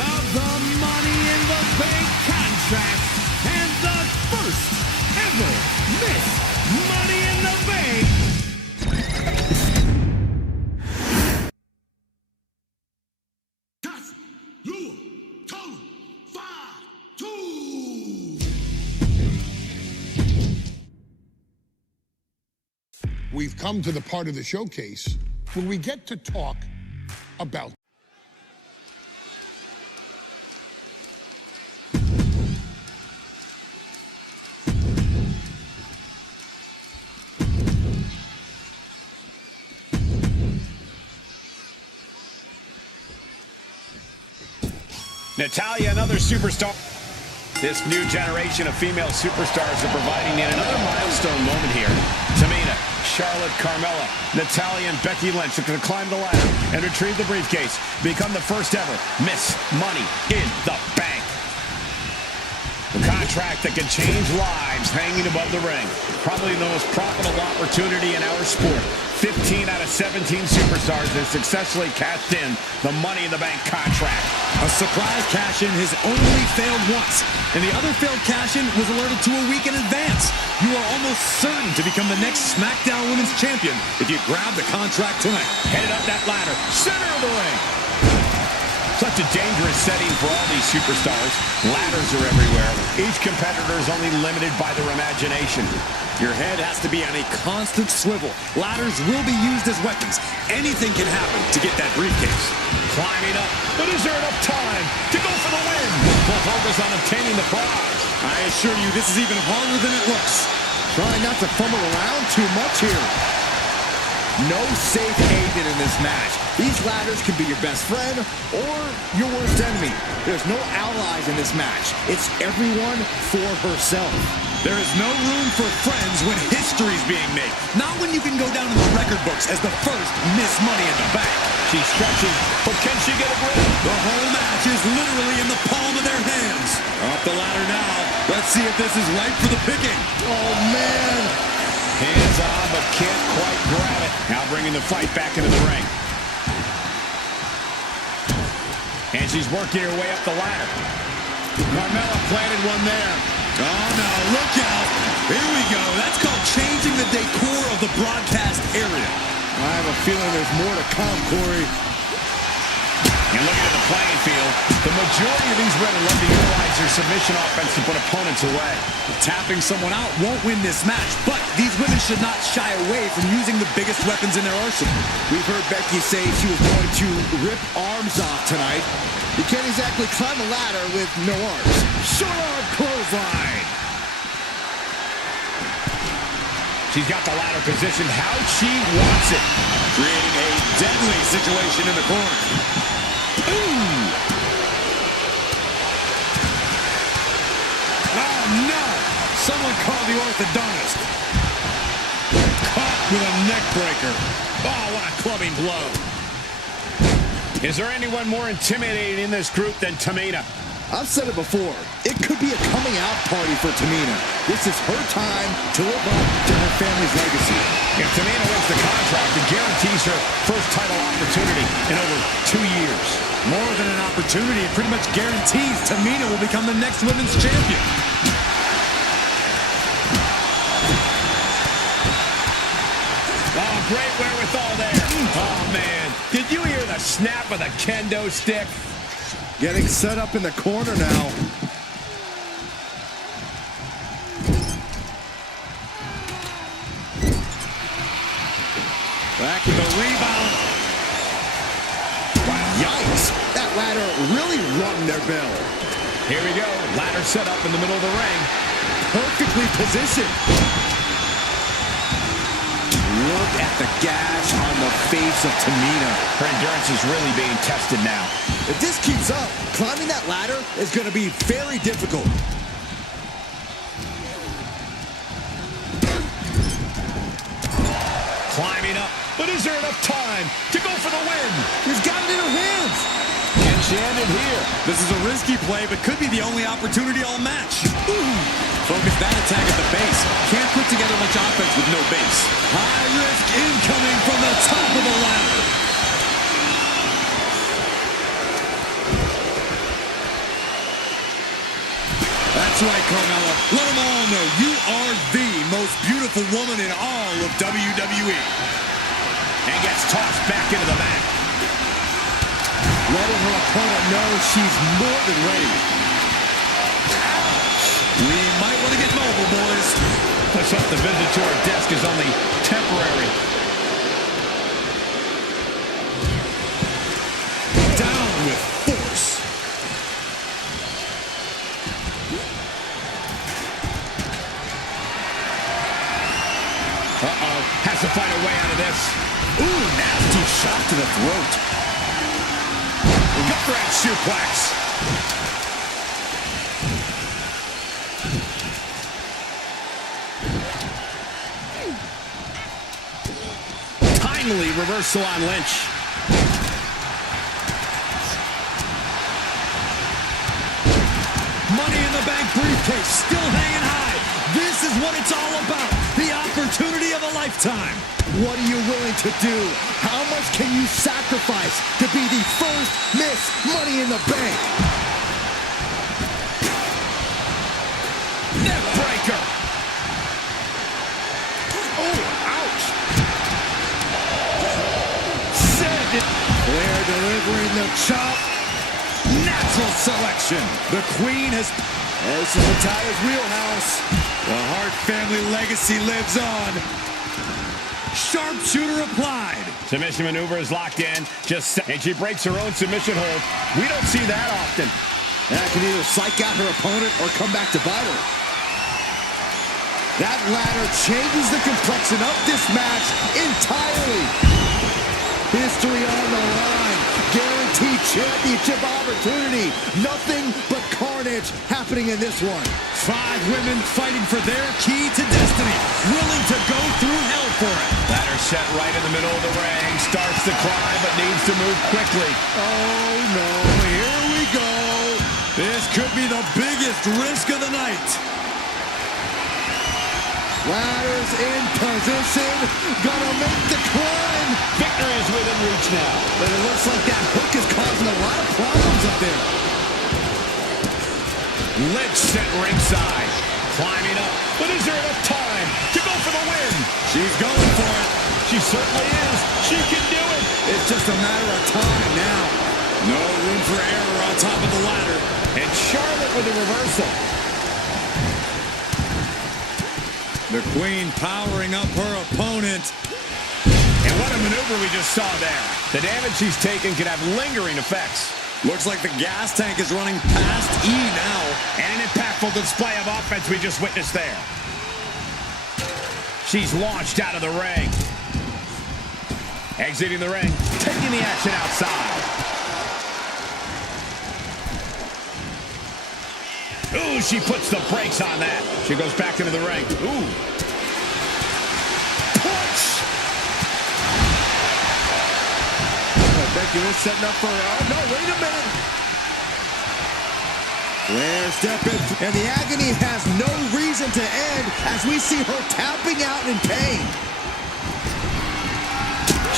of the Money in the Bank contract and the first ever Miss Money in the Bank. We've come to the part of the showcase where we get to talk about Natalya, another superstar. This new generation of female superstars are providing yet another milestone moment here. Tamina, Charlotte, Carmella, Natalya, and Becky Lynch are going to climb the ladder and retrieve the briefcase. Become the first ever Miss Money in the Bank. The contract that can change lives hanging above the ring. Probably the most profitable opportunity in our sport. 15 out of 17 superstars have successfully cashed in the Money in the Bank contract. A surprise cash-in has only failed once, and the other failed cash-in was alerted to a week in advance. You are almost certain to become the next SmackDown Women's Champion if you grab the contract tonight. Headed up that ladder, center of the ring. Such a dangerous setting for all these superstars. Ladders are everywhere. Each competitor is only limited by their imagination. Your head has to be on a constant swivel. Ladders will be used as weapons. Anything can happen to get that briefcase. Climbing up, but is there enough time to go for the win? We'll focus on obtaining the prize. I assure you, this is even harder than it looks. Trying not to fumble around too much here. No safe haven in this match. These ladders can be your best friend or your worst enemy. There's no allies in this match. It's everyone for herself. There is no room for friends when history's being made. Not when you can go down in the record books as the first Miss Money in the Bank. She's stretching, but can she get a grip? The whole match is literally in the palm of their hands. Up the ladder now. Let's see if this is right for the picking. Oh, man. Hands on, but can't quite grab it. Now bringing the fight back into the ring. And she's working her way up the ladder. Carmella planted one there. Oh, no, look out. Here we go. That's called changing the decor of the broadcast area. I have a feeling there's more to come, Corey. And looking at the playing field, the majority of these women love to utilize their submission offense to put opponents away. Tapping someone out won't win this match, but these women should not shy away from using the biggest weapons in their arsenal. We've heard Becky say she was going to rip arms off tonight. You can't exactly climb a ladder with no arms. Short arm clothesline. She's got the ladder positioned how she wants it. Creating a deadly situation in the corner. Ooh! Oh, no! Someone call the orthodontist. Caught with a neck breaker. Oh, what a clubbing blow. Is there anyone more intimidating in this group than Tamina? I've said it before, it could be a coming out party for Tamina. This is her time to live up to her family's legacy. If Tamina wins the contract, it guarantees her first title opportunity in over 2 years. More than an opportunity, it pretty much guarantees Tamina will become the next women's champion. Oh, great wherewithal there. Oh, man. Did you hear the snap of the kendo stick? Getting set up in the corner now. Back with the rebound. Wow, yikes. That ladder really rung their bell. Here we go. Ladder set up in the middle of the ring. Perfectly positioned. Look at the gash on the face of Tamina. Her endurance is really being tested now. If this keeps up, climbing that ladder is going to be very difficult. Climbing up, but is there enough time to go for the win? She's got it in her hands. Can she end it here? This is a risky play, but could be the only opportunity all match. Ooh. Focus that attack at the base. Can't put together much offense with no base. High risk incoming from the top of the ladder. That's right, Carmella. Let them all know you are the most beautiful woman in all of WWE. And gets tossed back into the mat. Letting her opponent know she's more than ready. We might want to get mobile, boys. Let's hope the visit to her desk is only temporary. Down with force. Uh-oh. Has to find a way out of this. Ooh, nasty shot to the throat. Gut-wrench suplex. Timely reversal on Lynch. Money in the Bank briefcase still hanging high. This is what it's all about. The opportunity of a lifetime. What are you willing to do? How much can you sacrifice to be the first Miss Money in the Bank? Neck breaker. Oh, ouch. Send it. Flair delivering the chop. Natural selection. The Queen has... This is Natalya's wheelhouse. The Hart family legacy lives on. Sharpshooter applied. Submission maneuver is locked in. And she breaks her own submission hold. We don't see that often. That can either psych out her opponent or come back to bite her. That ladder changes the complexion of this match entirely. History on the line. Guaranteed championship opportunity. Nothing but carnage happening in this one. 5 women fighting for their key to destiny. Willing to go through hell for it. Ladder set right in the middle of the ring. Starts to climb, but needs to move quickly. Oh, no. Here we go. This could be the biggest risk of the night. Ladders in position. Gonna make the climb. Victory is within reach now. But it looks like that hook is causing a lot of problems up there. Lynch set ringside. Climbing up. But is there enough time to go for the win? She's going for it. She certainly is. She can do it. It's just a matter of time now. No room for error on top of the ladder. And Charlotte with a reversal. The Queen powering up her opponent. And what a maneuver we just saw there. The damage she's taken can have lingering effects. Looks like the gas tank is running past E now. And an impactful display of offense we just witnessed there. She's launched out of the ring. Exiting the ring, taking the action outside. Ooh, she puts the brakes on that. She goes back into the ring. Ooh. Punch! Becky was setting up for... Oh, no, wait a minute. Flair stepping, and the agony has no reason to end as we see her tapping out in pain.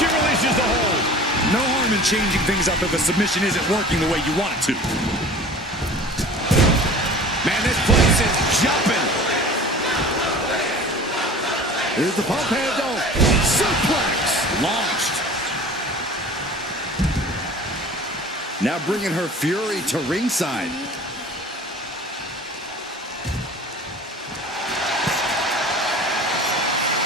She releases the hold. No harm in changing things up if a submission isn't working the way you want it to. Man, this place is jumping. Here's the pump handle. Suplex launched. Now bringing her fury to ringside.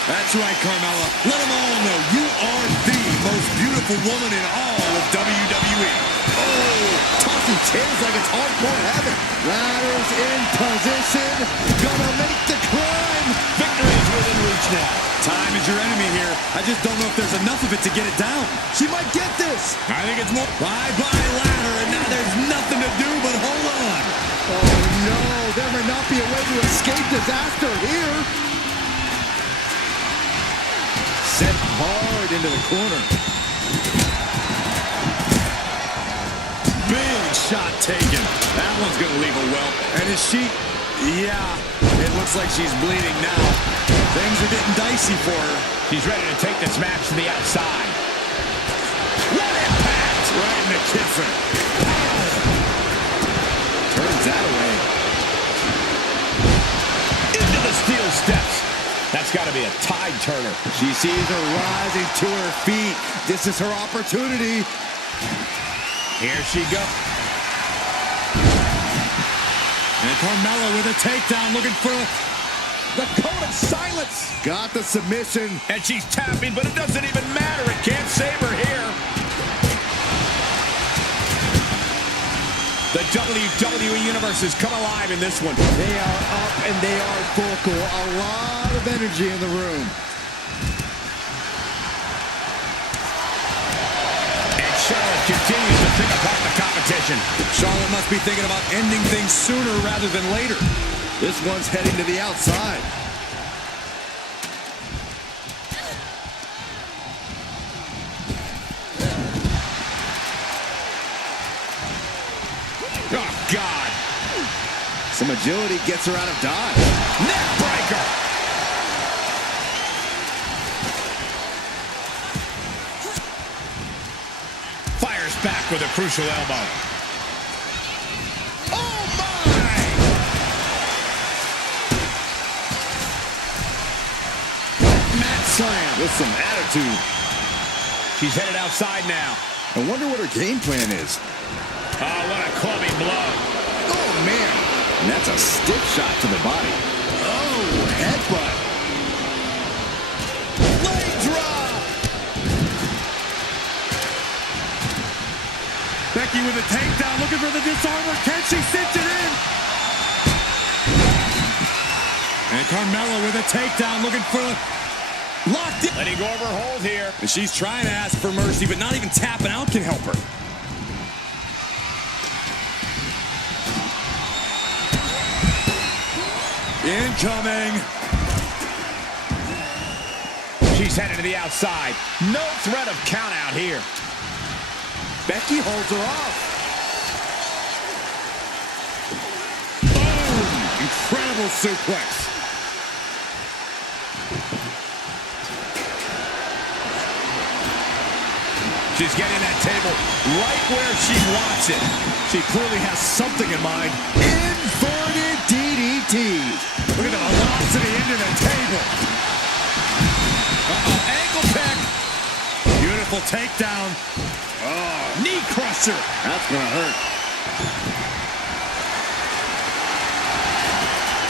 That's right, Carmella. Let them all know you are the most beautiful woman in all of WWE. Oh, tossing chairs like it's hardcore heaven. Ladders in position. Gonna make the climb. Victory is within reach now. Time is your enemy here. I just don't know if there's enough of it to get it down. She might get this. I think it's more. Bye-bye ladder, and now there's nothing to do but hold on. Oh, no. There may not be a way to escape disaster here. Set hard into the corner. Big shot taken. That one's going to leave a welt. And is she... Yeah, it looks like she's bleeding now. Things are getting dicey for her. She's ready to take this match to the outside. What impact! Right in the kitchen. Turns that away. Into the steel steps. That's got to be a tide turner. She sees her rising to her feet. This is her opportunity. Here she goes. And Carmella with a takedown, looking for The code of silence. Got the submission. And she's tapping, but it doesn't even matter. It can't save her here. The WWE Universe has come alive in this one. They are up and they are vocal. A lot of energy in the room. And Charlotte continues to pick apart the competition. Charlotte must be thinking about ending things sooner rather than later. This one's heading to the outside. Oh, God. Some agility gets her out of dodge. Neck breaker. Fires back with a crucial elbow. Oh, my! Mat slam with some attitude. She's headed outside now. I wonder what her game plan is. Oh, what a clubbing blow. Oh, man. And that's a stiff shot to the body. Oh, headbutt. Leg drop. Becky with a takedown, looking for the disarmer. Can she cinch it in? And Carmella with a takedown, looking for locked in. Letting go of her hold here. And she's trying to ask for mercy, but not even tapping out can help her. Incoming. She's headed to the outside. No threat of count out here. Becky holds her off. Boom! Incredible suplex. She's getting that table right where she wants it. She clearly has something in mind. Inverted DDT. Look at the velocity into the table. Uh-oh, ankle pick. Beautiful takedown. Oh, knee crusher. That's going to hurt.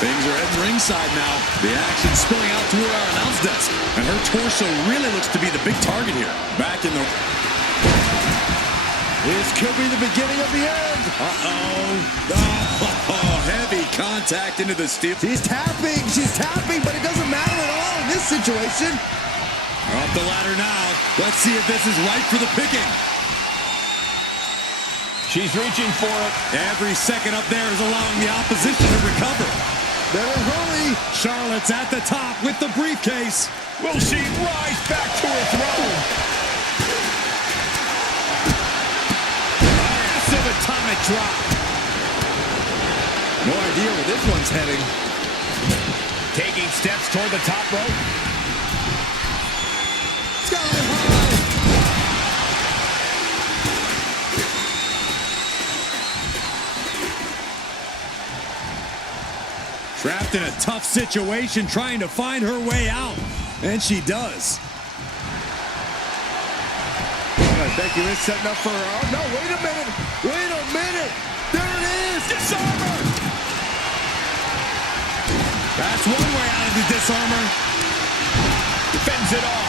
Things are at ringside now. The action spilling out to our announce desk. And her torso really looks to be the big target here. Back in the... This could be the beginning of the end. Oh, heavy contact into the steel. She's tapping, but it doesn't matter at all in this situation. Up the ladder now. Let's see if this is right for the picking. She's reaching for it. Every second up there is allowing the opposition to recover. Better hurry. Charlotte's at the top with the briefcase. Will she rise back to her throne? Massive atomic drop. this one's heading. Taking steps toward the top rope. Sky high. Trapped in a tough situation, trying to find her way out. And she does. Becky Lynch setting up for her. Oh, no, wait a minute. Wait a minute. There it is. Disarmer! That's one way out of the disarmer. Fends it off.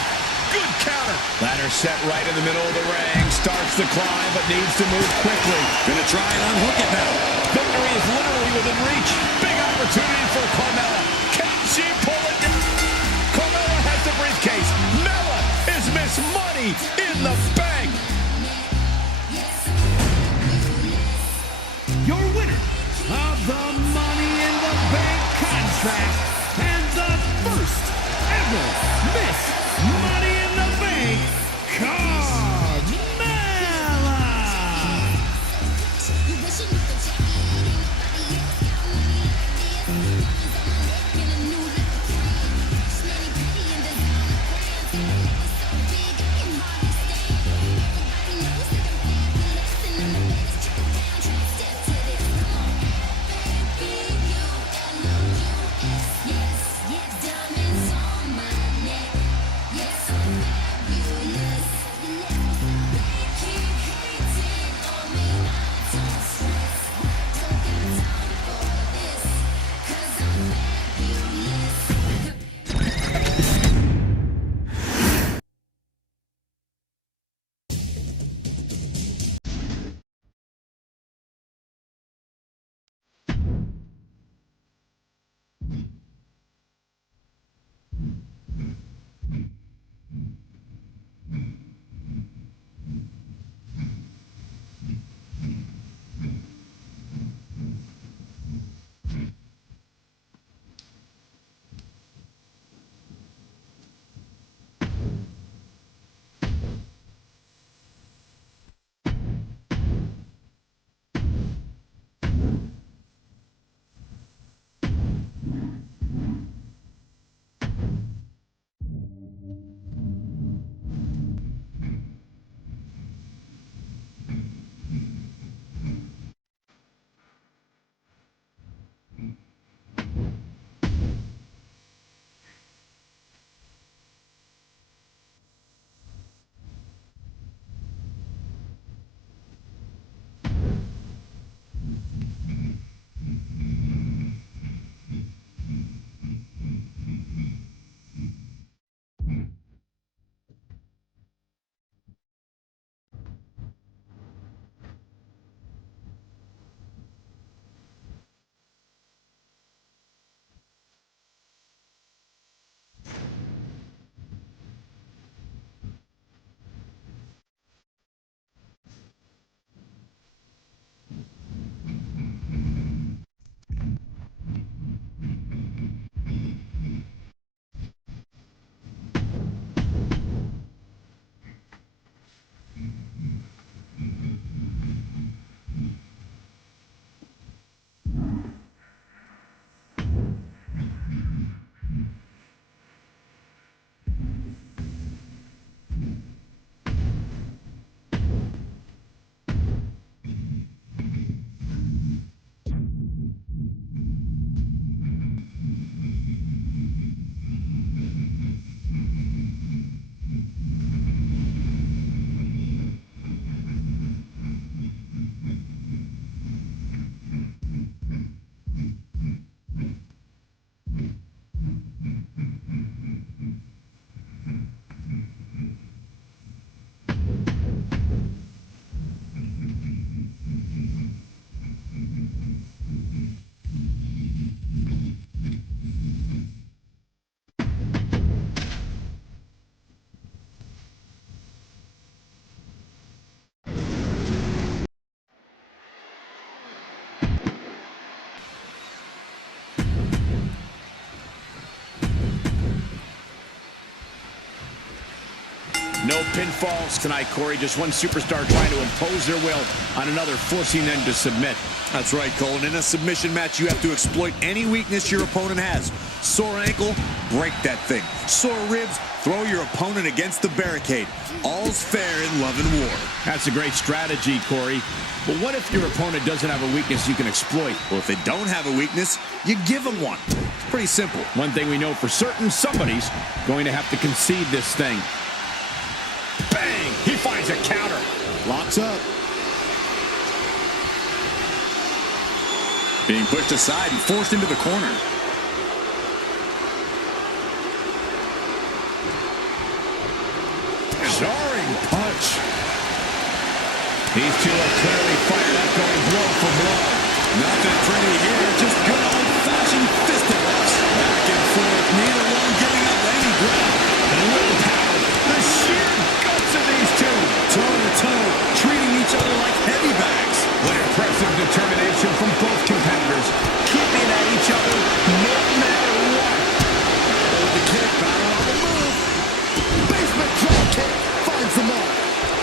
Good counter. Ladder set right in the middle of the ring. Starts to climb, but needs to move quickly. Gonna try and unhook it now. Victory is literally within reach. Big opportunity for Carmella. Can she pull it down? Carmella has the briefcase. Mella is Miss Money in the Bank. Your winner of the Money in the Bank contract and the first ever Miss Money in the Bank, Carmella. No pinfalls tonight, Corey. Just one superstar trying to impose their will on another, forcing them to submit. That's right, Cole. And in a submission match, you have to exploit any weakness your opponent has. Sore ankle, break that thing. Sore ribs, throw your opponent against the barricade. All's fair in love and war. That's a great strategy, Corey. But what if your opponent doesn't have a weakness you can exploit? Well, if they don't have a weakness, you give them one. It's pretty simple. One thing we know for certain, somebody's going to have to concede this thing. Bang! He finds a counter. Locks up. Being pushed aside and forced into the corner. Jarring punch. These two are clearly fired up, going blow for blow. Nothing pretty here, just good old-fashioned fisticuffs. Back and forth, neither one giving up any ground. The willpower, the sheer guts of these two. Toe-to-toe, treating each other like heavy bags. What impressive determination from both competitors, keeping at each other no matter what. Hold the kick, battle on the move. Basement drop kick finds the mark.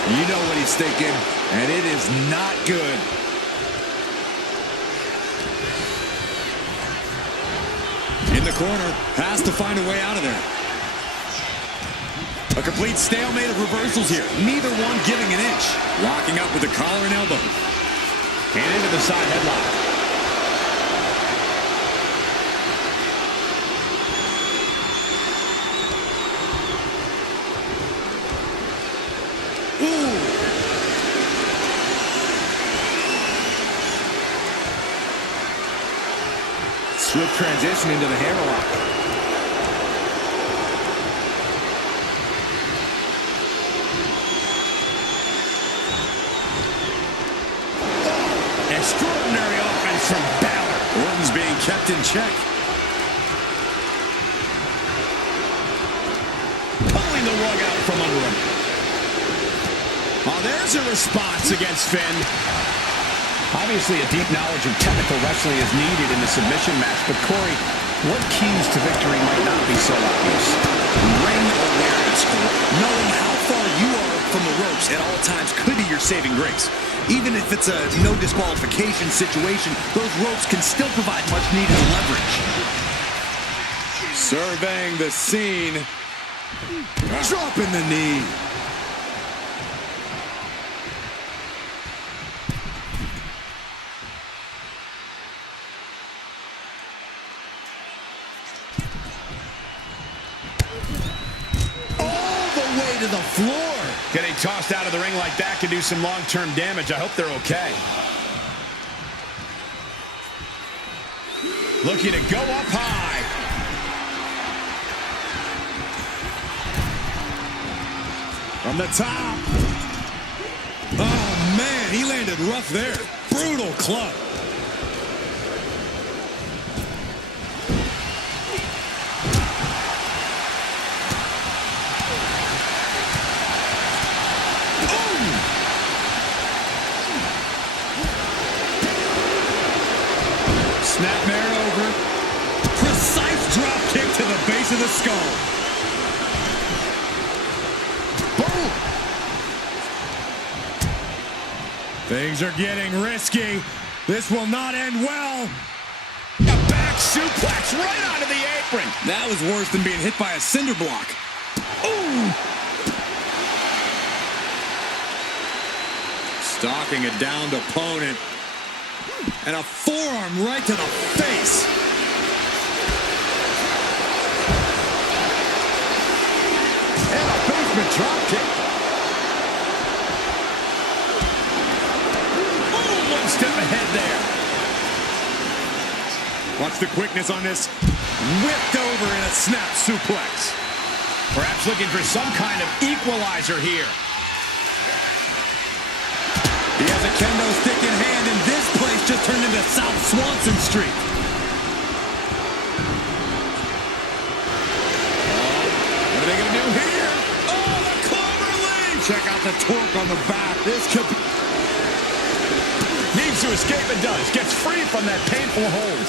You know what he's thinking, and it is not good. In the corner, has to find a way out of there. A complete stalemate of reversals here. Neither one giving an inch. Locking up with the collar and elbow. And into the side headlock. Swift transition into the hammerlock. Extraordinary offense from Balor. Orton's being kept in check. Pulling the rug out from under him. Oh, there's a response against Finn. Obviously, a deep knowledge of technical wrestling is needed in the submission match, but Corey, what keys to victory might not be so obvious? Ring awareness, knowing how far you are from the ropes at all times could be your saving grace. Even if it's a no disqualification situation, those ropes can still provide much needed leverage. Surveying the scene. Dropping the knee. To the floor. Getting tossed out of the ring like that can do some long-term damage. I hope they're okay. Looking to go up high. From the top. Oh, man, he landed rough there. Brutal club. Snapmare over. Precise drop kick to the base of the skull. Boom! Things are getting risky. This will not end well. A back suplex right onto the apron. That was worse than being hit by a cinder block. Ooh! Stalking a downed opponent. And a forearm right to the face. And a basement drop kick. Ooh, one step ahead there. Watch the quickness on this. Whipped over in a snap suplex. Perhaps looking for some kind of equalizer here. He has a kendo stick in hand, and this place just turned into South Swanson Street. What are they going to do here? Oh, the clover leaf! Check out the torque on the back. This could be... Needs to escape and does. Gets free from that painful hold.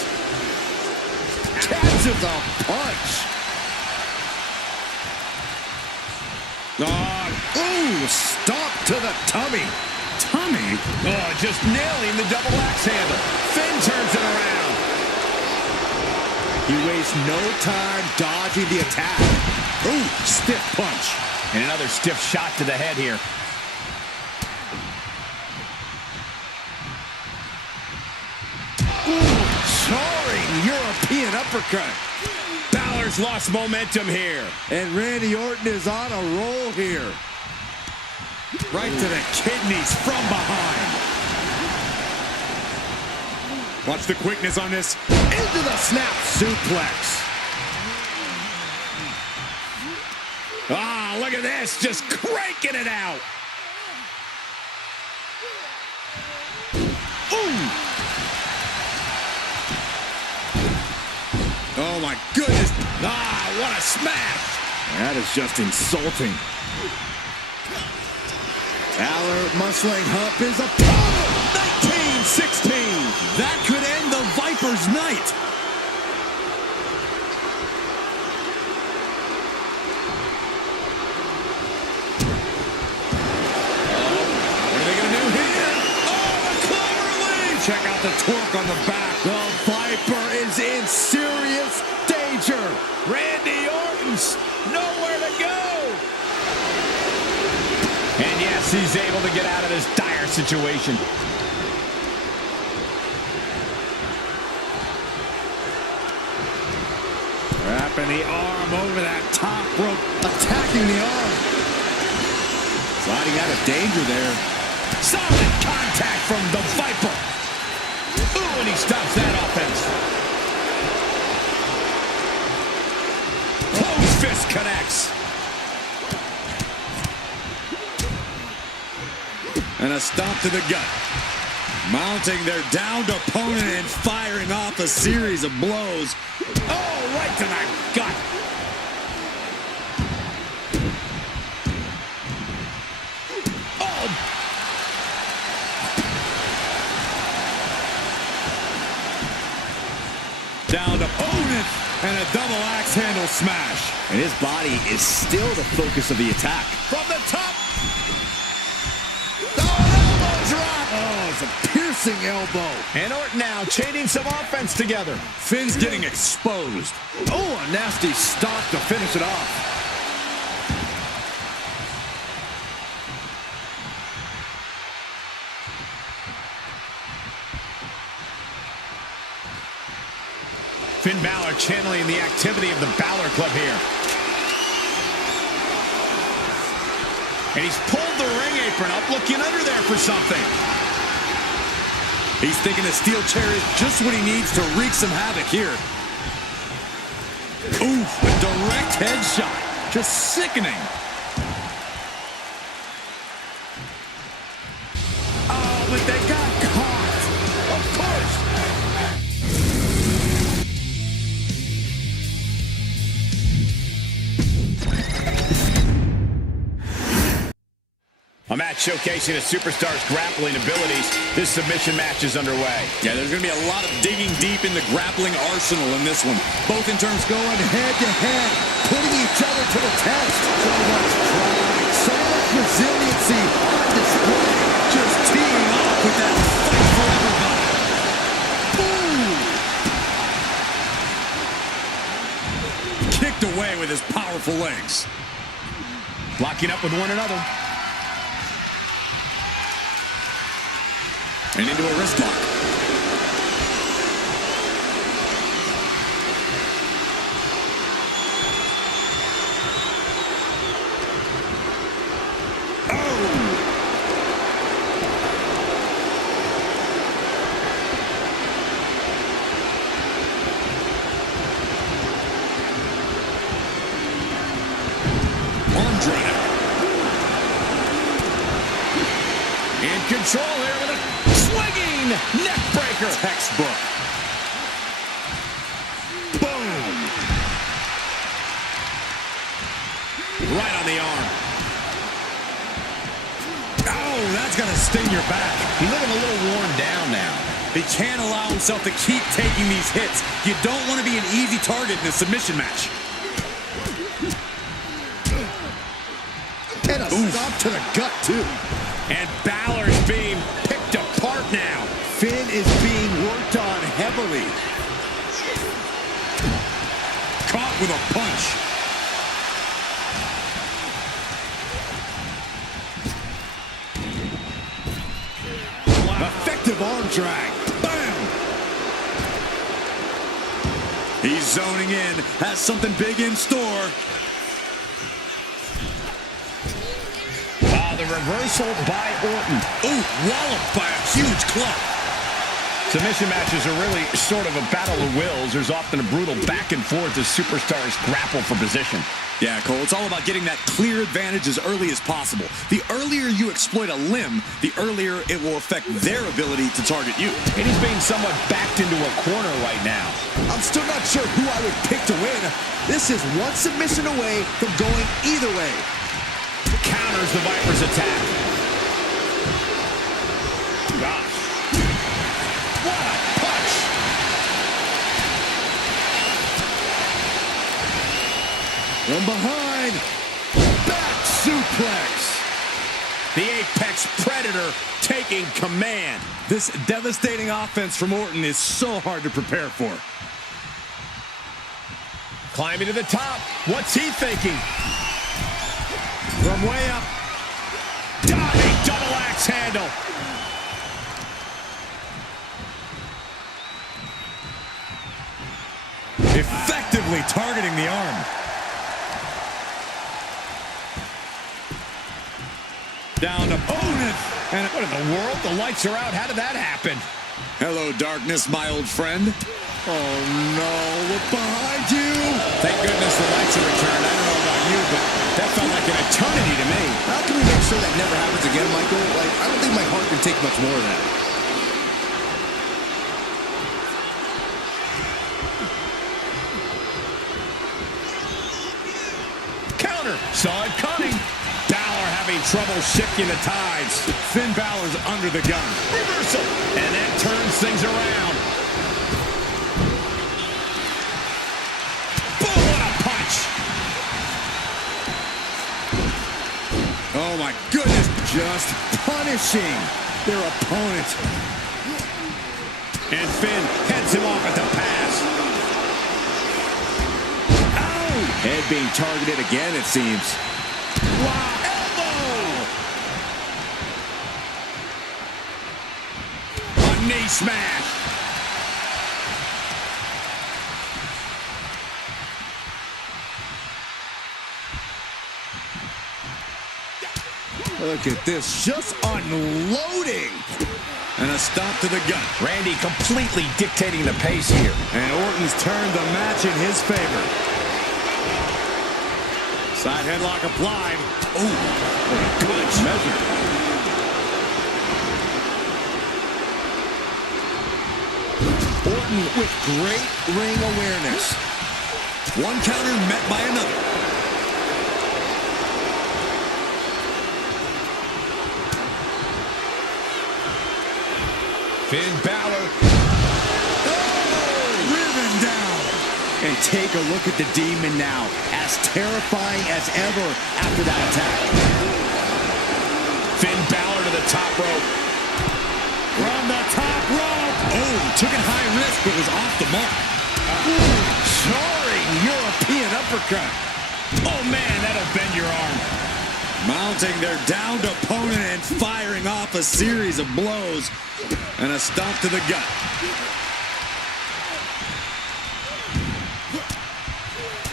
Catches a punch. Oh, Ooh, stomp to the tummy. Tummy? Oh, just nailing the double axe handle. Finn turns it around. He wastes no time dodging the attack. Ooh, stiff punch. And another stiff shot to the head here. Ooh, jarring European uppercut. Balor's lost momentum here. And Randy Orton is on a roll here. Right to the kidneys from behind. Watch the quickness on this. Into the snap suplex. Ah, look at this. Just cranking it out. Ooh. Oh, my goodness. Ah, what a smash. That is just insulting. Balor muscling hump his opponent. 19-16. That could end the Viper's night. What are they going to do here? Oh, the clover leaf. Check out the torque on the back. The Viper is in serious danger. Randy Orton's nowhere to go. And yes, he's able to get out of this dire situation. Wrapping the arm over that top rope. Attacking the arm. Sliding out of danger there. Solid contact from the Viper. Ooh, and he stops that offense. Close fist connects. And a stomp to the gut. Mounting their downed opponent and firing off a series of blows. Oh, right to the gut. Oh. Downed opponent and a double axe handle smash. And his body is still the focus of the attack. From the top. Oh, it's a piercing elbow. And Orton now chaining some offense together. Finn's getting exposed. Oh, a nasty stomp to finish it off. Finn Balor channeling the activity of the Balor Club here. And he's pulled the ring apron up, looking under there for something. He's thinking the steel chair is just what he needs to wreak some havoc here. Oof, a direct headshot. Just sickening. Oh, but they got caught. Of course. A match showcasing a superstar's grappling abilities. This submission match is underway. Yeah, there's going to be a lot of digging deep in the grappling arsenal in this one. Both in terms going head-to-head, putting each other to the test. So much pride, so much resiliency on display. Just teeing off with that fight for everybody. Boom! Kicked away with his powerful legs. Locking up with one another. And into a wrist lock. In control here with a swinging neck breaker. Textbook. Boom. Right on the arm. Oh, that's going to sting your back. He's looking a little worn down now. He can't allow himself to keep taking these hits. You don't want to be an easy target in a submission match. And a stop to the gut, too. And Balor's being picked apart now. Finn is being worked on heavily. Caught with a punch. Effective arm drag. Bam! He's zoning in. Has something big in store. The reversal by Orton. Ooh, walloped by a huge club. Submission matches are really sort of a battle of wills. There's often a brutal back and forth as superstars grapple for position. Yeah, Cole, it's all about getting that clear advantage as early as possible. The earlier you exploit a limb, the earlier it will affect their ability to target you. And he's being somewhat backed into a corner right now. I'm still not sure who I would pick to win. This is one submission away from going either way. Counters the Viper's attack. Gosh. What a punch! From behind. Back suplex. The Apex Predator taking command. This devastating offense from Orton is so hard to prepare for. Climbing to the top. What's he thinking? From way up. Diving double axe handle. Effectively targeting the arm. Down opponent. And what in the world? The lights are out. How did that happen? Hello, darkness, my old friend. Oh no, look behind you. Thank goodness the lights are returned. I don't know about you, but that felt like an eternity to me. How can we make sure that never happens again, Michael? Like, I don't think my heart can take much more of that. Counter. Saw it coming. Balor having trouble shifting the tides. Finn Balor's under the gun. Reversal. And that turns things around. Boom, what a punch. Oh my goodness. Just punishing their opponent. And Finn heads him off at the pass. Ow! Head being targeted again, it seems. Wow, elbow! A knee smash. Look at this, just unloading. And a stop to the gut. Randy completely dictating the pace here. And Orton's turned the match in his favor. Side headlock applied. Oh, good measure. Orton with great ring awareness. One counter met by another. Finn Balor. Oh, driven down. And take a look at the Demon now, as terrifying as ever after that attack. Finn Balor to the top rope. From the top rope. Oh, took it high risk, but was off the mark. Soaring European uppercut. Oh, man, that'll bend your arm. Mounting their downed opponent and firing off a series of blows. And a stomp to the gut.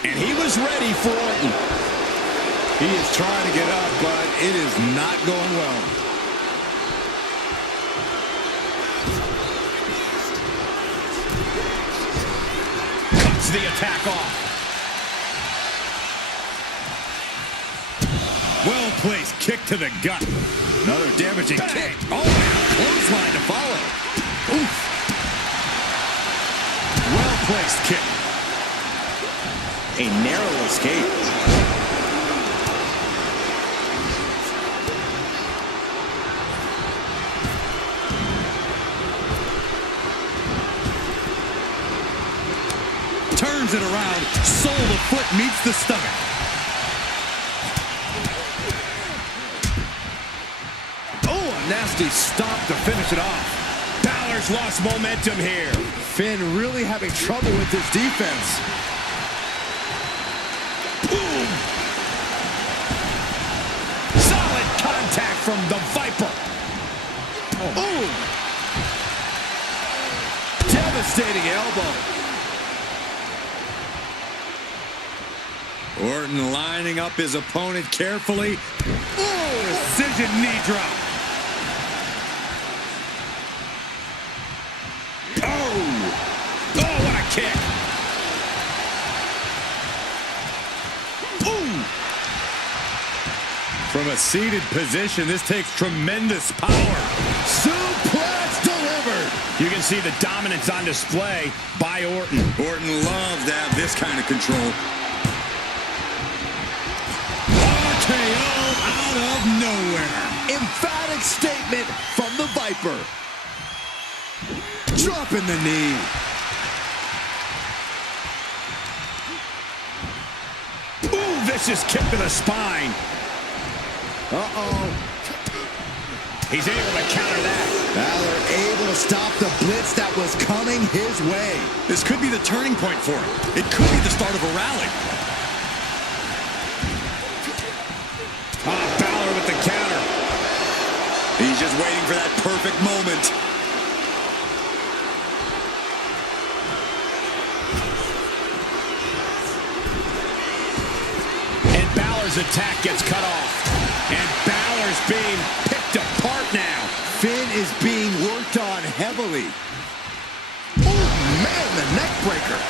And he was ready for Orton. He is trying to get up, but it is not going well. Cuts the attack off. Well-placed kick to the gut. Another damaging kick. Oh, and a clothesline to follow. Oof. Well-placed kick. A narrow escape. Turns it around. Sole of the foot meets the stomach. nasty stop to finish it off. Balor's lost momentum here. Finn really having trouble with this defense. Boom! Solid contact from the Viper. Oh! Devastating elbow. Orton lining up his opponent carefully. Oh! Precision knee drop. Oh! Oh, what a kick! Ooh! From a seated position, this takes tremendous power. Suplex delivered. You can see the dominance on display by Orton. Orton loves to have this kind of control. RKO out of nowhere. Emphatic statement from the Viper. Dropping the knee. Ooh, vicious kick to the spine. Uh-oh. He's able to counter that. Balor able to stop the blitz that was coming his way. This could be the turning point for him. It could be the start of a rally. Balor with the counter. He's just waiting for that perfect moment. And Balor's attack gets cut off. And Balor's being picked apart now. Finn is being worked on heavily. Oh, man, the neck breaker.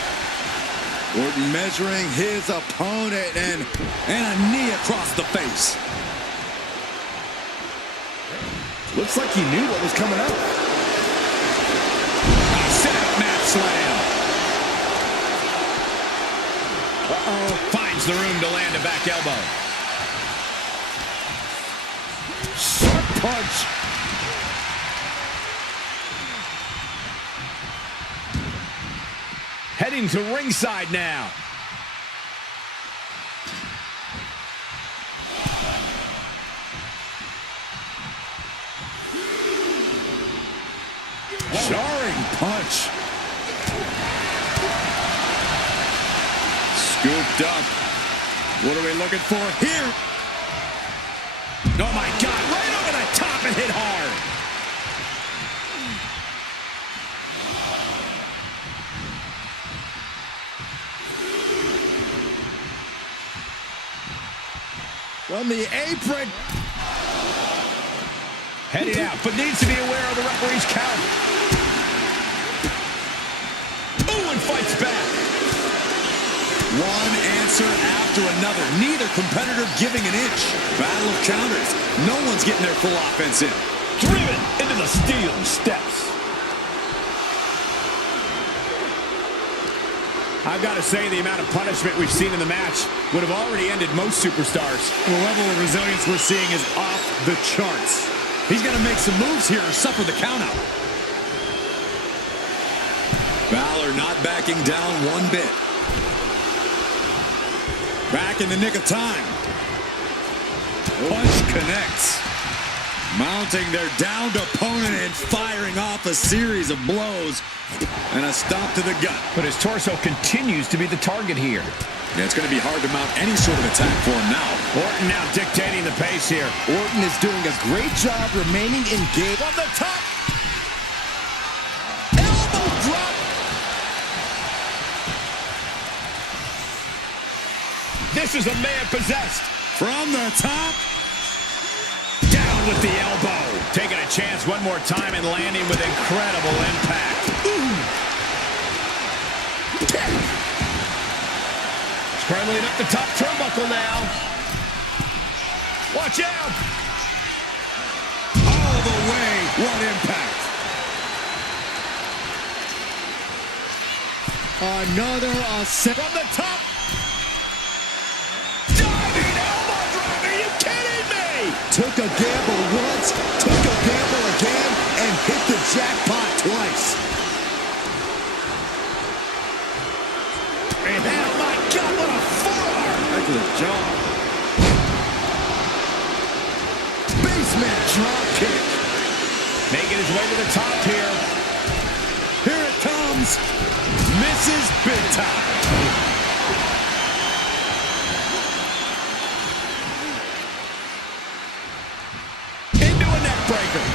Orton measuring his opponent and a knee across the face. Looks like he knew what was coming up. A sit-out mat slam. Uh-oh. Finds the room to land a back elbow. Sharp punch. Heading to ringside now. Jarring punch. Scooped up. What are we looking for here? Oh my God, right over the top and hit hard. From the apron. Heading out, but needs to be aware of the referee's count. Ooh, and fights back. One answer after another. Neither competitor giving an inch. Battle of counters. No one's getting their full offense in. Driven into the steel steps. I've got to say, the amount of punishment we've seen in the match would have already ended most superstars. The level of resilience we're seeing is off the charts. He's going to make some moves here or suffer the countout. Balor not backing down one bit. Back in the nick of time. Punch connects. Mounting their downed opponent and firing off a series of blows. And a stop to the gut. But his torso continues to be the target here. Yeah, it's going to be hard to mount any sort of attack for him now. Orton now dictating the pace here. Orton is doing a great job remaining engaged. From the top. Elbow drop. This is a man possessed. From the top. Down with the elbow. Taking a chance one more time and landing with incredible impact. Ooh. Scrambling up the top turnbuckle now. Watch out. All the way. What impact. Another ascent. From the top. Diving elbow drop. Are you kidding me? Took a gamble once, took a gamble again, and hit the jackpot twice. And oh my God, what a forearm! Back to the jaw. Basement drop kick. Making his way to the top here. Here it comes. Misses big time. Into a neck breaker.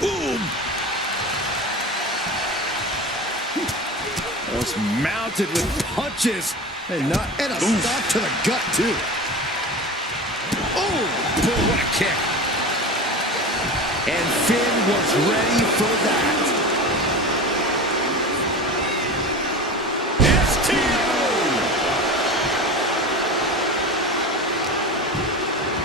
Boom. Was mounted with punches and a stop to the gut too. Oh, boy, what a kick. And Finn was ready for that.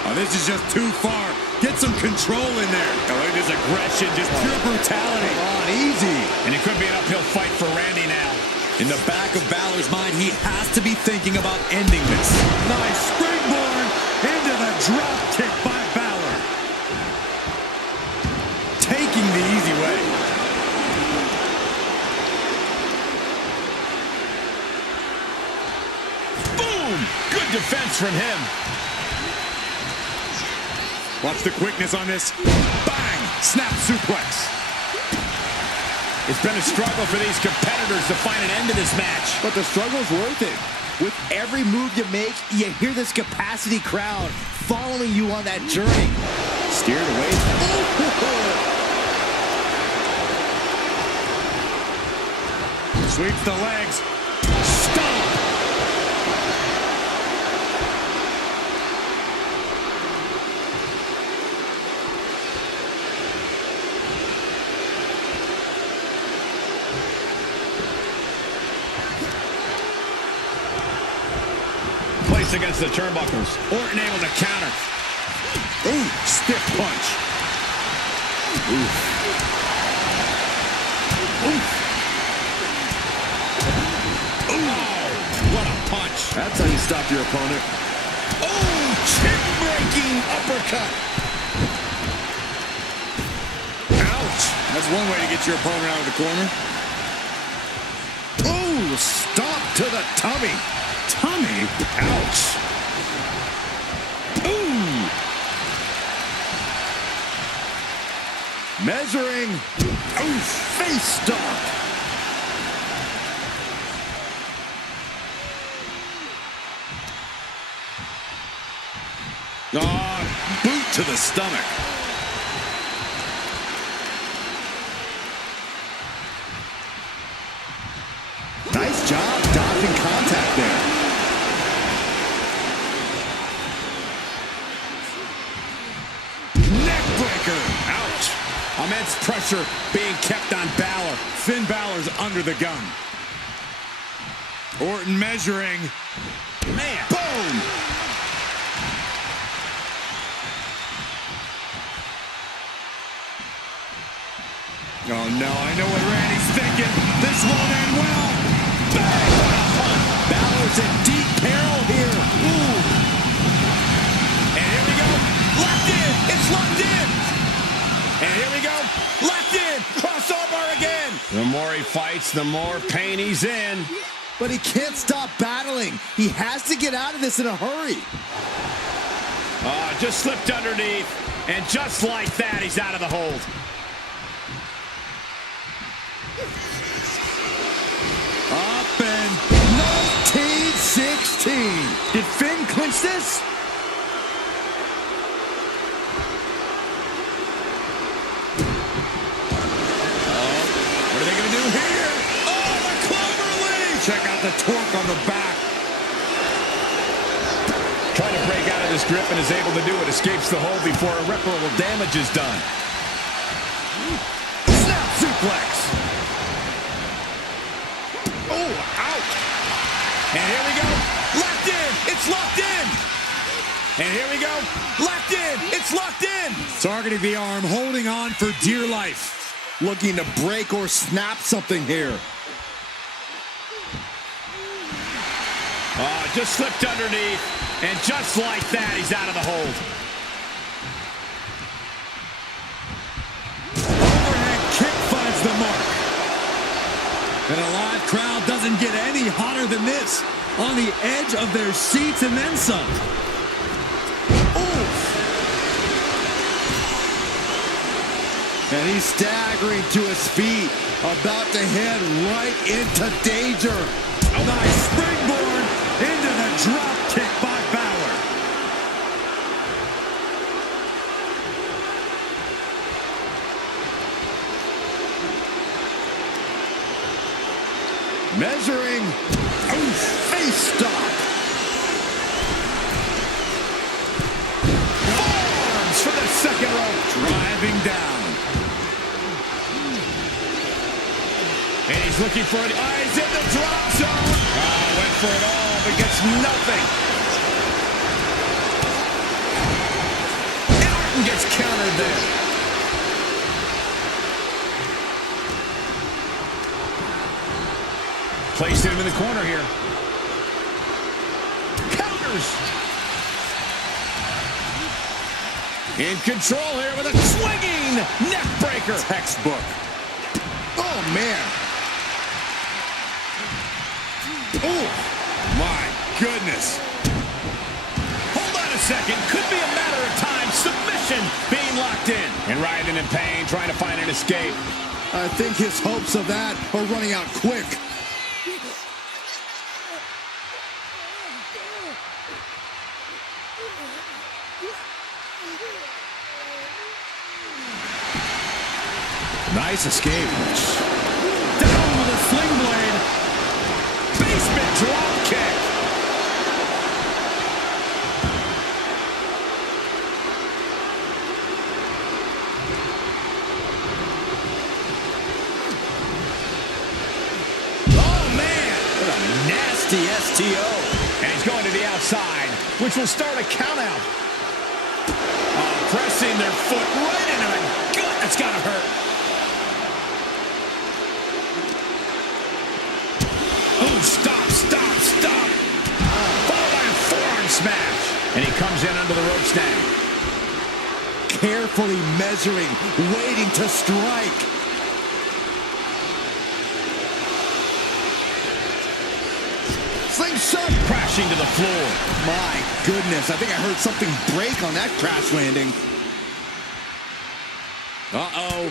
Oh, this is just too far. Get some control in there. Oh, look at his aggression, just pure brutality. Come on, easy. And it could be an uphill fight for Randy now. In the back of Balor's mind, he has to be thinking about ending this. Nice springboard into the drop kick by Balor. Taking the easy way. Boom! Good defense from him. Watch the quickness on this. Bang! Snap suplex. It's been a struggle for these competitors to find an end to this match. But the struggle's worth it. With every move you make, you hear this capacity crowd following you on that journey. Steered away. Sweeps the legs. Stomp. Placed against the turnbuckles. Orton able to counter. Ooh, stiff punch. Ooh. Ooh. What a punch. That's how you stop your opponent. Oh, chin-breaking uppercut. Ouch. That's one way to get your opponent out of the corner. Oh, stop to the tummy. Tummy? Ouch. Ooh. Measuring. Oh, face stomp. Oh, boot to the stomach. Nice job dodging contact there. Neckbreaker. Ouch. Immense pressure being kept on Balor. Finn Balor's under the gun. Orton measuring. Man. Boom. Oh, no, I know what Randy's thinking. This won't end well. Bang! Balor's in deep peril here. Ooh. And here we go. Locked in. It's locked in. And here we go. Locked in. Crossover again. The more he fights, the more pain he's in. But he can't stop battling. He has to get out of this in a hurry. Just slipped underneath. And just like that, he's out of the hold. Up and 1916. Did Finn clinch this? what are they going to do here? Oh, the clover leaf! Check out the torque on the back. Trying to break out of this grip and is able to do it. Escapes the hold before irreparable damage is done. Snap suplex. Oh, ouch. And here we go. Locked in. It's locked in. And here we go. Locked in. It's locked in. Targeting the arm, holding on for dear life. Looking to break or snap something here. Just slipped underneath. And just like that, he's out of the hold. Overhead kick finds the mark. And a live crowd doesn't get any hotter than this. on the edge of their seats and then some. Oof. And he's staggering to his feet, about to head right into danger. A nice springboard into the drop kick by Balor. Measuring. Face stop. Arms for the second rope. Driving down. And he's looking for it. He's in the drop zone. Went for it all, but gets nothing. And Orton gets countered there. Placed him in the corner here. Counters. In control here with a swinging neck breaker. Textbook. Oh, man. Oh, my goodness. Hold on a second. Could be a matter of time. Submission being locked in. And writhing in pain, trying to find an escape. I think his hopes of that are running out quick. Nice escape. Down with a sling blade. Basement drop kick. Oh, man. What a nasty STO. And he's going to the outside, which will start a countout. Pressing their foot right into the gut. That's got to hurt. Oh, stop. Followed by a forearm smash. And he comes in under the ropes now. Carefully measuring, waiting to strike. Slingshot. Crashing to the floor. My goodness, I think I heard something break on that crash landing. Uh-oh.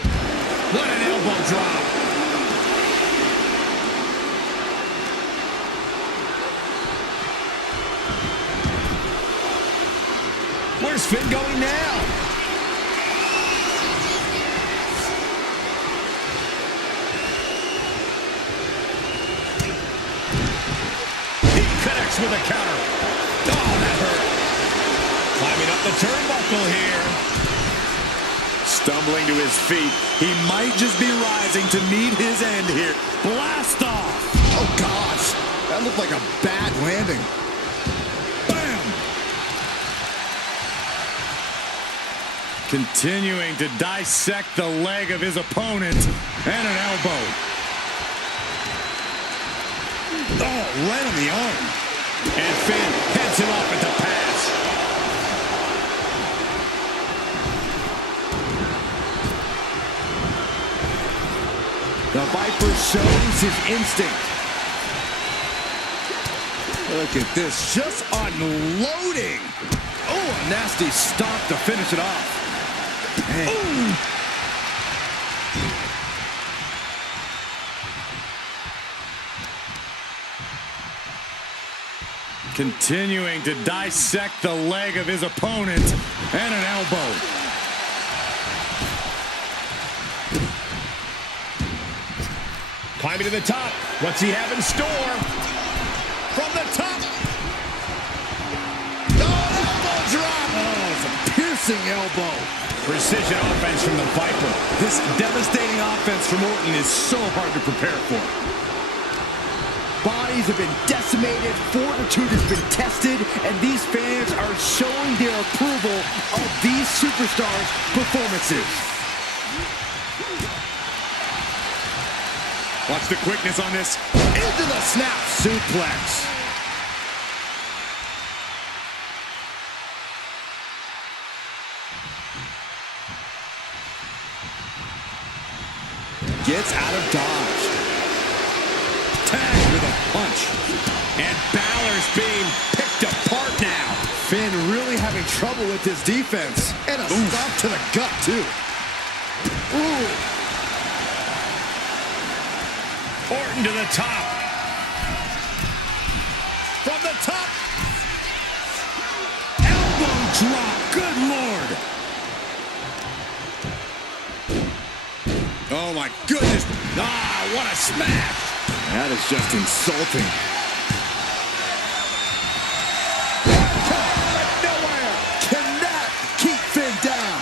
What an elbow drop. Where's Finn going now? He connects with a counter. Oh, that hurt. Climbing up the turnbuckle here. Stumbling to his feet. He might just be rising to meet his end here. Blast off. Oh, gosh. That looked like a bad landing. Continuing to dissect the leg of his opponent. And an elbow. Oh, right on the arm. And Finn heads him off at the pass. The Viper shows his instinct. Look at this, just unloading. Oh, a nasty stop to finish it off. Continuing to dissect the leg of his opponent. And an elbow. Climbing to the top. What's he have in store? From the top. Oh, elbow drop. Oh, it's a piercing elbow. Precision offense from the Viper. This devastating offense from Orton is so hard to prepare for. Bodies have been decimated, fortitude has been tested, and these fans are showing their approval of these superstars' performances. Watch the quickness on this. Into the snap suplex. Gets out of dodge. Tagged with a punch. And Balor trouble with his defense. And a stop to the gut, too. Ooh. Orton to the top. From the top. Elbow drop. Good Lord. Oh, my goodness. Ah, what a smash. That is just insulting. Cannot keep Finn down.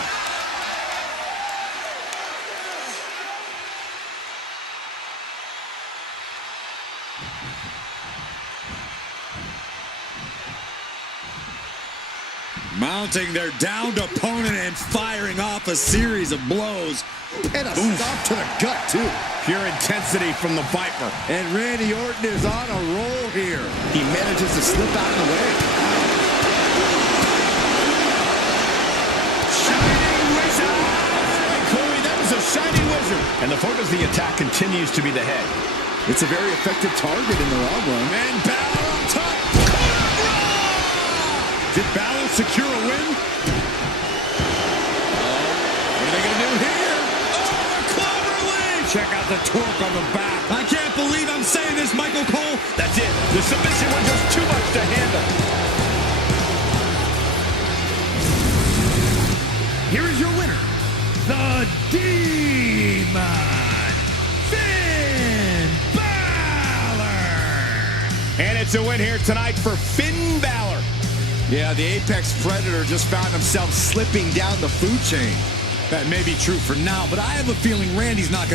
Mounting their downed opponent and firing off a series of blows. And a stop to the gut, too. Pure intensity from the Viper. And Randy Orton is on a roll here. He manages to slip out of the way. Shining Wizard! Corey, that was a Shining Wizard. And the focus of the attack continues to be the head. It's a very effective target in the long run. And Balor up top. Did Balor secure a win? What are they going to do here? Check out the torque on the back. I can't believe I'm saying this, Michael Cole. That's it. The submission was just too much to handle. Here is your winner, the Demon, Finn Balor. And it's a win here tonight for Finn Balor. Yeah, the Apex Predator just found himself slipping down the food chain. That may be true for now, but I have a feeling Randy's not going to